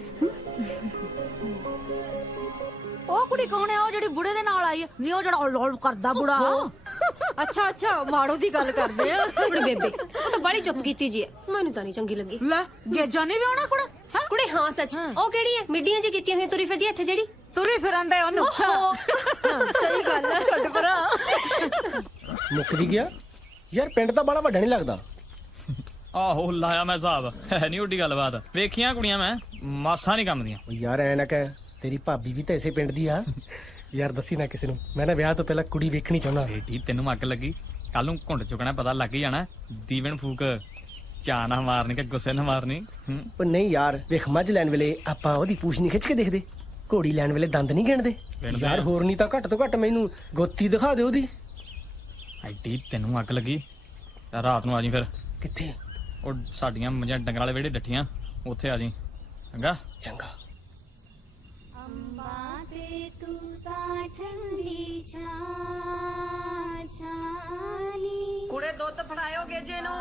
ਉਹ ਕੁੜੀ ਕੌਣ ਹੈ? ਉਹ ਜਿਹੜੀ ਬੁੜੇ ਦੇ ਨਾਲ ਆਈ ਹੈ? ਨਹੀਂ, ਉਹ ਜਿਹੜਾ ਲੋਲ ਕਰਦਾ ਬੁੜਾ। ਅੱਛਾ ਅੱਛਾ, ਮਾੜੋ ਦੀ ਗੱਲ ਕਰਦੇ ਆ। ਕੁੜੇ ਬੇਬੇ ਉਹ ਤਾਂ ਬਾਲੀ ਚੁੱਪ ਕੀਤੀ ਜੀ ਹੈ, ਮੈਨੂੰ ਤਾਂ ਨਹੀਂ ਚੰਗੀ ਲੱਗੀ। ਲੈ ਗੇਜਾ ਨਹੀਂ ਵਿਆਹਣਾ ਕੁੜੇ? ਕੁੜੇ ਹਾਂ ਸੱਚ, ਉਹ ਕਿਹੜੀ ਹੈ ਮਿੱਡੀਆਂ 'ਚ ਕੀਤੀਆਂ ਹੋਈਆਂ ਤੁਰੀ ਫਿਰਦੀ ਇੱਥੇ ਜਿਹੜੀ? ਤੁਰੀ ਫਿਰਨ ਦੇ ਉਹਨੂੰ। ਸਹੀ ਗੱਲ ਹੈ, ਛੱਡ ਪਰਾਂ। ਮੁੱਕ ਵੀ ਗਿਆ ਯਾਰ, ਪਿੰਡ ਤਾਂ ਬੜਾ ਵੱਡਾ ਨਹੀਂ ਲੱਗਦਾ। ਆਹੋ ਲਾਇਆ ਮੈਂ ਹਿਸਾਬ, ਹੈ ਨਹੀਂ ਓਡੀ ਗੱਲਬਾਤ। ਵੇਖੀਆਂ ਕੁੜੀਆਂ ਮੈਂ, ਮਾਸਾ ਨਹੀਂ ਕੰਮ ਦੀਆਂ। ਯਾਰ ਐ ਨਾ ਕਹਿ, ਤੇਰੀ ਭਾਬੀ ਵੀ ਤਾਂ ਇਸੇ ਪਿੰਡ ਦੀ ਆ। ਯਾਰ ਦੱਸੀ ਨਾ ਕਿਸੇ ਨੂੰ, ਮੈਂ ਨਾ ਵਿਆਹ ਤੋਂ ਪਹਿਲਾਂ ਕੁੜੀ ਵੇਖਣੀ ਚਾਹੁੰਦਾ। ਬੇਟੀ ਤੈਨੂੰ ਅੱਗ ਲੱਗੀ, ਕੱਲ ਨੂੰ ਘੁੰਡ ਚੁੱਕਣਾ ਪਤਾ ਲੱਗ ਹੀ ਜਾਣਾ। ਦੀਵਨ ਫੂਕ ਚਾਹ ਨਾ ਮਾਰਨੀ ਕਿ ਗੁੱਸੇ ਨਾ ਮਾਰਨੀ। ਉਹ ਨਹੀਂ ਯਾਰ, ਵੇਖ ਮੱਝ ਲੈਣ ਵੇਲੇ ਆਪਾਂ ਉਹਦੀ ਪੂਛ ਨਹੀਂ ਖਿੱਚ ਕੇ ਦੇਖਦੇ, ਘੋੜੀ ਲੈਣ ਵੇਲੇ ਦੰਦ ਨਹੀਂ ਗਿਣਦੇ। ਯਾਰ ਹੋਰ ਨਹੀਂ ਤਾਂ ਘੱਟ ਤੋਂ ਘੱਟ ਮੈਨੂੰ ਗੋਤੀ ਦਿਖਾ ਦੇ ਉਹਦੀ। ਐਡੀ ਤੈਨੂੰ ਅੱਗ ਲੱਗੀ, ਰਾਤ ਨੂੰ ਆ ਜੀ ਫਿਰ। ਕਿੱਥੇ? ਉਹ ਸਾਡੀਆਂ ਮੱਝਾਂ ਡੰਗਰਾਂ ਵਾਲੇ ਵਿਹੜੇ ਡੱਠੀਆਂ, ਉੱਥੇ ਆ ਜੀ। ਚੰਗਾ ਚੰਗਾ। ਕੁੜੇ ਦੁੱਧ ਫੜਾਇਓ ਗੇਜੇ ਨੂੰ।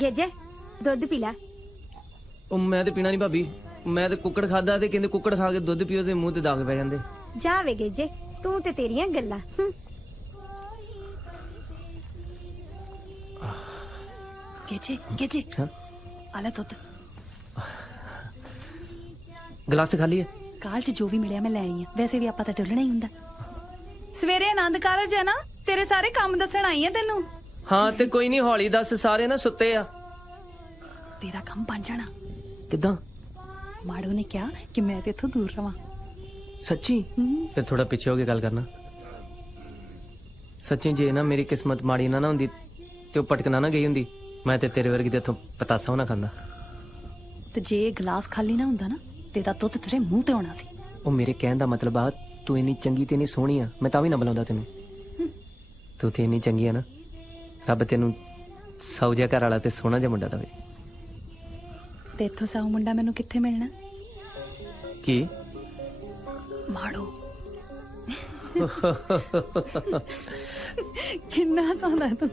ਗੇਜੇ ਦੁੱਧ ਪੀ ਲੈ। ਉਹ ਮੈਂ ਤੇ ਪੀਣਾ ਨਹੀਂ ਭਾਬੀ, ਮੈਂ ਤੇ ਕੁੱਕੜ ਖਾਦਾ ਤੇ ਕਹਿੰਦੇ ਕੁੱਕੜ ਖਾ ਕੇ ਦੁੱਧ ਪੀਓ ਤੇ ਮੂੰਹ ਤੇ ਦਾਗ ਪੈ ਜਾਂਦੇ। ਜਾ ਵੇ ਗੇਜੇ, ਤੂੰ ਤੇ ਤੇਰੀਆਂ ਗੱਲਾਂ। ਗੇਜੇ ਗੇਜੇ ਆਲੇ ਦੁੱਧ। ਗਲਾਸ ਖਾਲੀ ਹੈ? ਕਾਲ 'ਚ ਜੋ ਵੀ ਮਿਲਿਆ ਮੈਂ ਲੈ ਆਈ ਆ, ਵੈਸੇ ਵੀ ਆਪਾਂ ਤਾਂ ਡੁੱਲਣਾ ਹੀ ਹੁੰਦਾ। ਸਵੇਰੇ ਆਨੰਦ ਕਾਰਜ ਹੈ ਨਾ, ਤੇਰੇ ਸਾਰੇ ਕੰਮ ਦੱਸਣ ਆਈ ਆ ਤੈਨੂੰ। ਹਾਂ ਤੇ ਕੋਈ ਨਹੀਂ, ਹੌਲੀ ਦੱਸ, ਸਾਰੇ ਨਾ ਸੁੱਤੇ ਆ। ਤੇਰਾ ਕੰਮ ਬਣ ਜਾਣਾ। ਕਿੱਦਾਂ? ਮਾੜੋ ਨੇ ਕਿਹਾ ਕਿ ਮੈਂ ਤੇ ਇੱਥੋਂ ਦੂਰ ਰਵਾਂ। ਸੱਚੀ? ਫਿਰ ਥੋੜਾ ਪਿੱਛੇ ਹੋ ਕੇ ਗੱਲ ਕਰਨਾ। ਸੱਚੀ ਜੇ ਨਾ ਮੇਰੀ ਕਿਸਮਤ ਮਾੜੀ ਨਾ ਹੁੰਦੀ ਤੇ ਉਹ ਪਟਕਣਾ ਨਾ ਗਈ ਹੁੰਦੀ, ਮੈਂ ਤੇ ਤੇਰੇ ਵਰਗੀ ਤੇ ਇੱਥੋਂ ਪਤਾਸਾ ਨਾ ਖਾਂਦਾ। ਤੇ ਜੇ ਗਲਾਸ ਖਾਲੀ ਨਾ ਹੁੰਦਾ ਨਾ, ਤੇ ਦਾ ਦੁੱਧ ਤੇਰੇ ਮੂੰਹ ਤੇ ਆਉਣਾ ਸੀ। ਉਹ ਮੇਰੇ ਕਹਿਣ ਦਾ ਮਤਲਬ ਆ, ਤੂੰ ਇੰਨੀ ਚੰਗੀ ਤੇ ਇੰਨੀ ਸੋਹਣੀ ਆ, ਮੈਂ ਤਾਂ ਵੀ ਨਾ ਬੁਲਾਉਂਦਾ ਤੈਨੂੰ। ਤੂੰ ਤੇ ਇੰਨੀ ਚੰਗੀ ਆ ਨਾ, ਰੱਬ ਤੈਨੂੰ ਸੌ ਜਿਹਾ ਘਰ ਵਾਲਾ ਤੇ ਸੋਹਣਾ ਜਿਹਾ ਮੁੰਡਾ ਦਵੇ। ਤੇ ਇੱਥੋਂ ਸਾਊ ਮੁੰਡਾ ਮੈਨੂੰ ਕਿੱਥੇ ਮਿਲਣਾ? ਕੀ? ਮਾੜੋ। ਕਿੰਨਾ ਸੌਂਦਾ ਤੂੰ।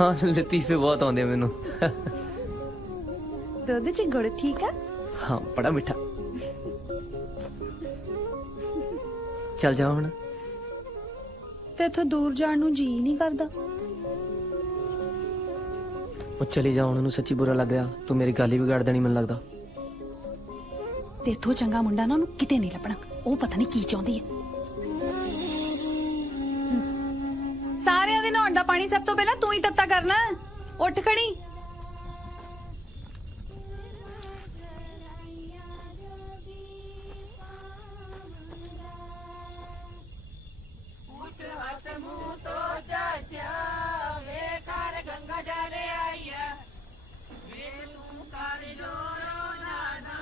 ਹਾਂ ਲਤੀਫੇ ਬਹੁਤ ਆਉਂਦੇ ਮੈਨੂੰ। ਦੁੱਧ 'ਚ ਗੁੜ ਠੀਕ ਆ? ਹਾਂ ਬੜਾ ਮਿੱਠਾ। ਚੱਲ ਜਾ ਹੁਣ। ਤੇ ਇੱਥੋਂ ਦੂਰ ਜਾਣ ਨੂੰ ਜੀ ਨਹੀਂ ਕਰਦਾ। ਉਹ ਚਲੀ ਜਾ, ਉਹਨੂੰ ਸੱਚੀ ਬੁਰਾ ਲੱਗ ਰਿਹਾ, ਤੂੰ ਮੇਰੀ ਗੱਲ ਹੀ ਵਿਗਾੜ ਦੇਣੀ ਮੈਨੂੰ ਲੱਗਦਾ। ਤੇ ਇੱਥੋਂ ਚੰਗਾ ਮੁੰਡਾ ਨਾ ਉਹਨੂੰ ਕਿਤੇ ਨਹੀਂ ਲੱਭਣਾ, ਉਹ ਪਤਾ ਨਹੀਂ ਕੀ ਚਾਹੁੰਦੀ ਹੈ। ਸਾਰਿਆਂ ਦੇ ਨਹਾਉਣ ਦਾ ਪਾਣੀ ਸਭ ਤੋਂ ਪਹਿਲਾਂ ਤੂੰ ਹੀ ਤੱਤਾ ਕਰਨਾ। ਉੱਠ ਖੜੀ।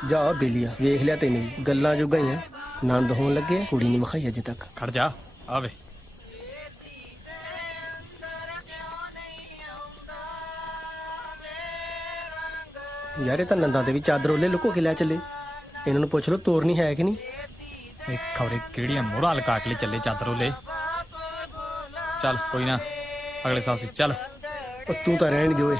ਜਾ ਬੇਲੀਆ, ਵੇਖ ਲਿਆ ਤੈਨੂੰ ਵੀ, ਗੱਲਾਂ ਜੋਗਾ ਹੀ ਆ, ਆਨੰਦ ਹੋਣ ਲੱਗੇ। ਕੁੜੀ ਨਹੀਂ ਵਿਖਾਈ ਅਜੇ ਤੱਕ। ਖੜ ਜਾ, ਆਵੇ। ਯਾਰ ਇਹ ਤਾਂ ਨੰਦਾਂ ਤੇ ਵੀ ਚਾਦਰ ਉਹਲੇ ਲੁਕੋ ਕੇ ਲੈ ਚੱਲੇ। ਇਹਨਾਂ ਨੂੰ ਪੁੱਛ ਲਓ ਤੋਰਨੀ ਹੈ ਕਿ ਨਹੀਂ। ਖਬਰੇ ਕਿਹੜੀਆਂ ਮੋਹਰਾਂ ਲਗਾ ਕੇ ਚੱਲੇ ਚਾਦਰ ਉਹਲੇ। ਚੱਲ ਕੋਈ ਨਾ, अगले साल से चल तू तो रहने दो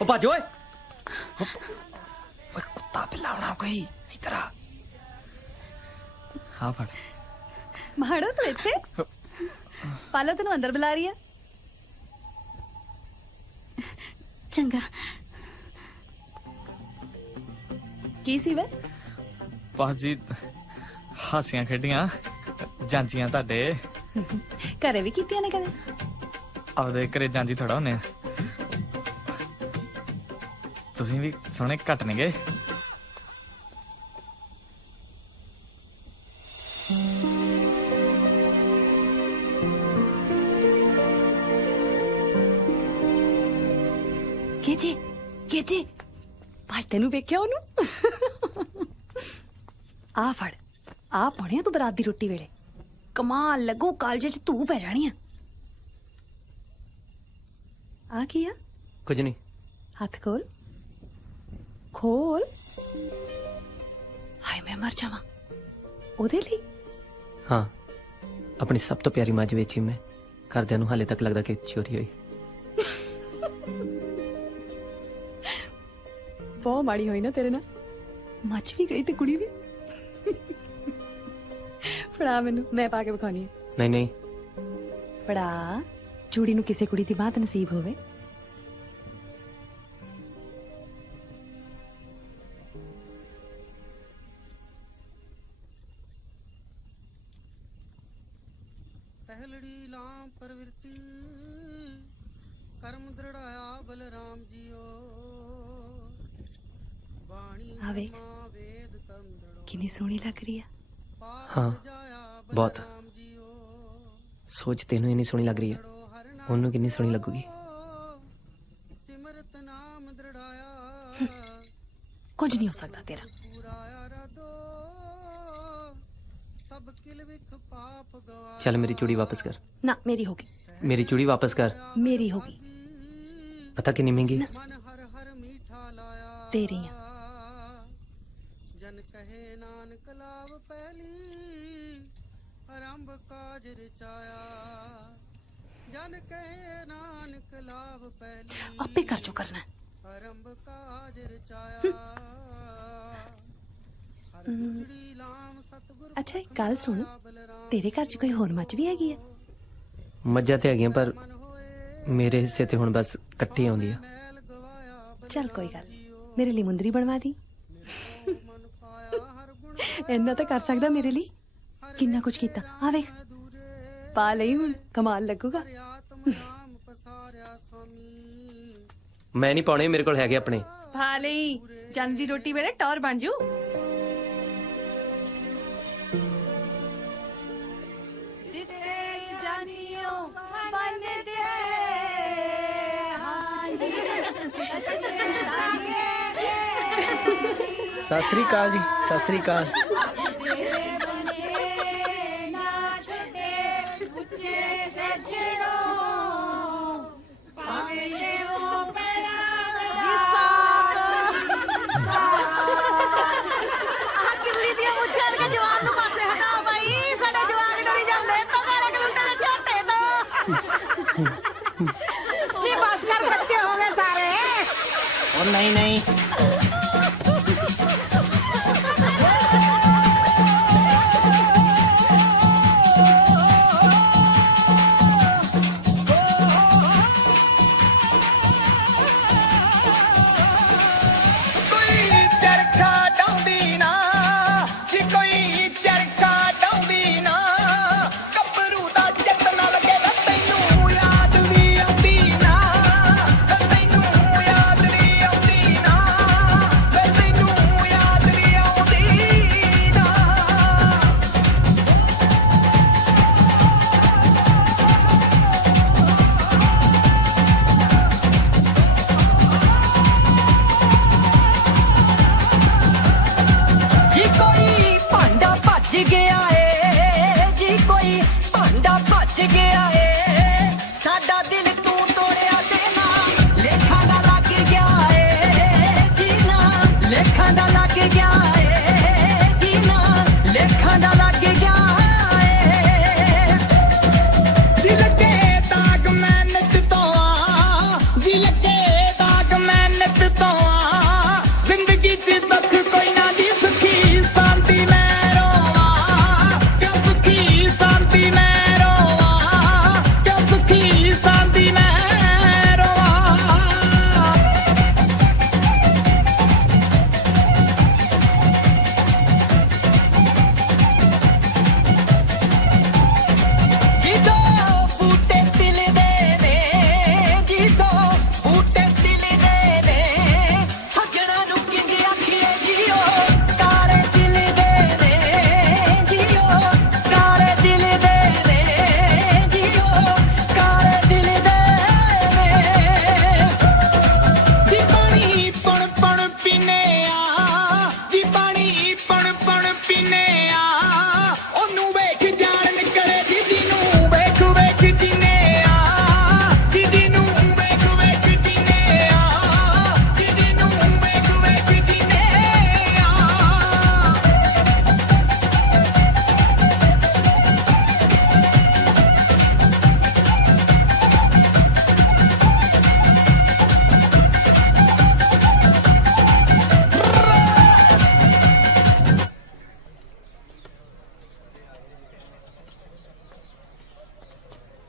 भज ओए कुत्ता बिल्ला होना कोई इधर आ हाँ फड़ माड़ो तू इत्थे पालो तेनू अंदर बुला रही है चंगा की सी वे भाजी हासियां खेडियां ਜਾਂਚੀਆਂ ਤੁਹਾਡੇ ਘਰੇ ਵੀ ਕੀਤੀਆਂ ਨੇ ਕਦੇ ਆਪਦੇ ਘਰੇ ਜਾਂਚੀ ਥੋੜਾ ਹੁੰਨੇ ਆ ਤੁਸੀਂ ਵੀ ਸੋਹਣੇ ਘੱਟ ਨੇਗੇ केजी आज तेनू वेख्या ओनू आ फड़ आ पाने तू बरात दी रोटी वेले कमाल लगू कालजे च तू पै जानी है आ किया कुछ नहीं हाथ खोल खोल हाय मैं मर जावा ओदे ਲਈ हाँ अपनी सब तो प्यारी मੱਝ ਵੇਚੀ मैं ਘਰਦਿਆਂ ਨੂੰ ਹਾਲੇ ਤੱਕ ਲੱਗਦਾ ਕਿ ਚੋਰੀ ਹੋਈ बहुत माड़ी हुई ना तेरे ना मच भी गई ते कुड़ी भी फड़ा मैनू मैं पा के विखानी है नहीं नहीं फड़ा चूड़ी नू किसे कुड़ी दी बात नसीब होवे पहलड़ी लाम प्रवृत्ति कर्म दृढ़ाया बलराम जियो आवे कितनी सोहनी लग रही है हाँ बहुत सोच तेनू इन्नी सोहनी लग रही है ओनू कितनी सोहनी लगूगी कुछ नहीं हो सकता तेरा चल मेरी चूड़ी वापस कर ना मेरी होगी मेरी चूड़ी वापस कर मेरी होगी पता कितनी महंगी तेरी है कहे नानक लाभ पहली आरंभ काज रचाया जन कहे नानक लाभ पहली आपे कर जो करना है आरंभ काज रचाया अच्छा एक गल सुन तेरे घर च कोई होर मੱਝ भी हैगी है मੱਝਾਂ ਤੇ ਹੈਗੀਆਂ पर मेरे हिस्से ते हुण बस कट्टी आउंदी है चल कोई गल मेरे लिए मुंदरी बनवा दी इन्ना तो कर सकदा मेरे लिए किन्ना कुछ कीता आ वेख पा लई हुण कमाल लगूगा मैं नहीं पाउणे मेरे कोल हैगे अपने पा लई जन दी रोटी वेले टौर बन जू सत श्री अकाल जी सत श्री अकाल बस कर बच्चे हो गए सारे और नहीं नहीं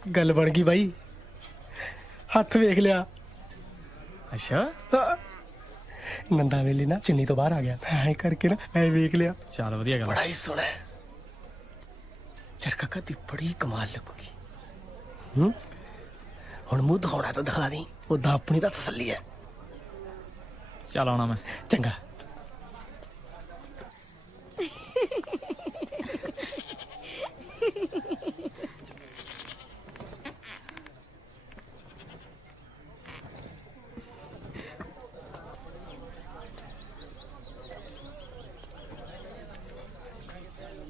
गल बन गई भाई हथ वेख लिया अच्छा नंदा वेले ना चुन्नी तो बाहर आ गया ऐ करके ना ऐ वेख लिया चल वधिया गल बड़ा ही सोहना है चरखा दी बड़ी कमाल लगूगी हुण मुंह दिखाना तो दिखा दी उदा अपनी तो तसल्ली है चल आना मैं चंगा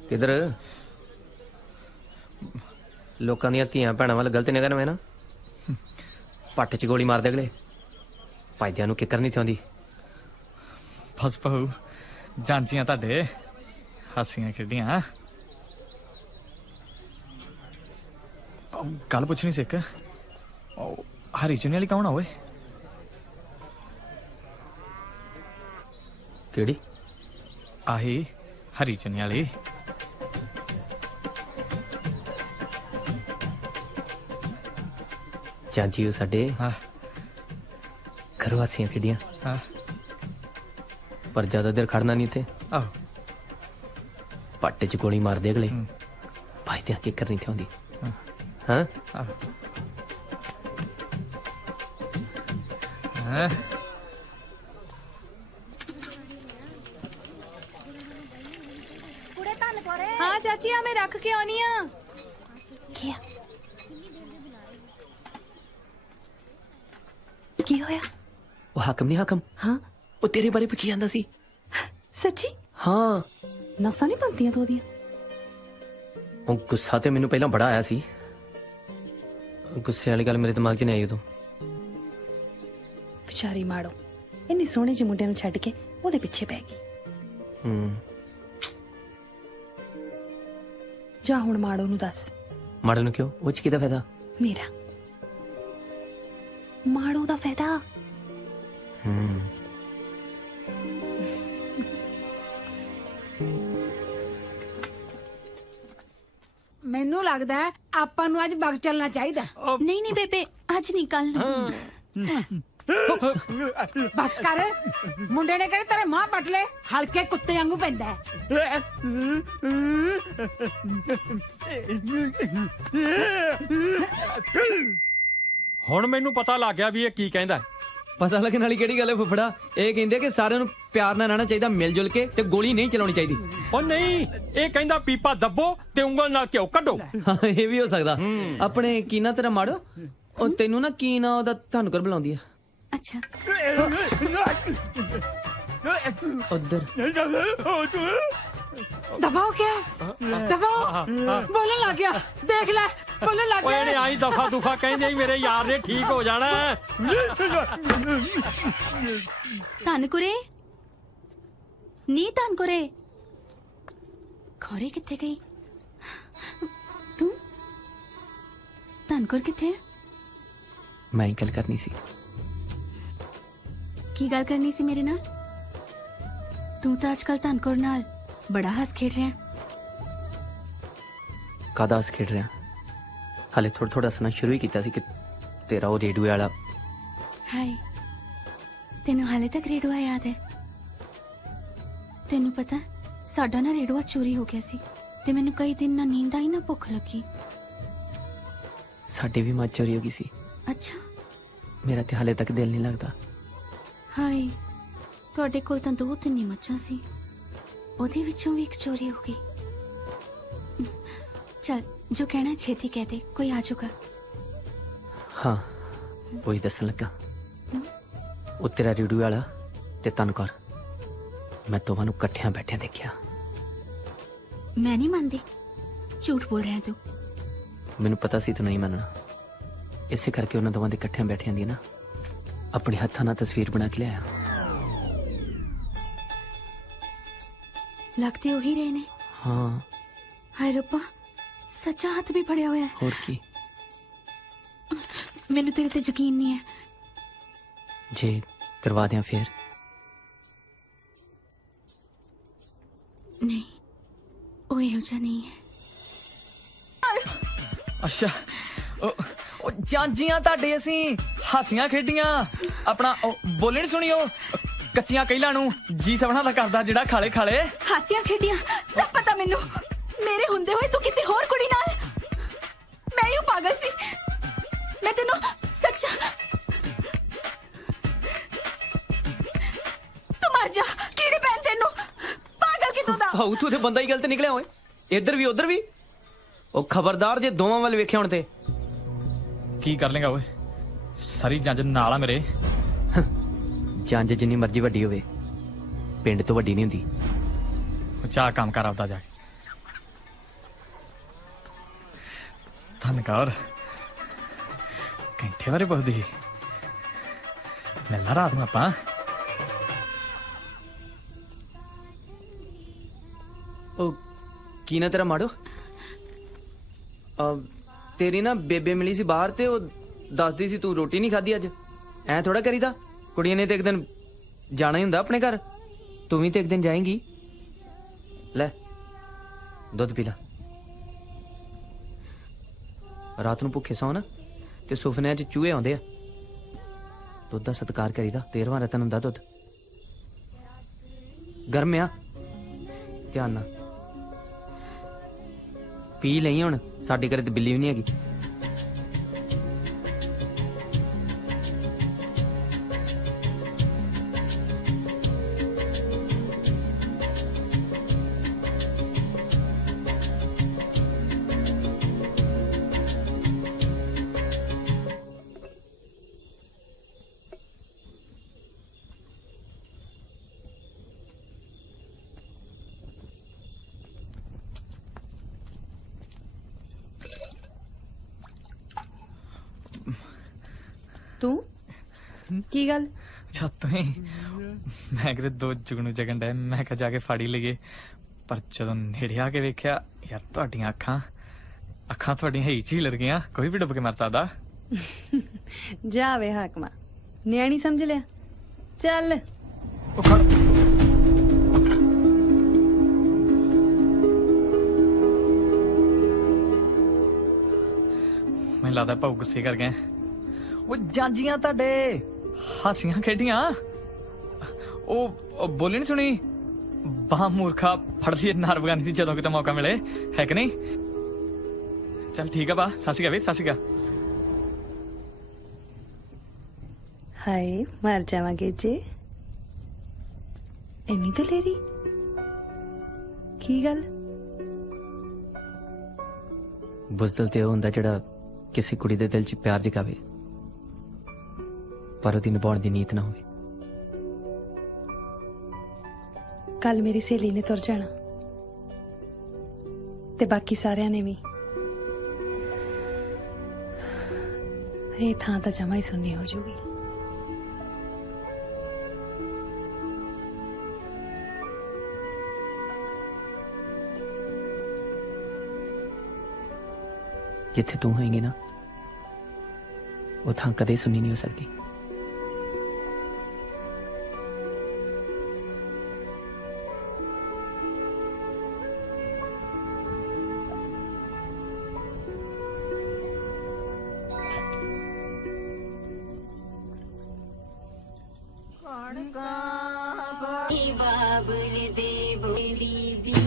किधर लोकां दियां धीआं भैणां वाल गलत निगाह में ना पट्ट च गोली मार दे अगले फायदियां नूं किकर नहीं थी बस भाऊ ਜਾਂਚੀਆਂ ਤੁਹਾਡੇ ਹਾਸੀਆਂ ਖੇਡੀਆਂ ਗੱਲ ਪੁੱਛਣੀ ਸੀ ਇੱਕ ਹਰੀ ਚੁੰਨੀ ਵਾਲੀ ਕੌਣ ਆ ਓਏ ਕਿਹੜੀ ਆਹੀ ਹਰੀ ਚੁੰਨੀ ਵਾਲੀ ਚਾਂਚੀ ਉਹ ਸਾਡੇ ਘਰ ਵਾਸੀਆਂ ਖੇਡੀਆਂ पर ज्यादा देर खड़ना नहीं थे पट्टे च गोली मार दे अगले भाई ते आके करनी थी होंदी हाँ हाँ चाची मैं रख के आनी क्या की होया वो हाकम नहीं हाकम हाँ वो तेरे बारे पूछी जांदा सी सच्ची हाँ नसा नहीं बनदियां तो दियां ਉਹ ਗੁੱਸਾ ਤੇ ਮੈਨੂੰ ਪਹਿਲਾਂ ਬੜਾ ਆਇਆ ਸੀ ਗੁੱਸੇ ਵਾਲੀ ਗੱਲ ਮੇਰੇ ਦਿਮਾਗ 'ਚ ਨਹੀਂ ਆਈ ਉਦੋਂ ਵਿਚਾਰੀ ਮਾੜੋ ਇੰਨੇ ਸੋਹਣੇ ਜਿਹੇ ਮੁੰਡੇ ਨੂੰ ਛੱਡ ਕੇ ਉਹਦੇ ਪਿੱਛੇ ਪੈ ਗਈ ਜਾ ਹੁਣ ਮਾੜੋ ਨੂੰ ਦੱਸ ਮਾੜੋ ਨੂੰ ਕਿਉਂ ਉਹ 'ਚ ਕਿਹਦਾ ਫਾਇਦਾ ਮੇਰਾ ਮਾੜੋ ਦਾ ਫਾਇਦਾ ਮੈਨੂੰ ਲੱਗਦਾ ਹੈ ਆਪਾਂ ਨੂੰ ਅੱਜ ਬਗ ਚੱਲਣਾ ਚਾਹੀਦਾ ਨਹੀਂ ਨਹੀਂ ਬੇਬੇ ਅੱਜ ਨਹੀਂ ਕੱਲ ਬਸ ਕਰ ਮੁੰਡੇ ਨੇ ਕਿਹੜੇ ਤੇਰੇ ਮਾਂ ਪੱਟ ਲੈ ਹਲਕੇ ਕੁੱਤੇ ਵਾਂਗੂ ਪੈਂਦਾ ਹੁਣ ਮੈਨੂੰ ਪਤਾ ਲੱਗ ਗਿਆ ਵੀ ਇਹ ਕੀ ਕਹਿੰਦਾ पता लगने वाली केड़ी गल है फुफड़ा ये कहंदे कि सारे नु प्यार नाल रहना चाहिए मिल जुल के ते गोली नहीं चलानी चाहिए ओ नहीं ये कहंदा पीपा दबो ते उंगल नाल घ्यो कड्डो हां ये भी हो सकदा अपने की ना तेरा माड़ो ओ तेनू ना की ना ओदा धन कर बुलांदी है अच्छा उधर दबाओ क्या दबाओ बोलने लग गया देख ले बोलने लग गया ओए आई दफा दुफा कहंदे मेरे यार ने ठीक हो जाना तानकुरे नी तानकुरे खौरे किथे गई तू तानकुर किथे मैं ही गल करनी सी की गल करनी सी मेरे नाल तू तो आजकल तानकुर नाल बड़ा हस खेड रहा कादा हस खेड रहा हाले थोड़ा थोड़ा हसना शुरू ही किया कि तेरा वो रेडियो वाला हाय तेनू हाले तक रेडियो याद है तेनू पता साडा ना रेडियो चोरी हो गया सी ते मैनू कई दिन ना नींद आई ना भुख लगी साडे भी मज चोरी हो गई सी अच्छा मेरा ते हाले तक दिल नहीं लगता हाय तुहाडे कोल तां 2-3 मच्छां सी ओदे विचों भी एक चोरी हो गई चल जो कहना छेती कह दे कोई आ जाऊगा हाँ वही दसन लगा वो तेरा रेडियो वाला ते तनकौर मैं दोवां नूं इकट्ठियां बैठिया देखिया मैं नहीं मानती झूठ बोल रहा है तू मैनू पता सी तू नहीं मनना इसे करके उन्हां दोवां दे इकट्ठियां बैठियां दी ना अपने हत्थां नाल तस्वीर बना के लिया लगते हो ही रहे ने हाँ हाय रब्बा सच्चा हाथ भी फड़िया हुआ है और की मैनू तेरे ते यकीन नहीं है जे करवा दिया फिर नहीं वो इहो जा नहीं है अच्छा ਜਾਂਜੀਆਂ ਤੁਹਾਡੇ ਅਸੀਂ ਹਾਸੀਆਂ ਖੇਡੀਆਂ ਆਪਣਾ ਬੋਲੇ ਨੀ ਸੁਣਿਓ ਕੱਚੀਆਂ ਕਹਿਲਾਂ ਨੂੰ ਜੀ ਸਭਨਾ ਦਾ ਕਰਦਾ ਜਿਹੜਾ ਖਾਲੇ ਖਾਲੇ ਹਾਸੀਆਂ ਖੇਡੀਆਂ ਸਭ ਪਤਾ ਮੈਨੂੰ ਮੇਰੇ ਹੁੰਦੇ ਹੋਏ ਤੂੰ ਕਿਸੇ ਹੋਰ ਕੁੜੀ ਨਾਲ ਮੈਂ ਹੀ ਪਾਗਲ ਸੀ ਮੈਂ ਤੈਨੂੰ ਸੱਚਾ ਤੂੰ ਮਰ ਜਾ ਕੀੜੀ ਪੈਣ ਤੈਨੂੰ ਪਾਗਲ ਕਿਤੋਂ ਦਾ ਹਾਉ ਤੂੰ ਤੇ ਬੰਦਾ ਹੀ ਗਲਤ ਨਿਕਲਿਆ ਓਏ ਇੱਧਰ ਵੀ ਉੱਧਰ ਵੀ ਉਹ ਖਬਰਦਾਰ ਜੇ ਦੋਵਾਂ ਵੱਲ ਵੇਖਿਆ ਹੁਣ ਤੇ ਕੀ ਕਰ ਲੇਗਾ ਓਏ ਸਾਰੀ ਜੰਜ ਨਾਲ ਆ ਮੇਰੇ ਜੰਜ ਜਿੰਨੀ ਮਰਜ਼ੀ ਵੱਡੀ ਹੋਵੇ ਪਿੰਡ ਤੋਂ ਵੱਡੀ ਨਹੀਂ ਹੁੰਦੀ ਚਾਹ ਕੰਮ ਕਰ ਆਪਦਾ ਜਾ ਕੇ ਧੰਨਕਾਰ ਘੰਟੇ ਬਾਰੇ ਪੁੱਛਦੀ ਮਿਲਣਾ ਰਾਤ ਨੂੰ ਆਪਾਂ ਉਹ ਕੀ ਨਾ ਤੇਰਾ ਮਾੜੋ ਤੇਰੀ ਨਾ ਬੇਬੇ ਮਿਲੀ ਸੀ ਬਾਹਰ ਤੇ ਉਹ ਦੱਸਦੀ ਸੀ ਤੂੰ ਰੋਟੀ ਨਹੀਂ ਖਾਧੀ ਅੱਜ ਐ ਥੋੜਾ ਕਰੀਦਾ ਕੁੜੀਆਂ ਨੇ ਤੇ ਇੱਕ ਦਿਨ ਜਾਣਾ ਹੀ ਹੁੰਦਾ ਆਪਣੇ ਘਰ ਤੂੰ ਵੀ ਤੇ ਇੱਕ ਦਿਨ ਜਾਏਂਗੀ ਲੈ ਦੁੱਧ ਪੀ ਲੈ ਰਾਤ ਨੂੰ ਭੁੱਖੇ ਸੌਂ ਨਾ ਤੇ ਸੁਪਨਿਆਂ 'ਚ ਚੂਹੇ ਆਉਂਦੇ ਆ ਦੁੱਧ ਦਾ ਸਤਿਕਾਰ ਕਰੀਦਾ 13ਵਾਂ ਰਤਨ ਹੁੰਦਾ ਦੁੱਧ ਗਰਮ ਆ ਧਿਆਨ ਨਾਲ ਪੀ ਲਈ ਹੁਣ ਸਾਡੇ ਘਰੇ ਤੇ ਬਿੱਲੀ ਵੀ ਨਹੀਂ ਹੈਗੀ ਤੂੰ ਕੀ ਗੱਲ ਛੱਤ ਹੀ ਮੈਂ ਕਿਤੇ ਦੋ ਜੁਗਨੂ ਜਗਨ ਡੈ ਮੈਂ ਕਿਹਾ ਜਾ ਕੇ ਫਾੜੀ ਲਈਏ ਪਰ ਜਦੋਂ ਨੇੜੇ ਆ ਕੇ ਵੇਖਿਆ ਯਾਰ ਤੁਹਾਡੀਆਂ ਅੱਖਾਂ ਤੁਹਾਡੀਆਂ ਹੀ ਝੀਲਰ ਗਈਆਂ ਕੋਈ ਵੀ ਡੁੱਬ ਕੇ ਮਰ ਸਕਦਾ ਜਾਵੇ ਹਾਕਮਾ ਨਿਆਣੀ ਸਮਝ ਲਿਆ ਚੱਲ ਮੈਨੂੰ ਲੱਗਦਾ ਭਾਊ ਗੁੱਸੇ ਕਰ ਗਏ ਉਹ ਜਾਂਜੀਆਂ ਤੁਹਾਡੇ ਹਾਸੀਆਂ ਖੇਡੀਆਂ ਉਹ ਬੋਲੀ ਨੀ ਸੁਣੀ ਬਾਹ ਮੂਰਖਾ ਫੜ ਲਈ ਨਾਰ ਬਗਾਨੀ ਦੀ ਜਦੋਂ ਕਿਤੇ ਮੌਕਾ ਮਿਲੇ ਹੈ ਕਿ ਨਹੀਂ ਚੱਲ ਠੀਕ ਆ ਬਾ ਸਤਿ ਸ਼੍ਰੀ ਅਕਾਲ ਸਤਿ ਸ਼੍ਰੀ ਅਕਾਲ ਹਾਏ ਮਰ ਜਾਵਾਂਗੇ ਜੇ ਇੰਨੀ ਦਲੇਰੀ ਕੀ ਗੱਲ ਬੁਜ਼ਦਲ ਤੇ ਉਹ ਹੁੰਦਾ ਜਿਹੜਾ ਕਿਸੇ ਕੁੜੀ ਦੇ ਦਿਲ 'ਚ ਪਿਆਰ ਜਗਾਵੇ ਪਰ ਉਹਦੀ ਨਿਭਾਉਣ ਦੀ ਨੀਤ ਨਾ ਹੋਵੇ ਕੱਲ ਮੇਰੀ ਸਹੇਲੀ ਨੇ ਤੁਰ ਜਾਣਾ ਤੇ ਬਾਕੀ ਸਾਰਿਆਂ ਨੇ ਵੀ ਇਹ ਥਾਂ ਤਾਂ ਜਮਾ ਹੀ ਸੁਣਨੀ ਹੋ ਜੂਗੀ ਜਿੱਥੇ ਤੂੰ ਹੋਏਂਗੀ ਨਾ ਉਹ ਥਾਂ ਕਦੇ ਸੁਣੀ ਨਹੀਂ ਹੋ ਸਕਦੀ बाबुल देव बीबी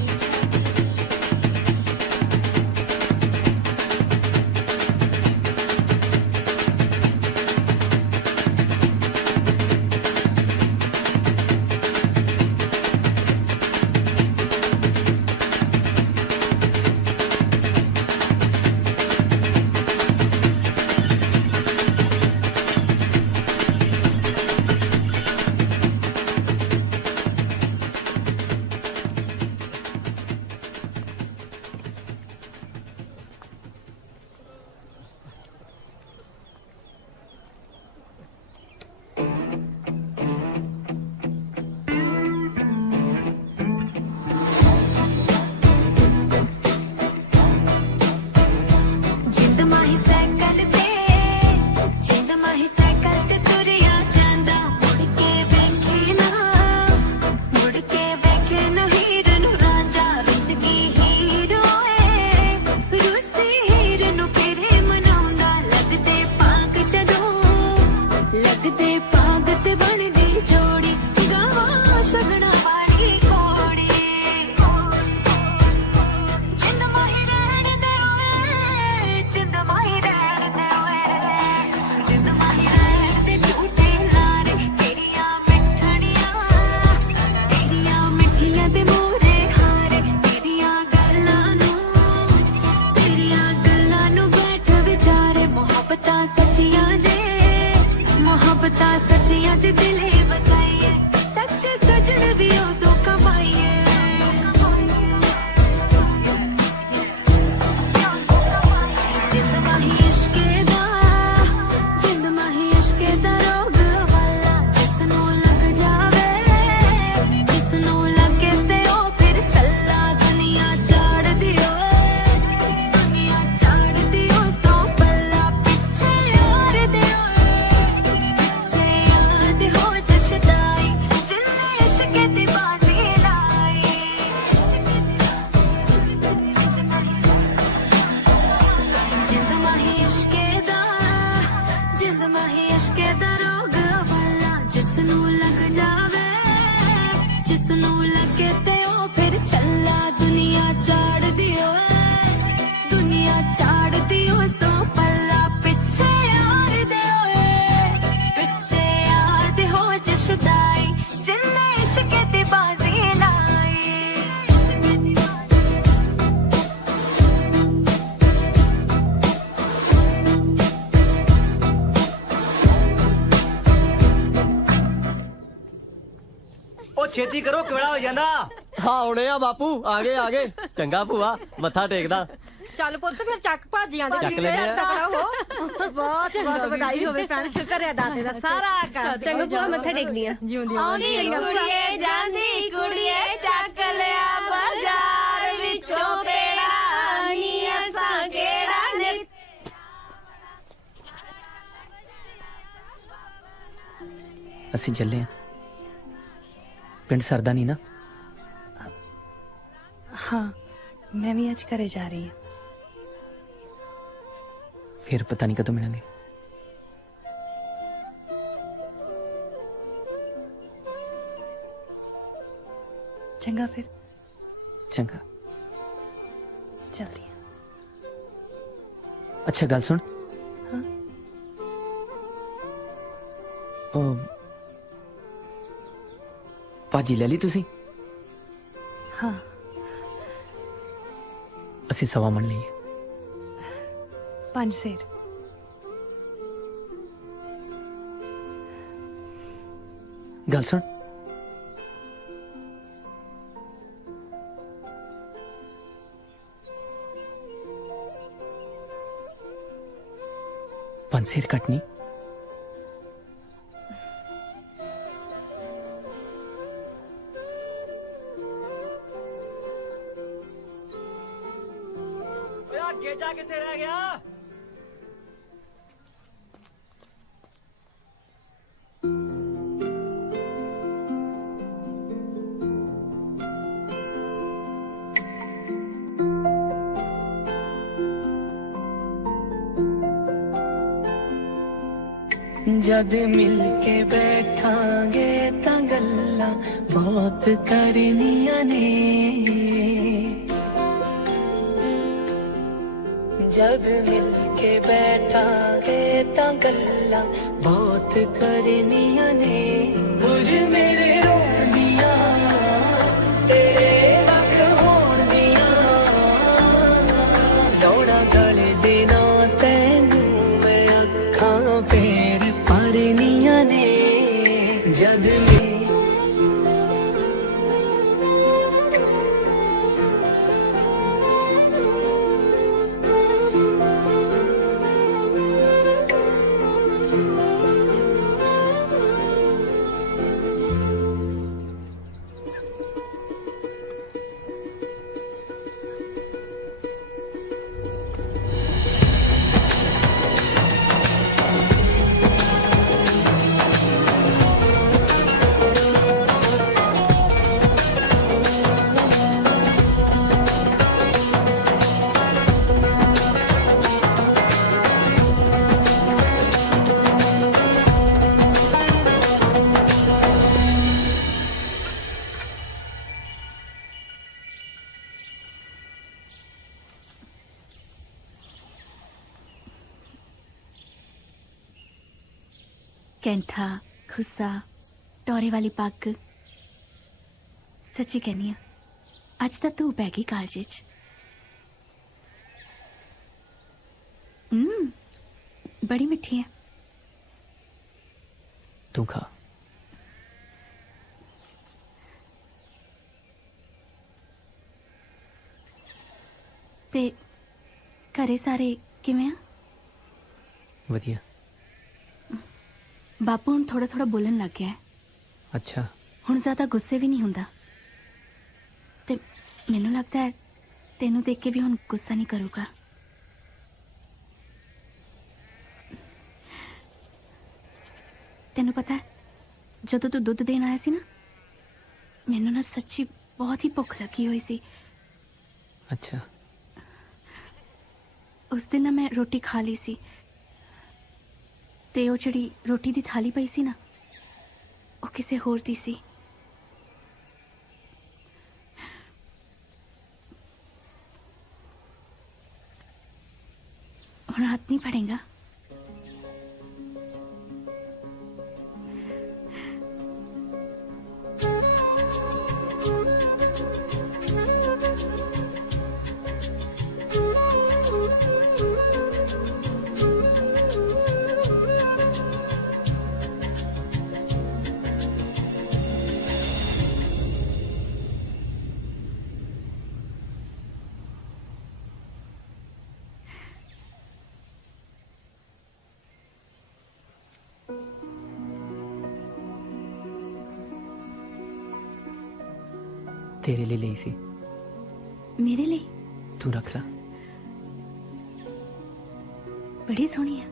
सच्चियां जे मोहब्बतां सच्चियां जे दिले वसाइए सच्चे सजन भी उदों कमाइए जिंद माही इश्के दा रोग वाला जिसनों लग जावे जिसनों लगे ते ओ फिर चला दुनिया चाड़ दियो दुनिया चाड़ दियो तो पल्ला पीछे यार दियो पीछे याद हो जशदाई जिन्ने इश्क दी बाजी लाई जिंद माही इश्के दा रोग वाला जिसनों लग जावे जिसनों लगे ते ओ फिर चला दुनिया चाड़ दियो दुनिया चाड़ दियो तो पल्ला पीछे यार दियो पीछे याद हो जशदाई जिन्ने इश्क दी बाजी लाई ਉਹ ਛੇਤੀ ਕਰੋ ਕਿਹੜਾ ਹੋ ਜਾਂਦਾ ਹਾਂ ਹੁਣੇ ਆ ਬਾਪੂ ਆਗੇ ਚੰਗਾ ਭੂਆ ਮੱਥਾ ਟੇਕਦਾ ਚੱਲ ਪੁੱਤ ਫਿਰ ਚੱਕ ਭਾਜੀਆਂ ਦੇ ਚੱਕ ਲੈਂਦੇ ਆ। ਤਕੜਾ ਹੋ ਬਹੁਤ ਬਹੁਤ ਵਧਾਈ ਹੋਵੇ ਭੈਣ ਸ਼ੁਕਰ ਹੈ ਦਾਤੇ ਦਾ ਸਾਰਾ ਘਰ ਚੰਗਾ ਭੂਆ ਮੱਥਾ ਟੇਕਦੀ ਆ ਆਉਂਦੀ ਕੁੜੀਏ ਜਾਂਦੀ ਕੁੜੀਏ ਚੱਕ ਲਿਆ ਬਾਜ਼ਾਰ ਵਿੱਚੋਂ ਪੇੜਾ ਨੀ ਅਸਾਂ ਕਿਹੜਾ ਨੇ ਅਸੀਂ ਚੱਲੇ ਆ ਪਿੰਡ ਸਰਦਾ ਨਹੀਂ ਨਾ हाँ मैं भी आज घरे जा रही हूँ ਫਿਰ ਪਤਾ ਨਹੀਂ ਕਦੋਂ ਮਿਲਾਂਗੇ चंगा फिर ਚੰਗਾ चलती है ਅੱਛਾ ਗੱਲ ਸੁਣ ਹਾਂ। ਉਹ ਭਾਜੀ ਲੈ ਲਈ ਤੁਸੀਂ हाँ ਅਸੀਂ ਸਵਾ ਮਣ ਲਈਏ 5 सेर ਗੱਲ ਸੁਣ ਪੰਜ ਸਿਰ ਕੱਟਣੀ ਗੇਜਾ ਕਿੱਥੇ ਰਹਿ ਗਿਆ जद मिल के बैठांगे तां गल्लां बहुत करनियां ने जद मिल के बैठांगे तां गल्लां बहुत करनियां ने मुझ मेरे रोण दियां तेरे रख होण दियां दौड़ा गले देना तैनू मैं अखां फेर परनियां ने जद कैंठा खुस्सा टोरे वाली पग सच्ची कहनी अज तो तू पै गई कालजे च बड़ी मिठी है तू खा। ते घरे सारे किवें आ? वधिया। बापू हुण थोड़ा थोड़ा बोलन लग गया है। अच्छा। हुण ज्यादा गुस्से भी नहीं हुंदा ते मैनू लगता है तेनू देख के भी हुण गुस्सा नहीं करूगा। तेनू पता है जदों तू दुध देन आया सी ना, मैनू ना सच्ची बहुत ही भुख लगी हुई सी। अच्छा। उस दिन ना मैं रोटी खा ली सी ते ओ जिहड़ी रोटी दी थाली पई सी ना, ओ किसे होर दी सी। हुण हाथ नहीं पड़ेगा। तेरे लिए ली सी। मेरे लिए? तू रख ला। बड़ी सोहनी है।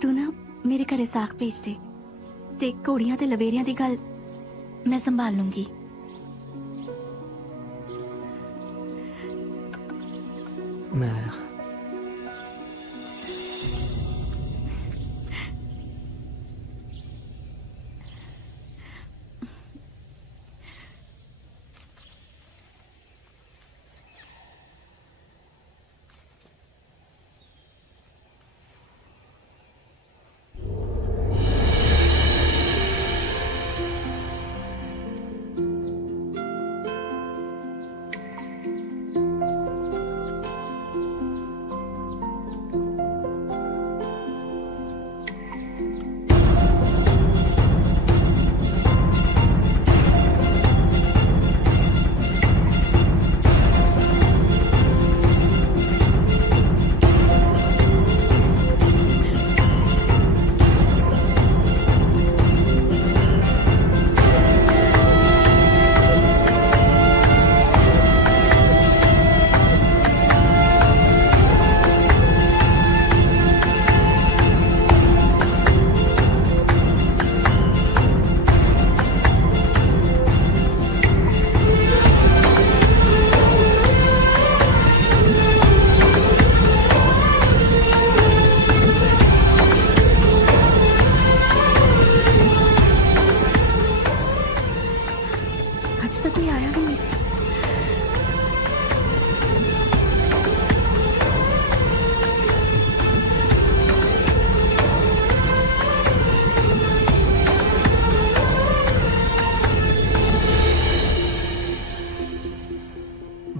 तू ना मेरे घरे साग भेज दे ते घोड़ियां ते लवेरियां दी गल मैं संभाल लूंगी। मैं आया।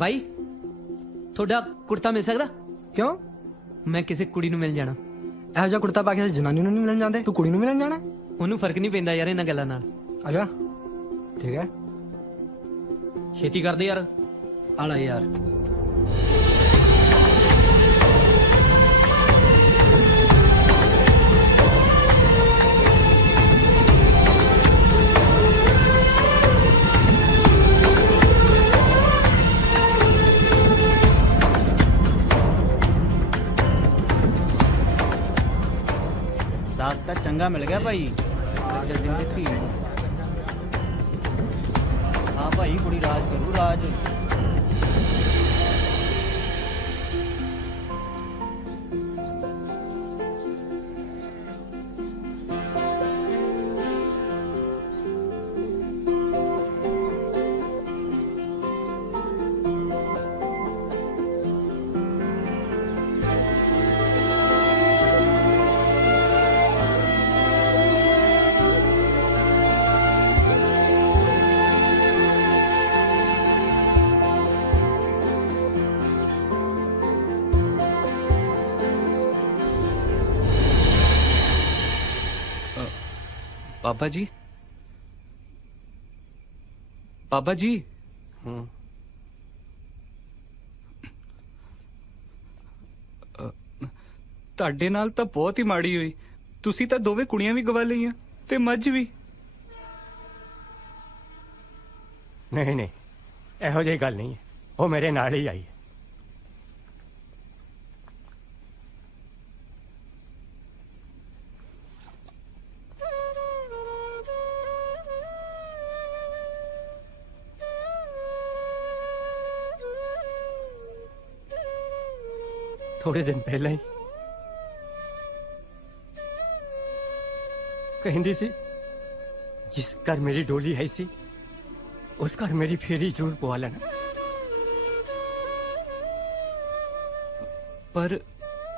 भाई थोड़ा कुर्ता मिल सकदा? क्यों? मैं किसी कुड़ी ਨੂੰ ਮਿਲ ਜਾਣਾ। ਇਹੋ ਜਿਹਾ ਕੁੜਤਾ ਪਾ ਕੇ ਜਨਾਨੀ ਨੂੰ ਨਹੀਂ ਮਿਲਣ ਜਾਂਦੇ, ਤੂੰ ਕੁੜੀ ਨੂੰ ਮਿਲਣ ਜਾਣਾ? ਉਹਨੂੰ ਫਰਕ ਨਹੀਂ ਪੈਂਦਾ ਯਾਰ ਇਹਨਾਂ ਗੱਲਾਂ ਨਾਲ। ਆਜਾ ਠੀਕ ਹੈ, ਛੇਤੀ ਕਰਦੇ ਯਾਰ। ਆਲਾ ਯਾਰ। रास्ता चंगा मिल गया भाई। हाँ भाई कुड़ी राज करू राज। बाबा जी, बाबा जी। ਤੁਹਾਡੇ ਨਾਲ ਤਾਂ ਬਹੁਤ ਹੀ ਮਾੜੀ ਹੋਈ। ਤੁਸੀਂ ਤਾਂ ਦੋਵੇਂ ਕੁੜੀਆਂ ਵੀ ਗਵਾ ਲਈਆਂ ਤੇ ਮੱਝ ਵੀ। ਨਹੀਂ ਨਹੀਂ, ਇਹੋ ਜਿਹੀ ਗੱਲ ਨਹੀਂ ਹੈ। ਉਹ ਮੇਰੇ ਨਾਲ ਹੀ ਆਈ ਹੈ। थोड़े दिन पहले ही कहती सी जिस घर मेरी डोली है सी उस घर मेरी फेरी जरूर पवा लेना। पर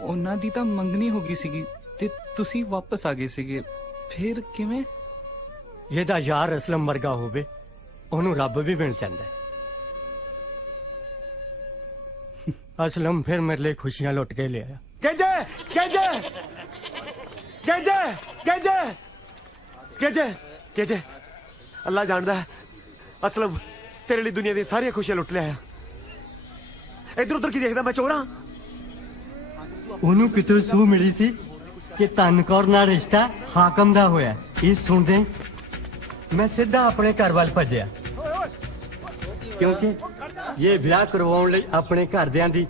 ਉਹਨਾਂ ਦੀ ਤਾਂ ਮੰਗਣੀ ਹੋ ਗਈ ਸੀਗੀ ਤੇ ਤੁਸੀਂ ਵਾਪਸ ਆ ਗਏ ਸੀਗੇ, ਫਿਰ ਕਿਵੇਂ? ਇਹਦਾ ਯਾਰ ਅਸਲਮ ਵਰਗਾ ਹੋਵੇ ਉਹਨੂੰ ਰੱਬ ਵੀ ਮਿਲ ਜਾਂਦਾ। असलम फिर मेरे लिए खुशियां लुट के ले आया। गेजे गेजे गेजे गेजे गेजे गेजे अल्लाह जानदा है असलम तेरे लिए दुनिया दी सारी खुशियां लुट ले आया। इधर उधर की देखदा मैं चोर हां। ਉਹਨੂੰ ਕਿਤੋਂ ਸੂਹ ਮਿਲੀ ਸੀ ਕਿ ਧਨ ਕੌਰ ਨਾਲ ਰਿਸ਼ਤਾ ਹਾਕਮ ਦਾ ਹੋਇਆ। ਇਹ ਸੁਣਦੇ ਮੈਂ ਸਿੱਧਾ ਆਪਣੇ ਘਰ ਵੱਲ ਭੱਜਿਆ ਕਿਉਂਕਿ ਇਹ ਵਿਆਹ ਕਰਵਾਉਣ ਲਈ ਆਪਣੇ ਘਰਦਿਆਂ ਦੀ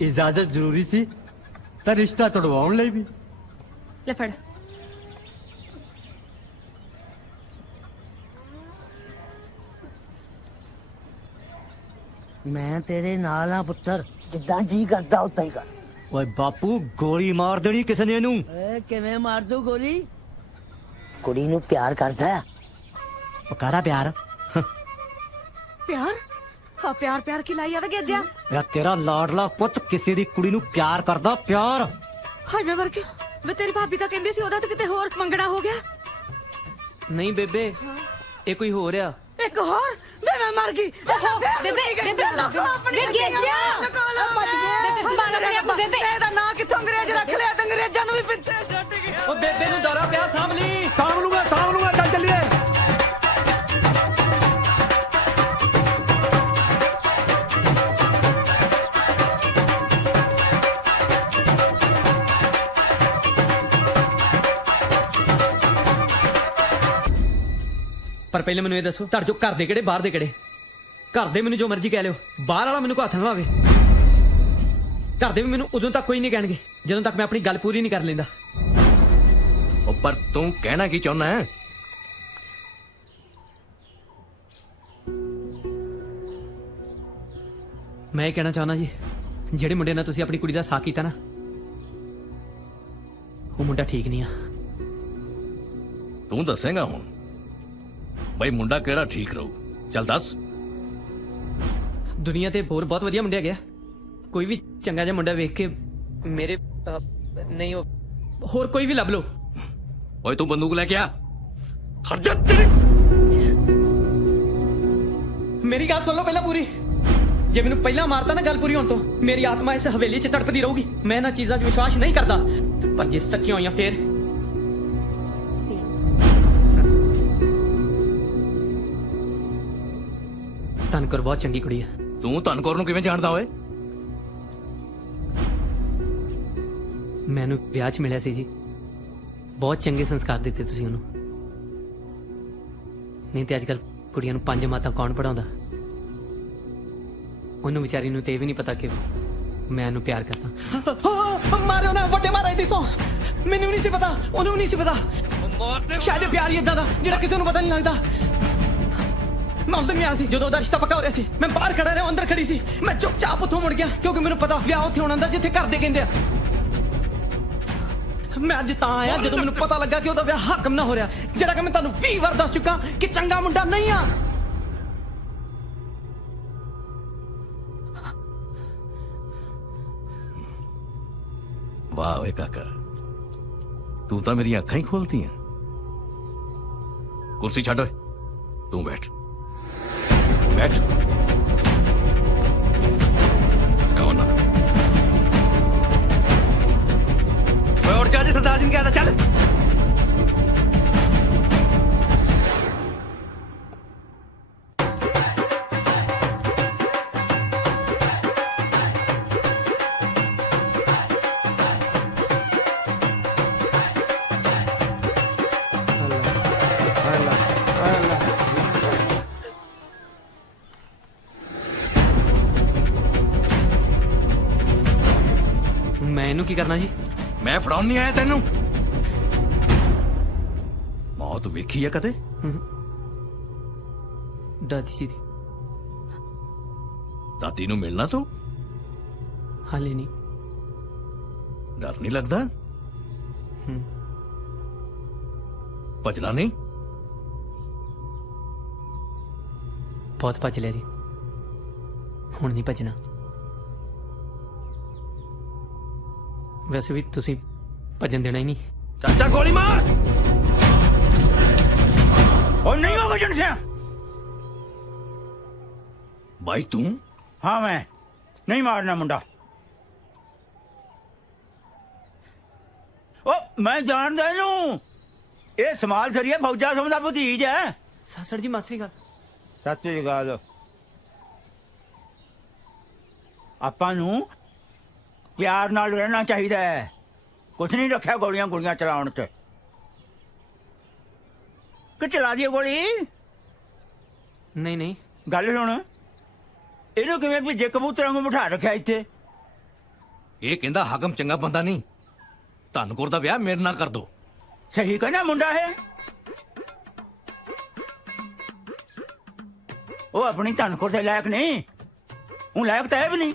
ਇਜਾਜ਼ਤ ਜ਼ਰੂਰੀ ਸੀ ਤਾਂ ਰਿਸ਼ਤਾ ਤੋੜਵਾਉਣ ਲਈ ਵੀ। ਲੈ ਫੜ। ਮੈਂ ਤੇਰੇ ਨਾਲ ਆ ਪੁੱਤਰ, ਜਿੱਦਾਂ ਜੀ ਕਰਦਾ ਉਦਾਂ ਹੀ ਕਰ। ਓਏ ਬਾਪੂ ਗੋਲੀ ਮਾਰ ਦੇਣੀ ਕਿਸੇ ਨੇ ਇਹਨੂੰ। ਏ ਕਿਵੇਂ ਮਾਰ ਦੂ ਗੋਲੀ? ਕੁੜੀ ਨੂੰ ਪਿਆਰ ਕਰਦਾ ਹੈ। ਪਕਾਰਾ ਪਿਆਰ ਪਿਆਰ? ਹਾਂ ਪਿਆਰ ਪਿਆਰ ਕੀ ਲਾਈ ਆਵੇ ਗੇਜਿਆ। ਯਾ ਤੇਰਾ ਲਾਡਲਾ ਪੁੱਤ ਕਿਸੇ ਦੀ ਕੁੜੀ ਨੂੰ ਪਿਆਰ ਕਰਦਾ। ਪਿਆਰ ਹਾਏ ਮੈਂ ਮਰ ਗਈ। ਵੇ ਤੇਰੀ ਭਾਬੀ ਤਾਂ ਕਹਿੰਦੀ ਸੀ ਉਹਦਾ ਤਾਂ ਕਿਤੇ ਹੋਰ ਮੰਗਣਾ ਹੋ ਗਿਆ। ਨਹੀਂ ਬੇਬੇ, ਇਹ ਕੋਈ ਹੋਰ ਆ। ਇੱਕ ਹੋਰ? ਮੈਂ ਮਰ ਗਈ। ਬੇਬੇ ਬੇਬੇ ਗੇਜਿਆ ਬਚ ਗਿਆ। ਬੇਬੇ ਇਹਦਾ ਨਾਂ ਕਿੱਥੋਂ ਅੰਗਰੇਜ਼ ਰੱਖ ਲਿਆ ਤੇ ਅੰਗਰੇਜ਼ਾਂ ਨੂੰ ਵੀ ਪਿੱਛੇ ਛੱਡ ਗਿਆ। ਉਹ ਬੇਬੇ ਨੂੰ ਦੌਰਾ ਪਿਆ, ਸਾਂਭ ਲਈ। ਸਾਂਭ ਲੂੰਗਾ ਚੱਲ ਚੱਲੀਏ। ਪਰ ਪਹਿਲੇ ਮੈਨੂੰ ਇਹ ਦੱਸੋ, ਤੁਹਾਡੇ ਚੋਂ ਘਰ ਦੇ ਕਿਹੜੇ ਬਾਹਰ ਦੇ ਕਿਹੜੇ? ਘਰ ਦੇ ਮੈਨੂੰ ਜੋ ਮਰਜ਼ੀ ਕਹਿ ਲਿਓ, ਬਾਹਰ ਵਾਲਾ ਮੈਨੂੰ ਕੋਈ ਹੱਥ ਨਾ ਲਾਵੇ। ਘਰ ਦੇ ਵੀ ਮੈਨੂੰ ਉਦੋਂ ਤੱਕ ਕੋਈ ਨਹੀਂ ਕਹਿਣਗੇ ਜਦੋਂ ਤੱਕ ਮੈਂ ਆਪਣੀ ਗੱਲ ਪੂਰੀ ਨਹੀਂ ਕਰ ਲੈਂਦਾ। ਉਹ ਪਰ ਤੂੰ ਕਹਿਣਾ ਕੀ ਚਾਹੁੰਦਾ ਹੈ? ਮੈਂ ਇਹ ਕਹਿਣਾ ਚਾਹੁੰਦਾ ਜੀ, ਜਿਹੜੇ ਮੁੰਡੇ ਨਾਲ ਤੁਸੀਂ ਆਪਣੀ ਕੁੜੀ ਦਾ ਸਾਥ ਕੀਤਾ ਨਾ, ਉਹ ਮੁੰਡਾ ਠੀਕ ਨਹੀਂ ਆ। ਤੂੰ ਦੱਸੇਗਾ ਹੁਣ ਬਈ ਮੁੰਡਾ ਕਿਹੜਾ ਠੀਕ ਰਹੂ? ਚੱਲ ਦੱਸ। ਦੁਨੀਆ ਤੇ ਹੋਰ ਬਹੁਤ ਵਧੀਆ ਮੁੰਡੇ ਹੈਗੇ ਆ, ਕੋਈ ਵੀ ਚੰਗਾ ਜਿਹਾ ਮੁੰਡਾ ਵੇਖ ਕੇ ਮੇਰੇ ਨਹੀਂ ਉਹ ਹੋਰ ਕੋਈ ਵੀ ਲੱਭ ਲਓ। ਓਏ ਤੂੰ ਬੰਦੂਕ ਲੈ ਕੇ ਆ। ਖਰਜਾ ਤੇਰੀ। ਮੇਰੀ ਗੱਲ ਸੁਣ ਲਓ ਪਹਿਲਾਂ ਪੂਰੀ। ਜੇ ਮੈਨੂੰ ਪਹਿਲਾਂ ਮਾਰਤਾ ਨਾ ਗੱਲ ਪੂਰੀ ਹੋਣ ਤੋਂ, ਮੇਰੀ ਆਤਮਾ ਇਸ ਹਵੇਲੀ 'ਚ ਤੜਪਦੀ ਰਹੂਗੀ। ਮੈਂ ਇਹਨਾਂ ਚੀਜ਼ਾਂ 'ਚ ਵਿਸ਼ਵਾਸ ਨਹੀਂ ਕਰਦਾ, ਪਰ ਜੇ ਸੱਚੀਆਂ ਹੋਈਆਂ ਫੇਰ। ਧਨਕੌਰ ਬਹੁਤ ਚੰਗੀ ਕੁੜੀ ਹੈ। ਤੂੰ ਧਨਕੌਰ ਨੂੰ ਕਿਵੇਂ ਜਾਣਦਾ ਓਏ? ਮੈਨੂੰ ਵਿਆਹ 'ਚ ਮਿਲਿਆ ਸੀ ਜੀ। ਬਹੁਤ ਚੰਗੇ ਸੰਸਕਾਰ ਦਿੱਤੇ ਤੁਸੀਂ ਉਹਨੂੰ। ਨਹੀਂ ਤੇ ਅੱਜ ਕੱਲ ਕੁੜੀਆਂ ਨੂੰ 5 ਮਾਤਾਂ ਕੌਣ ਪੜਾਉਂਦਾ? ਉਹਨੂੰ ਵਿਚਾਰੀ ਨੂੰ ਤੇ ਇਹ ਵੀ ਨਹੀਂ ਪਤਾ ਕਿ ਮੈਂ ਉਹਨੂੰ ਪਿਆਰ ਕਰਦਾ। ਮਾਰਿਓ ਨਾ ਵੱਡੇ ਮਹਾਰਾਜ ਦੀ ਸੌਂ। ਮੈਨੂੰ ਨਹੀਂ ਸੀ ਪਤਾ, ਉਹਨੂੰ ਵੀ ਨਹੀਂ ਸੀ ਪਤਾ। ਸ਼ਾਇਦ ਪਿਆਰ ਹੀ ਏਦਾਂ ਦਾ ਜਿਹੜਾ ਕਿਸੇ ਨੂੰ ਪਤਾ ਨਹੀਂ ਲੱਗਦਾ। ਮੈਂ ਉਸ ਦਿਨ ਆਇਆ ਸੀ ਜਦੋਂ ਉਹਦਾ ਰਿਸ਼ਤਾ ਪੱਕਾ ਹੋ ਰਿਹਾ ਸੀ। ਮੈਂ ਬਾਹਰ ਖੜਾ ਰਿਹਾ, ਅੰਦਰ ਖੜੀ ਸੀ। ਮੈਂ ਚੁੱਪਚਾਪ ਉੱਥੋਂ ਮੁੜ ਗਿਆ ਕਿਉਂਕਿ ਮੈਨੂੰ ਪਤਾ ਵਿਆਹ ਉੱਥੇ ਹੋਣਾ ਹੁੰਦਾ ਜਿੱਥੇ ਘਰ ਦੇ ਕਹਿੰਦੇ ਆ। ਮੈਂ ਅੱਜ ਤਾਂ ਆਇਆ ਜਦੋਂ ਮੈਨੂੰ ਪਤਾ ਲੱਗਾ ਕਿ ਉਹਦਾ ਵਿਆਹ ਹਾਕਮ ਨਾ ਹੋ ਰਿਹਾ, ਜਿਹੜਾ ਕਿ ਮੈਂ ਤੁਹਾਨੂੰ 20 ਵਾਰ ਦੱਸ ਚੁੱਕਾ ਕਿ ਚੰਗਾ ਮੁੰਡਾ ਨਹੀਂ ਆ। ਵਾਹ ਓਏ ਕਾਕਾ, ਤੂੰ ਤਾਂ ਮੇਰੀਆਂ ਅੱਖਾਂ ਹੀ ਖੋਲਤੀਆਂ। ਕੁਰਸੀ ਛੱਡ ਓਏ, ਤੂੰ ਬੈਠ बैठ। और जा सरदार जी ने कहा था चल। ਕੀ ਕਰਨਾ ਜੀ? ਮੈਂ ਫੜਾਉਣ ਨਹੀਂ ਆਇਆ ਤੈਨੂੰ। ਮੌਤ ਵੇਖੀ ਆ ਕਦੇ? ਦਾਦੀ ਜੀ ਦੀ। ਦਾਦੀ ਨੂੰ ਮਿਲਣਾ ਤੂੰ? ਹਾਲੇ ਨਹੀਂ। ਡਰ ਨਹੀਂ ਲੱਗਦਾ? ਭੱਜਣਾ ਨਹੀਂ? ਬਹੁਤ ਭੱਜ ਲਿਆ ਜੀ, ਹੁਣ ਨਹੀਂ ਭੱਜਣਾ। ਵੈਸੇ ਵੀ ਤੁਸੀਂ ਭੱਜਣ ਦੇਣਾ ਹੀ ਨਹੀਂ। ਚਾਚਾ ਗੋਲੀ ਮਾਰ। और नहीं होगा जन से भाई तू? हाँ मैं नहीं मारना मुंडा। ओ मैं जान दे नू ये समाल सरिया फौजा समझा भतीज है। सासड़ जी मासरी गल। सत श्री अकाल। ਆਪਾਂ ਨੂੰ ਪਿਆਰ ਨਾਲ ਰਹਿਣਾ ਚਾਹੀਦਾ ਹੈ। ਕੁਛ ਨਹੀਂ ਰੱਖਿਆ ਗੋਲੀਆਂ ਗੋਲੀਆਂ ਚਲਾਉਣ ਤੇ। ਕਿ ਚਲਾ ਦਈਏ ਗੋਲੀ? ਨਹੀਂ ਨਹੀਂ ਗੱਲ ਸੁਣ, ਇਹਨੂੰ ਕਿਵੇਂ ਭਿੱਜੇ ਕਬੂਤਰਾਂ ਨੂੰ ਬਿਠਾ ਰੱਖਿਆ ਇੱਥੇ? ਇਹ ਕਹਿੰਦਾ ਹਾਕਮ ਚੰਗਾ ਬੰਦਾ ਨਹੀਂ, ਧਨਕੌਰ ਦਾ ਵਿਆਹ ਮੇਰੇ ਨਾਲ ਕਰ ਦੋ। ਸਹੀ ਕਹਿੰਦਾ ਮੁੰਡਾ ਹੈ। ਉਹ ਆਪਣੀ ਧਨਕੌਰ ਦੇ ਲਾਇਕ ਨਹੀਂ, ਉਹ ਲਾਇਕ ਤਾਂ ਹੈ ਵੀ ਨਹੀਂ।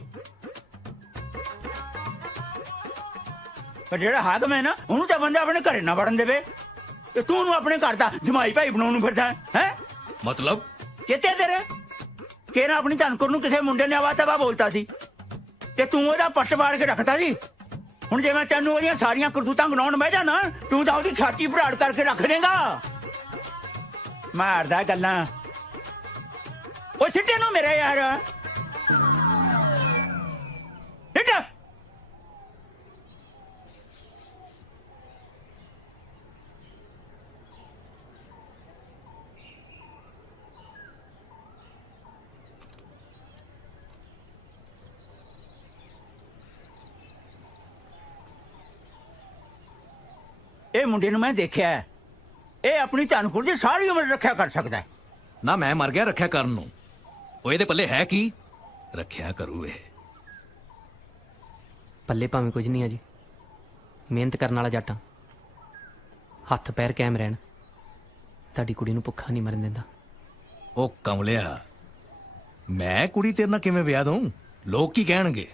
ਪਰ ਜਿਹੜਾ ਹਾਕਮ ਹੈ ਨਾ, ਉਹਨੂੰ ਤਾਂ ਬੰਦਾ ਆਪਣੇ ਘਰੇ ਨਾ ਵੜਨ ਦੇਵੇ। ਤੇ ਤੂੰ ਉਹਨੂੰ ਆਪਣੇ ਘਰ ਦਾ ਜਮਾਈ ਭਾਈ ਬਣਾਉਣ ਨੂੰ ਫਿਰਦਾ ਹੈ? ਮਤਲਬ ਕਿਤੇ ਤੇਰੇ ਕਿ ਨਾ ਆਪਣੀ ਧਨਕੌਰ ਨੂੰ ਕਿਸੇ ਮੁੰਡੇ ਨੇ ਆਵਾ ਤਵਾ ਬੋਲਤਾ ਸੀ ਤੇ ਤੂੰ ਉਹਦਾ ਪੱਟ ਮਾਰ ਕੇ ਰੱਖਤਾ ਸੀ। ਹੁਣ ਜੇ ਮੈਂ ਤੈਨੂੰ ਉਹਦੀਆਂ ਸਾਰੀਆਂ ਕਰਤੂਤਾਂ ਗਣਾਉਣ ਬਹਿ ਜਾ ਨਾ, ਤੂੰ ਤਾਂ ਉਹਦੀ ਛਾਤੀ ਭਰਾੜ ਕਰਕੇ ਰੱਖ ਦੇਗਾ। ਮਾਰਦਾ ਗੱਲਾਂ। ਉਹ ਸਿੱਟੇ ਨੂੰ ਮੇਰੇ ਯਾਰ ਸਿੱਟ। ਇਹ ਮੁੰਡੇ ਨੂੰ ਮੈਂ ਦੇਖਿਆ, ਇਹ ਆਪਣੀ ਧਨਕੌਰ ਦੀ ਸਾਰੀ ਉਮਰ ਰੱਖਿਆ ਕਰ ਸਕਦਾ ਹੈ। ਨਾ ਮੈਂ ਮਰ ਗਿਆ ਰੱਖਿਆ ਕਰਨ ਨੂੰ। ਉਹ ਇਹਦੇ ਪੱਲੇ ਹੈ ਕੀ? ਰੱਖਿਆ ਕਰੂ ਇਹ। ਪੱਲੇ ਭਾਵੇਂ ਕੁਝ ਨਹੀਂ ਆ ਜੀ, ਮਿਹਨਤ ਕਰਨ ਵਾਲਾ ਜੱਟ ਆ। ਹੱਥ ਪੈਰ ਕਾਇਮ ਰਹਿਣ। ਤੁਹਾਡੀ ਕੁੜੀ ਨੂੰ ਭੁੱਖਾ ਨਹੀਂ ਮਰਨ ਦਿੰਦਾ। ਉਹ ਕਮਲਿਆ, ਮੈਂ ਕੁੜੀ ਤੇਰੇ ਨਾਲ ਕਿਵੇਂ ਵਿਆਹ ਦਊਂ? ਲੋਕ ਕੀ ਕਹਿਣਗੇ?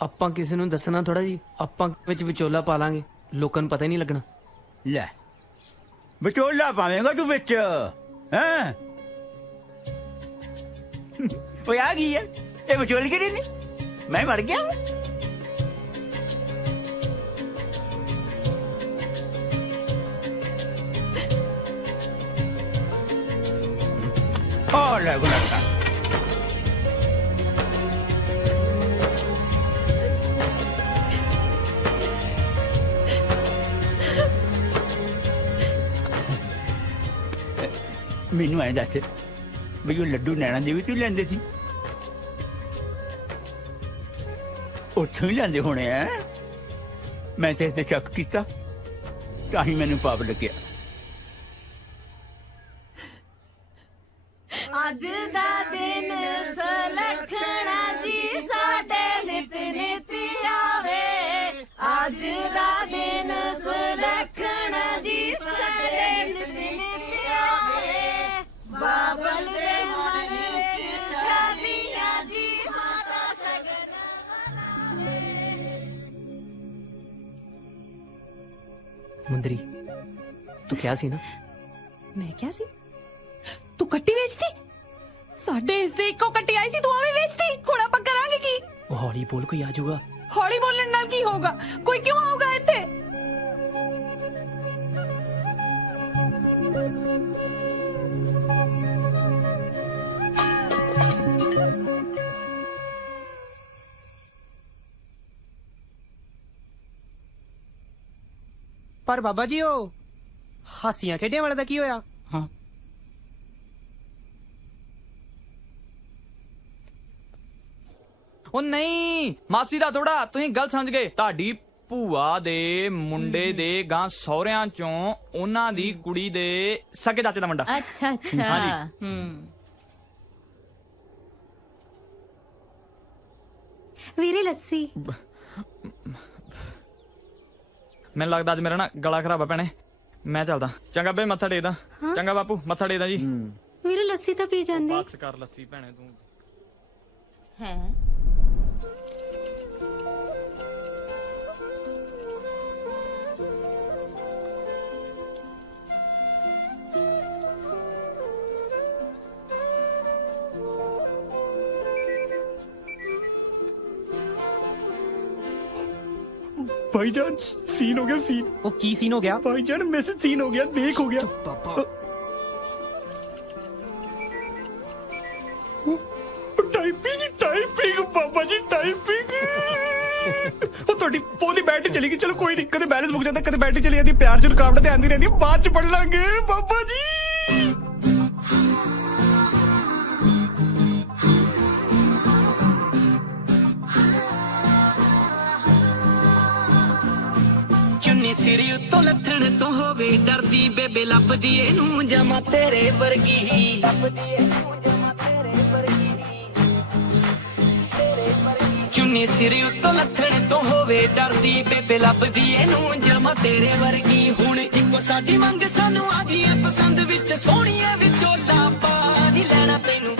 ਆਪਾਂ ਕਿਸੇ ਨੂੰ ਦੱਸਣਾ ਥੋੜਾ ਜੀ, ਆਪਾਂ ਵਿੱਚ ਵਿਚੋਲਾ ਪਾ ਲਾਂਗੇ, ਲੋਕਾਂ ਨੂੰ ਪਤਾ ਹੀ ਨਹੀਂ ਲੱਗਣਾ। ਲੈ ਵਿਚੋਲਾ ਪਾਵੇਂਗਾ ਤੂੰ ਵਿੱਚ? ਹੈਂ ਉਹ ਆ ਗਈ ਹੈ ਇਹ ਵਿਚੋਲ ਕਿਹੜੀ ਨਹੀਂ? ਮੈਂ ਮਰ ਗਿਆ। और गुनाह ਮੈਨੂੰ ਐਂ ਦੱਸ ਵੀ ਉਹ ਲੱਡੂ ਨੈਣਾ ਦੇਵੀ ਤੋਂ ਲੈਂਦੇ ਸੀ? ਉੱਥੋਂ ਹੀ ਲੈਂਦੇ ਹੋਣੇ ਆ। ਮੈਂ ਤੇ ਇੱਥੇ ਸ਼ੱਕ ਕੀਤਾ, ਤਾਂ ਹੀ ਮੈਨੂੰ ਪਾਪ ਲੱਗਿਆ। ਅੱਜ ਦਾ ਦਿਨ ਸਲਖਣਾ ਜੀ ਸਾਡੇ ਨਿਤ ਨਿਤ ਆਵੇ। ਅੱਜ ਦਾ ਦਿਨ ਸਲਖਣਾ ਜੀ ਸਾਡੇ ਨਿਤ ਨਿਤ ਆਵੇ। ਬਾਬਲ ਦੇ ਮਨ ਵਿੱਚ ਸ਼ਾਦੀਆਂ ਜੀ ਮਾਤਾ ਸਗਨ ਮੁੰਦਰੀ, ਤੂੰ ਕਿਹਾ ਸੀ ਨਾ? ਮੈਂ ਕਿਹਾ ਸੀ ਤੂੰ ਕੱਟੀ ਵੇਚਦੀ? ਸਾਡੇ ਹਿੱਸੇ ਇੱਕੋ ਕੱਟੀ ਆਈ ਸੀ, ਤੂੰ ਆਵੇਂ ਵੇਚਦੀ। ਹੁਣ ਆਪਾਂ ਕਰਾਂਗੇ ਕੀ? ਉਹ ਹੌਲੀ ਬੋਲ, ਕੋਈ ਆ ਜਾਊਗਾ। ਹੌਲੀ ਬੋਲਣ ਨਾਲ ਕੀ ਹੋਊਗਾ? ਕੋਈ ਕਿਉਂ ਆਊਗਾ ਇੱਥੇ? ਪਰ ਬਾਬਾ ਜੀ ਉਹ ਹਾਸੀਆਂ ਖੇਡਿਆਂ ਵਾਲੇ ਦਾ ਕੀ ਹੋਇਆ? ਹਾਂ ਉਹ ਨਹੀਂ, ਮਾਸੀ ਦਾ ਥੋੜਾ ਤੁਸੀਂ ਗਲਤ ਸਮਝ ਗਏ। ਤੁਹਾਡੀ ਭੂਆ ਦੇ ਮੁੰਡੇ ਦੇ ਗਾਂ ਸਹੁਰਿਆਂ ਚੋਂ ਉਹਨਾਂ ਦੀ ਕੁੜੀ ਦੇ ਸਕੇ ਚਾਚੇ ਦਾ ਮੁੰਡਾ। ਅੱਛਾ ਅੱਛਾ। ਹਾਂਜੀ। ਵੀਰੇ ਲੱਸੀ। ਮੈਨੂੰ ਲੱਗਦਾ ਅੱਜ ਮੇਰਾ ਨਾ ਗਲਾ ਖਰਾਬ ਆ ਭੈਣੇ, ਮੈਂ ਚੱਲਦਾ। ਚੰਗਾ ਬੇ, ਮੱਥਾ ਟੇਕਦਾ। ਚੰਗਾ ਬਾਪੂ, ਮੱਥਾ ਟੇਕਦਾ ਜੀ। ਵੀਰੇ ਲੱਸੀ ਤਾਂ ਪੀ ਜਾਂਦੇ। ਬਸ ਕਰ ਲੱਸੀ ਭੈਣੇ ਤੂੰ। ਹੈ भाईजान सीन हो गया, सीन। वो की सीन हो गया? भाईजान मैसेज सीन हो गया, देख हो गया। टाइपिंग टाइपिंग बाबा जी टाइपिंग। ਉਹ ਤੁਹਾਡੀ ਫੋਨ ਦੀ ਬੈਟਰੀ ਚਲੀ ਗਈ। ਚਲੋ ਕੋਈ ਨਹੀਂ, ਕਦੇ ਬੈਲੈਂਸ ਮੁੱਕ ਜਾਂਦਾ, ਕਦੇ ਬੈਟਰੀ ਚਲੀ ਜਾਂਦੀ। ਪਿਆਰ ਚ ਰੁਕਾਵਟ ਤੇ ਆਂਦੀ ਰਹਿੰਦੀ, ਬਾਅਦ ਚ ਪੜ ਲਾਂਗੇ ਬਾਬਾ ਜੀ। ਚੁੰਨੀ ਸਿਰ ਉੱਤੋਂ ਲੱਥਣ ਤੋਂ ਹੋਵੇ ਡਰਦੀ ਬੇਬੇ ਲੱਭਦੀ ਇਹਨੂੰ ਜਮਾ ਤੇਰੇ ਵਰਗੀ। ਚੁੰਨੀ ਸਿਰ ਉੱਤੋਂ ਲੱਥਣ ਤੋਂ ਹੋਵੇ ਡਰਦੀ ਬੇਬੇ ਲੱਭਦੀ ਇਹਨੂੰ ਜਮਾ ਤੇਰੇ ਵਰਗੀ। ਹੁਣ ਇੱਕੋ ਸਾਡੀ ਮੰਗ ਸਾਨੂੰ ਆਦੀ ਐ ਪਸੰਦ ਵਿੱਚ, ਸੋਹਣੀਏ ਵਿੱਚੋਂ ਲਾਪਾ ਨਹੀਂ ਲੈਣਾ ਤੈਨੂੰ।